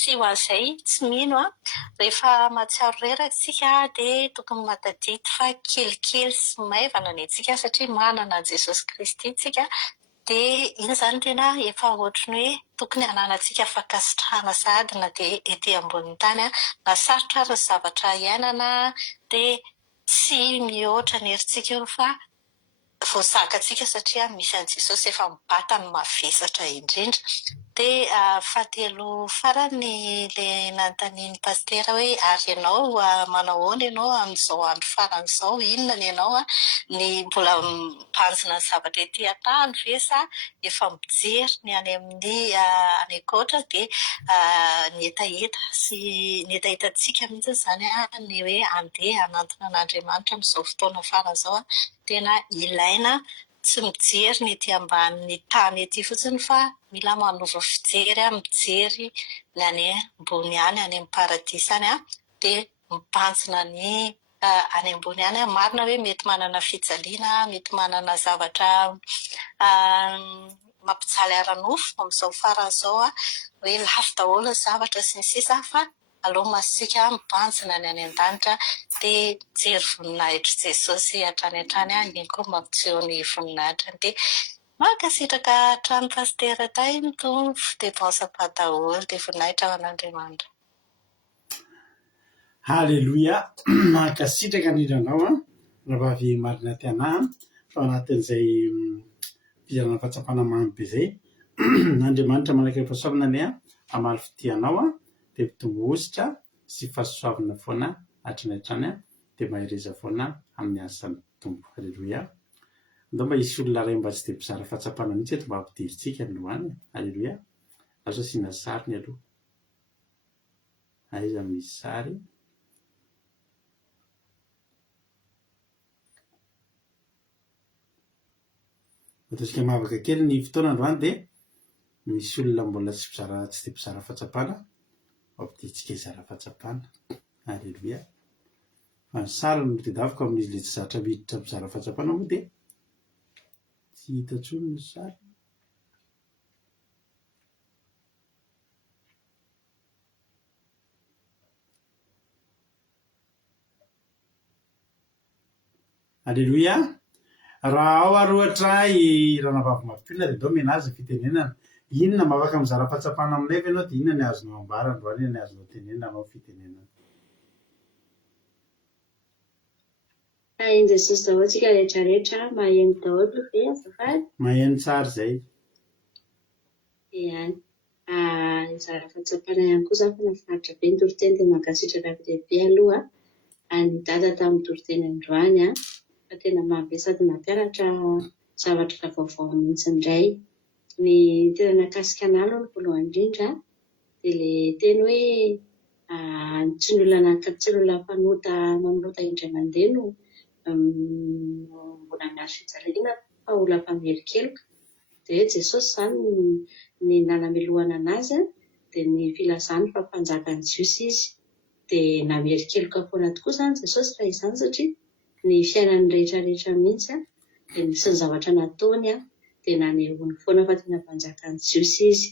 sy ho an'izay tsy mino rehefa mahatsiaro reraka isika dia tokony matadidy fa kelikely sy maivana ny antsika satria manana an'i Jesosy Kristy isika. Dia iny izany tena efa ohatrany hoe tokony hananantsika fankasitrahana sady na dia ety ambonin'ny tany na sarotra ary ny zavatra iainana dia tsy mihoatra ny herintsika eo fa voazakatsika satria misy an'i Jesosy efa mibata ny mavesatra indrindra. Dia fahatelo farany le nanontanian'ny pastera hoe ary ianao manao ahoana ianao amin'izao andro farany izao, inona ny ianao ny mbola mibanjina ny zavatra ety an-tany ve sa efa mijery ny any amin'ny any ankoatra dia ny etaeta sy ny etaetantsika mihitsy izany ny hoe andeha hanantona an'Andriamanitra amin'izao fotoana farany izao tena ilaina tsy mijery ny ety ambanin'ny tany ety fotsiny fa mila manova fijery mijery ny any ambony any, any amin'ny paradisa any dia mibanjina ny any ambony any. Marina hoe mety manana fijaliana, mety manana zavatra mampijaly ara-nofo amin'izao farany izao hoe lafo daholo ny zavatra sy ny sisa fa aleo masika mibanjina ny any an-danitra dia jery voninahitry Jesosy hatrany iny koa mampiseho ny voninahitra dia mankasitraka hatrany pastera tay mitombo dia bonsapa daholo dia voninahitra ho an'Andriamanitra. Halleloia. Mankasitraka indrindra anao ravavy Marina Tiana fa anatin'izay fizarana fahatsapana mamy be izay n'Andriamanitra manaraka fahasoavana ny hamaly fitianao dia mitombo ositra sy fahasoavana foana hatrany dia mahireza foana amin'ny asan'ny tombo. Halleloia. Ndao mba hisy olona iray mba tsy dia mpizara fahatsapana mihitsy eto mba hampidirintsika ny lohaniny. Halleloia. Azo asiana sary ny aloha. Aiza misy sary. Ataontsika mavaka kely ny fotoana androany dia misy olona mbola tsy dia mpizara fahatsapana ampidirintsika hizara fahatsapana. Halleloia. Fa ny sary no tedaviko amin'izy le tsy zatra miditra mpizara fahatsapana moa dia tsy hita intsony ny sary. Halleloia. Raha ao arohatra ranavavy mampilona dia dao menazy fitenenana. Inona mavaka mizara fahatsapana aminay ve ianao dia inona ny azonao ambara androany, inona ny azonao tenenana anao fitenenana. Hainy Jesosy daholo tsika rehetrarehetra, maheno daholo ve azafady? Maheno tsara izay. Ihany. Mizara fahatsapana ihany koa zaho fa nafinaritra be ny toriteny dia mankasitraka lehibe aloha ny dada tamin'ny toriteny androany fa tena mahabe sady mampianatra zavatra vaovao mihitsy indray. Ny tena nakasika an'ahy aloha ny voalohany indrindra dia ilay teny hoe tsy ny olona manolota indray mandeha no mbola miazo fijaliana fa olona mpamerikeloka. Dia Jesosy izany ny nanamelohana anazy dia ny filazany fa mpanjakan'ny Jiosy izy dia namerikeloka foana tokoa izany Jesosy raha izany satria ny fiainany rehetrarehetra mihitsy dia nisy ny zavatra nataony dia nanehoany foana fa tena mpanjakan'ny Jiosy izy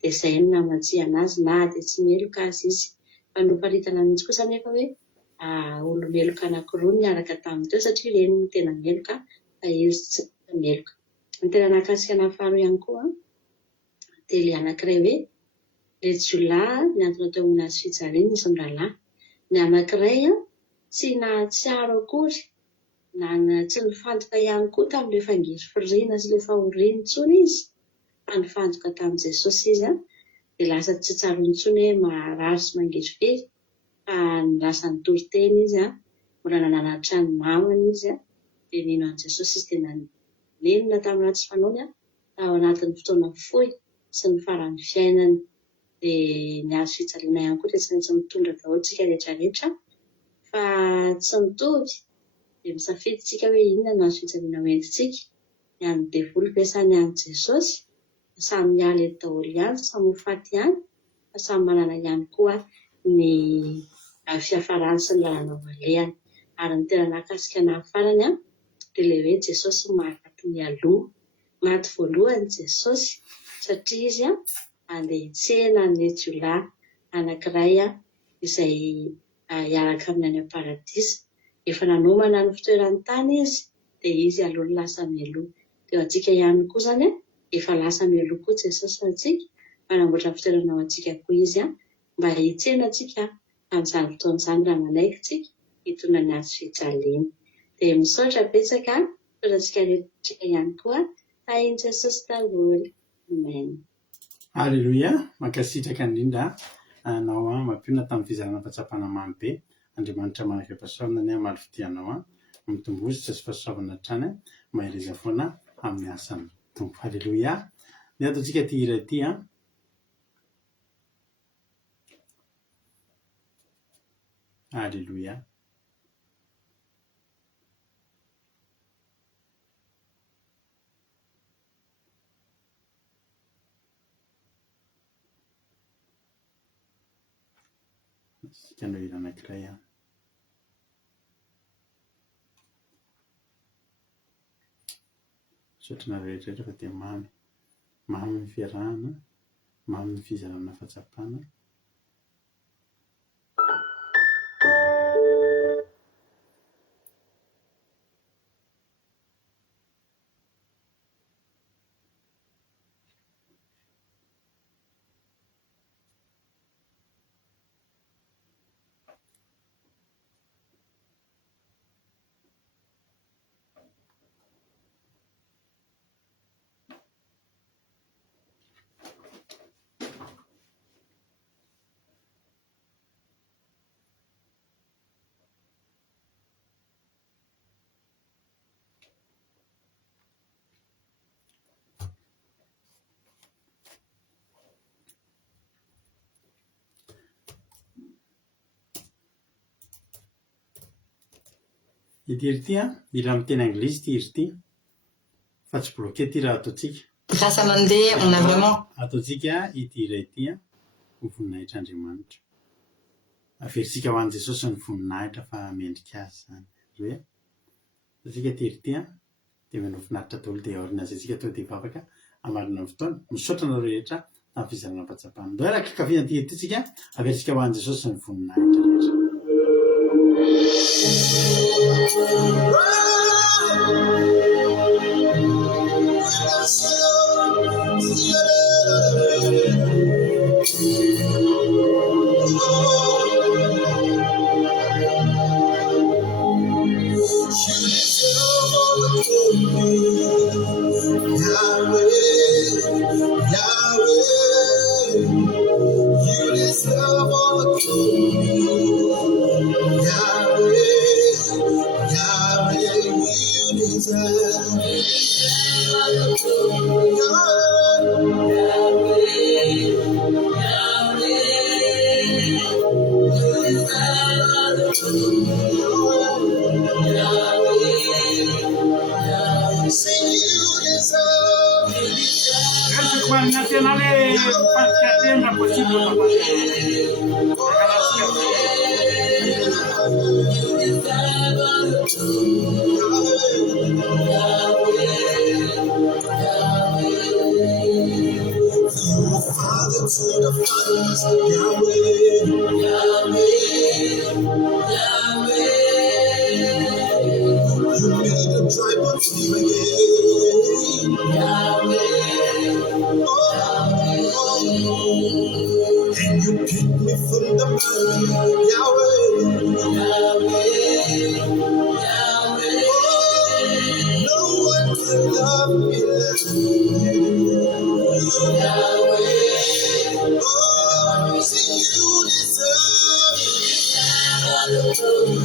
dia izay no namatsy anazy na dia tsy meloka azy izy. Fa noparitana mihitsy kosa nefa hoe olo-meloka anankiroa niaraka tamin'ny teo satria ireny no tena meloka fa izy tsy meloka. Ny tena nakasika an'ahy faharoa ihany koa dia ilay anankiray hoe ilay jiolahy niantona teo amin'ny hazo fijaliana izy mirahalahy. Ny anankiray tsy nahatsiaro akory na tsy nifantoka ihany koa tamin'ilay fangiry firiana sy ilay fahoriana intsony izy fa nifantoka tamin'i Jesosy izy dia lasa tsy tsaro intsony hoe marary sy mangiry firy fa ny lasa nitoriteny izy mbola nananatra ny mamany izy dia nino an'i Jesosy izy dia nenina tamin'ny tsy fanaony ao anatin'ny fotoana fohy sy ny faran'ny fiainany. Dia ny hazo fijaliana ihany koa dia tsy maintsy mitondra daholo tsika rehetrarehetra fa tsy mitovy dia misafidy tsika hoe inona no hazo fijaliana hoentintsika, ny an'ny devoly ve sa ny an'i Jesosy. Samy miala eto daholo ihany, samy hofaty ihany fa samy manana ihany koa ny fiafarany sy ny lalana valehany. Ary ny tena nakasika anahy farany dia ilay hoe Jesosy maty mialoha, maty voalohany Jesosy satria izy andeha hitsena ny jiolahy anankiray izay hiaraka amin'ny any am-paradisa. Efa nanomana ny fitoerany tany izy dia izy aloha lasa mialoha. Dia antsika ihany koa izany efa lasa mialoha koa Jesosy antsika manamboatra fitoerana ao antsika koa izy mba hitsena antsika amin'izany fotoana izany raha manaiky tsika hitondra ny hazo fijaliana. Dia misaotra betsaka Ratsika rehetra ihany koa tahin Jesosy daholo. Amen. Alleluia. Mankasitraka indrindra anao mampiona tamin'ny fizarana fahatsapana mamy be. Andriamanitra manaka pasaorana ny amaly fitianao mitombositra sy fahasoavana hatrany mahereza foana amin'ny asany tompo. Alleluia. Ny ataontsika ty hira ty Alleluia. Sika andao hira anankiray sotrana rehetrarehetra fa dia mamy ny fiarahana, mamy ny fizarana fahatsapana. Ity hira ity hira amin'ny teny anglisy ity hira ity fa tsy bloqué ty raha ataontsika. Grâce à Mandé, on a vraiment... Ataontsika ity hira ity ho voninahitra Andriamanitra. Averintsika ho an'i Jesosy ny voninahitra fa mendrika azy zany. Hoe ataontsika ity hira ity dia mino finaritra daholo dia aorina izay tsika tonga dia efa afaka hamarina ny fotoana. Misaotra anao rehetra tamin'ny fizarana fahatsapana. Ndao araka kafiana ity hira ity tsika averintsika ho an'i Jesosy ny voninahitra rehetra. Nazionale fatica possibile And you pick me from the bottom, Yahweh, Yahweh. Oh, no one can love me like you, Yahweh. Oh, see you deserve it,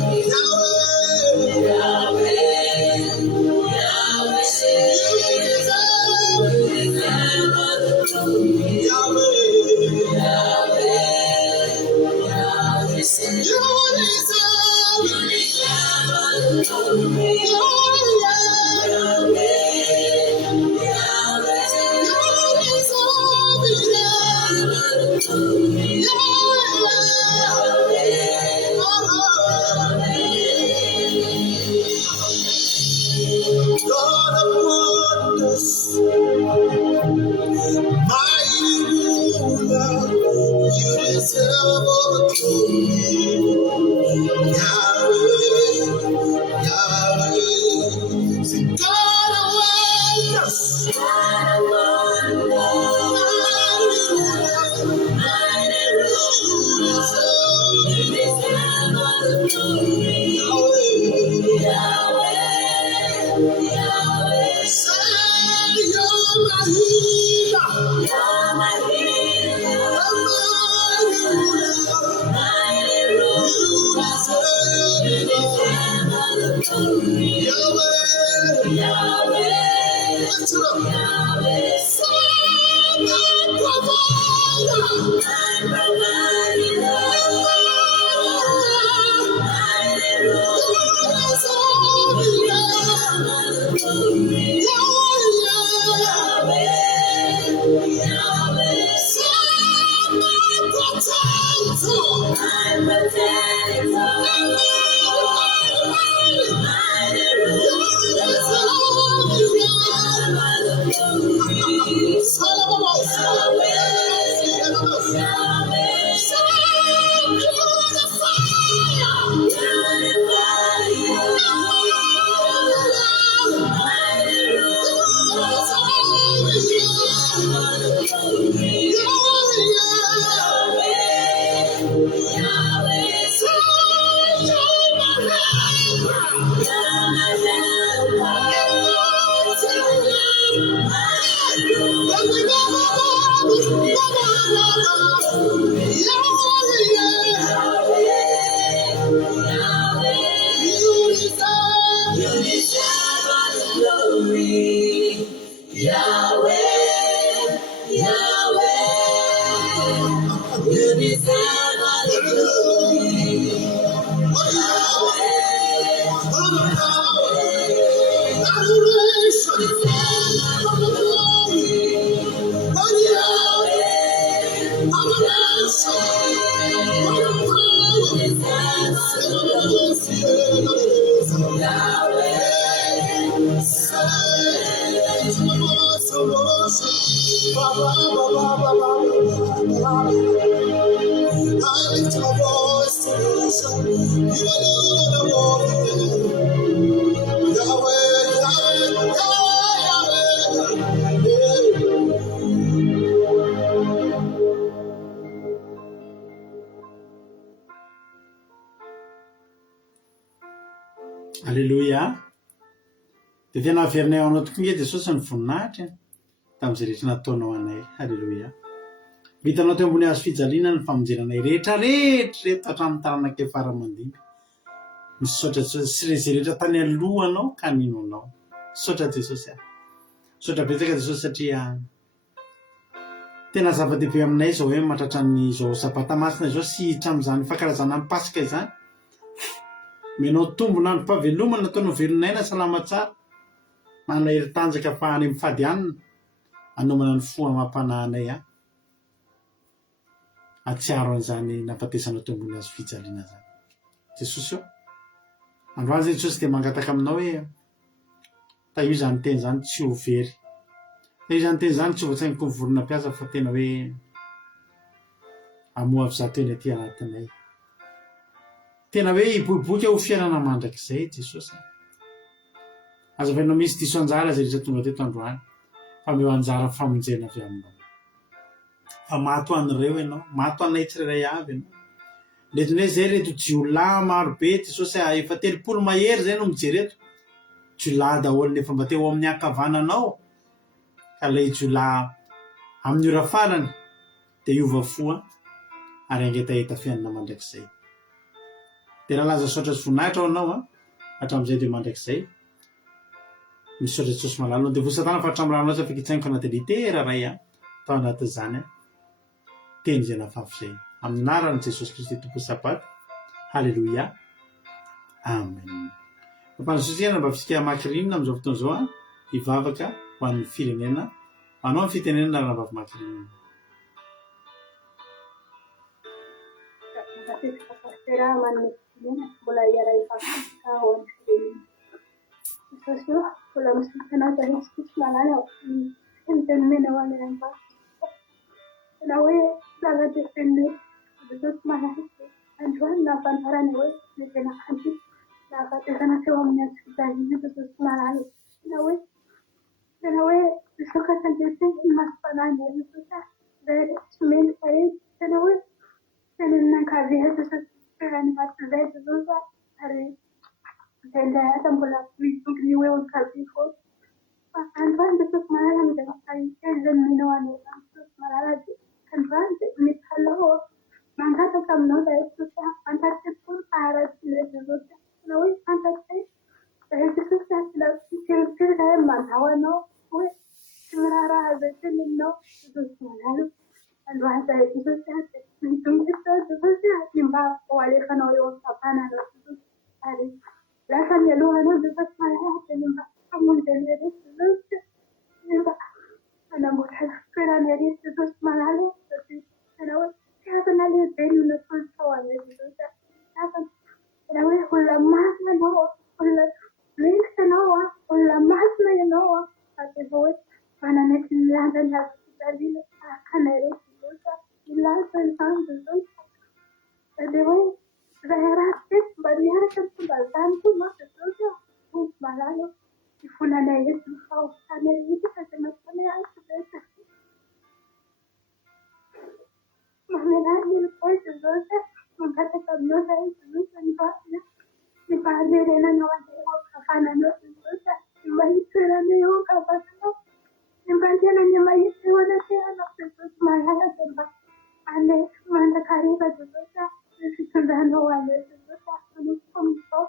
Yahweh, Yahweh, Yahweh. See you deserve it, Yahweh. God of wonders, mighty ruler, you deserve all the glory. Yahweh, Yahweh, say God of wonders, God of wonders, mighty ruler, Alléluia. Dia tena averinay ao anao tokoa nge Jesosy ny voninahitra tamin'izay rehetra nataonao anay. Alléluia. Vitanao teo ambony hazo fijaliana ny famonjenanay rehetra hatramin'ny taranaka faramandimby. Misaotra Jesosy sy izay rehetra tany alohanao ka nino anao. Misaotra Jesosy. Misaotra betsaka Jesosy satria tena zava-dehibe aminay izao hoe mahatratra n'izao sabata masina izao sy hiditra amin'izany fankalazana amin'ny pasika izany. Menao tombona ny mpavelomana nataonao velonaina salama tsara. Manana hery-tanjaka ahafahany mifady hanina anomana ny fohamam-pananay atsiaro an'izany nampatesanao teo ambony hazo fijaliana zany. Jesosy io. Androany zay Jesosy dia mangataka aminao hoe taio izany teny zany tsy ho very. Taio izany teny zany tsy ho voatsainiko mivorona mpiasa fa tena hoe amoa avy zato eny aty anatinay. Tena hoe hiboiboika ho fiainana mandrakizay Jesosy. Azavanao misy diso anjara zay rehetra tonga teto androany. Fa meo anjara famonjena avy aminao. Fa mato an'ireo ianao, mato anay tsirairay avy ianao. Letonay zay reto jiolahy maro be Jesosy efa 30 mahery zay no mijereto. Jiolahy daholo nefa mba teo amin'ny ankavananao. Ka ilay jiolahy amin'ny ora farany dia hiova fo ary angetaheta fiainana mandrakizay. Tena laza saotra sy voninahitra ao anao hatramin'izay dia mandrakizay. Misaotra Jesosy malalo dia vosatana fa hatramin'ny ranonao tsy afaka hitsaingo anaty litera ray tao anatin'izany teny izay nafafy izay. Amin'ny anaran'i Jesosy Kristy Tompo Sabata. Halleluia. Amen. Mampanasosena mba fisika makirinina amin'izao fotoana izao hivavaka ho an'ny firenena. Manao ny fitenenana raha vavy makirinina. Mbola iara-ifakafika ao amin'ny firenena. Jesosy io mbola misy anao zany tsy malala fitenenena ho anay amin'ny tena hoe zava-dehibe Jesosy malala androany nahafantarany hoe ny tena kanty nahafatesana teo amin'ny hazo fijaliana Jesosy malala. Tena hoe misokatra ankehitriny masonanany Jesosy zay tsy mendrika edy tena hoe teneninankavia Jesosy tena maty zay Jesosy ary zay ilay asa mbola mitokony hoe olon-kavia foana. Fa androany Jesosy malala amin'izay mampahitely zay minao anay Jesosy malala dia androany dia mitalao mangataka aminao zay Jesosy fantatry foana taharatsy ilay Jesosy tena hoe fantatry zay Jesosy tsiritsiro zay mandao anao hoe tsy miraharaha zay teneninao Jesosy malala. Androany zay Jesosy mitongitra Jesosy mba ho alefanao eo amin'ny fampananao Jesosy ary lasa mialohanao Jesosy malala dia mba hamonjy anay rehetra Jesosy mba anamboatra toerana ery Jesosy malala satria tena hoe fiavana lehibe no natolotao anay Jesosy. Fiavana tena hoe olona masina ianao, olona mendrika ianao, olona masina ianao ary efa hoe manana ny lanjany azo fijaliana tahaka anay rery Jesosy. Ilaza izany Jesosy. Dia hoe raha ratsy eto mba miaraka mitondra izany koa ianao Jesosy. Jesosy malala ifonanay eto ny fahotanay eto fa tena fanay azo rehetra. Mamelany ilay Jesosy mampataka aminao zahay Jesosy ny fahamerenanao anay kafananao Jesosy. Ny mahitoerana eo kafananao. Ny mba ny mahita eo anateranao Jesosy malala dia mba anay mandrakariva Jesosy ny fitondranao anay Jesosy. Manosika amin'izao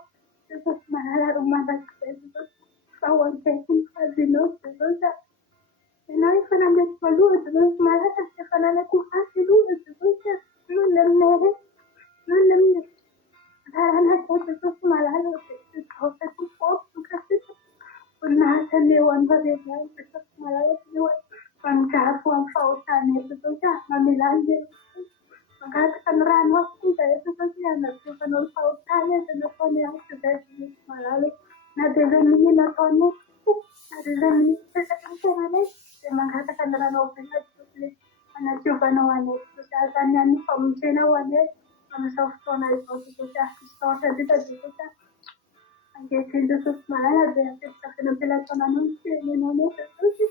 Jesosy malala ro mandrakizay Jesosy. Fa ho antsaiky ny fahazinao Jesosy. Ianao efa namety maloha Jesosy malala sy efa nanako fasy aloha Jesosy. Noho ny aminay rehetra, noho ny amin'ny raranazao Jesosy malala dia izao satria fofokasika voninahitany eo an'ireny ihany Jesosy malala sy hoe manjary amin'ny fahotanay Jesosy. Mamelany mangataka ny rano avokoa zahay Jesosy hanatrefanao ny fahotany dia nataony antsy izay Jesosy malala. Na dia izay minina ataonay na dia izay mipetraka ny tenanay dia mangataka ny rano avena Jesosy hanadiovanao anay Jesosy. Azany ihany ny famonjenao anay amin'izao fotoana izao Jesosy. Misaotra ndrika Jesosy. Ankehitriny Jesosy malala dia apetraka fiainam-pelatananao ny firenenanao Jesosy.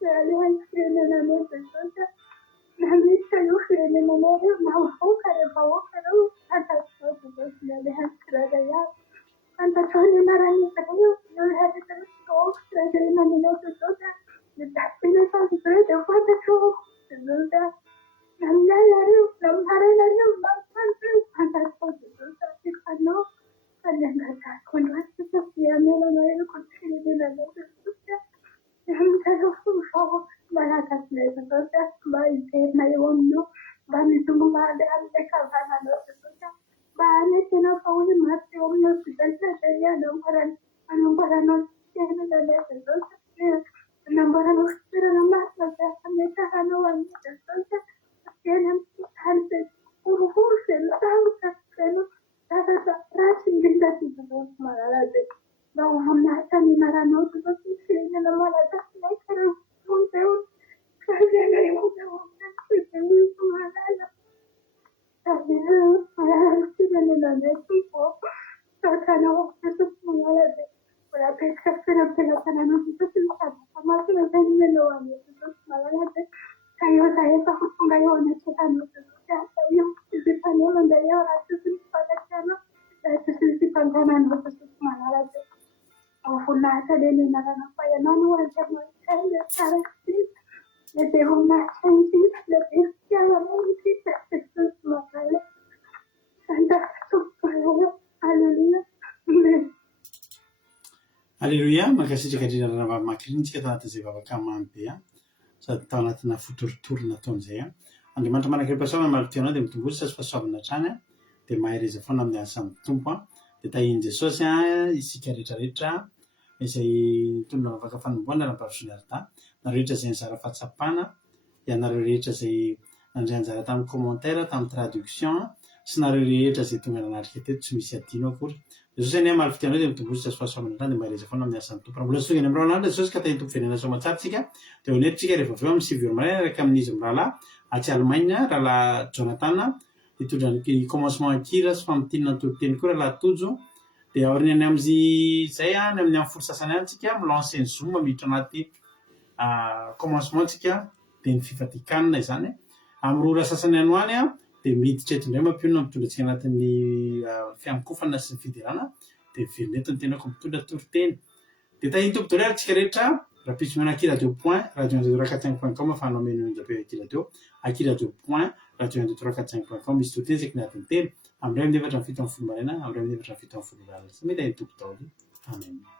Mialy firenenanao Jesosy. Na miditra io firenenanao io na vahoaka rehefa vahoaka ireo fantatrao Jesosy. Mialy tsirairay avy. Fantatrao ny anaran'izy ireo io rehetra vahoaka tsirairay naninao Jesosy. Ny datina fazon'ireo dia fantatrao Jesosy. Na mialy ireo na maraina ireo na mifantareo fantatrao Jesosy. Tikanao fa ny angatahako androany Jesosy hamelanao eo koa ny firenenanao Jesosy. Amin'izao vahoaka malagasy Jesosy mba hiverina eo aminao, mba mitomboka amin'ilay kavananao Jesosy. Mba hanay tena fa hoe maty eo amin'ny hôpitaly dia anamboaranao ny fiainananay Jesosy. Anamboaranao fitoerana masina izay hametrahanao anay Jesosy. Teny amin'ny tany izay horohoro feno sarotra feno zavatra ratsy indrindra Jesosy malala dia mba ho voninahitra ny anaranao Jesosy ny firenena malagasy maika ireo fon'izay kaviana eo Jesosy malala. Malala ny firenenanay tompo. Saotranao Jesosy malala dia mbola apetraka fiainam-pelatananao Jesosy ny sabata masina izay nomenao anay Jesosy malala dia ka eo zahay efa ho tonga eo anatrehanao Jesosy. Io fizitanao mandeha eo raha Jesosy ny fantatrianao raha Jesosy ny fitantananao Jesosy malala dia ao voninahitra ilay ny anaranao fa ianao no andramanitray dia tsara indrindra. Dia voninahitra indrindra dia be fitiavanao indrindra Jesosy malala. Alleluia. Amen. Alleluia. Mankasitraka indrindra raha mamakiriny tanatin'izay vavaka mamy be sady tao anatina fotorotorona ataon'izay. Andriamanitra manakaripa-saovana maloteo dia mitombory sasy fahasoavana hatrany dia mahay reza foana amin'ny asa amin'ny tompo. Dia tahiny Jesosy isika rehetrarehetra izay mitondra mavaka fanomboana raha mpavisinarita na rehetra izay nizara fahatsapana ianareo rehetra izay nandray anjara tamin'ny commentaire tamin'ny traduction sy nareo rehetra izay tonga nanatrika teto tsy misy adino akory. Jesosy any maly fitianao dia mitombory sasy fahasoavana hatrany dia mahay reza foana amin'ny asa amin'ny tompo. Raha mbola songany amin'ny raha Jesosy ka tahiny tompo firenena soamantsaritsika dia honetitsika rehefa avy eo amin'ny 6 heures maraina araka amin'izy mirahalahy aty Allemagne rahalahy Jonathan hitondra ny commencement ankira sy famotinana ny toloteny koa rahalahy Tojo. Dia aoriany amin'izay any amin'ny folo sasany any tsika milancer ny Zoom miditra anaty commencement tsika dia ny fifatikanina izany. Amin'ny roa sasany any hoany dia miditra eto indray mampionona mitondra antsika anatin'ny fiankofana sy ny fidirana dia velona eto ny tenako mitondra toroteny. Dia tahiny tompo daholo tsika rehetra rapitso mena akiradio point radio124.com afahanao meno enjapeo akiradio radio124.com misy toroteny zay kinatiny telo amin'ny ray amin'ny efatra ny fito amin'ny folo maraina amin'ny ray amin'ny efatra ny fito amin'ny folo alina. Mety tahiny tompo daholo. Amen.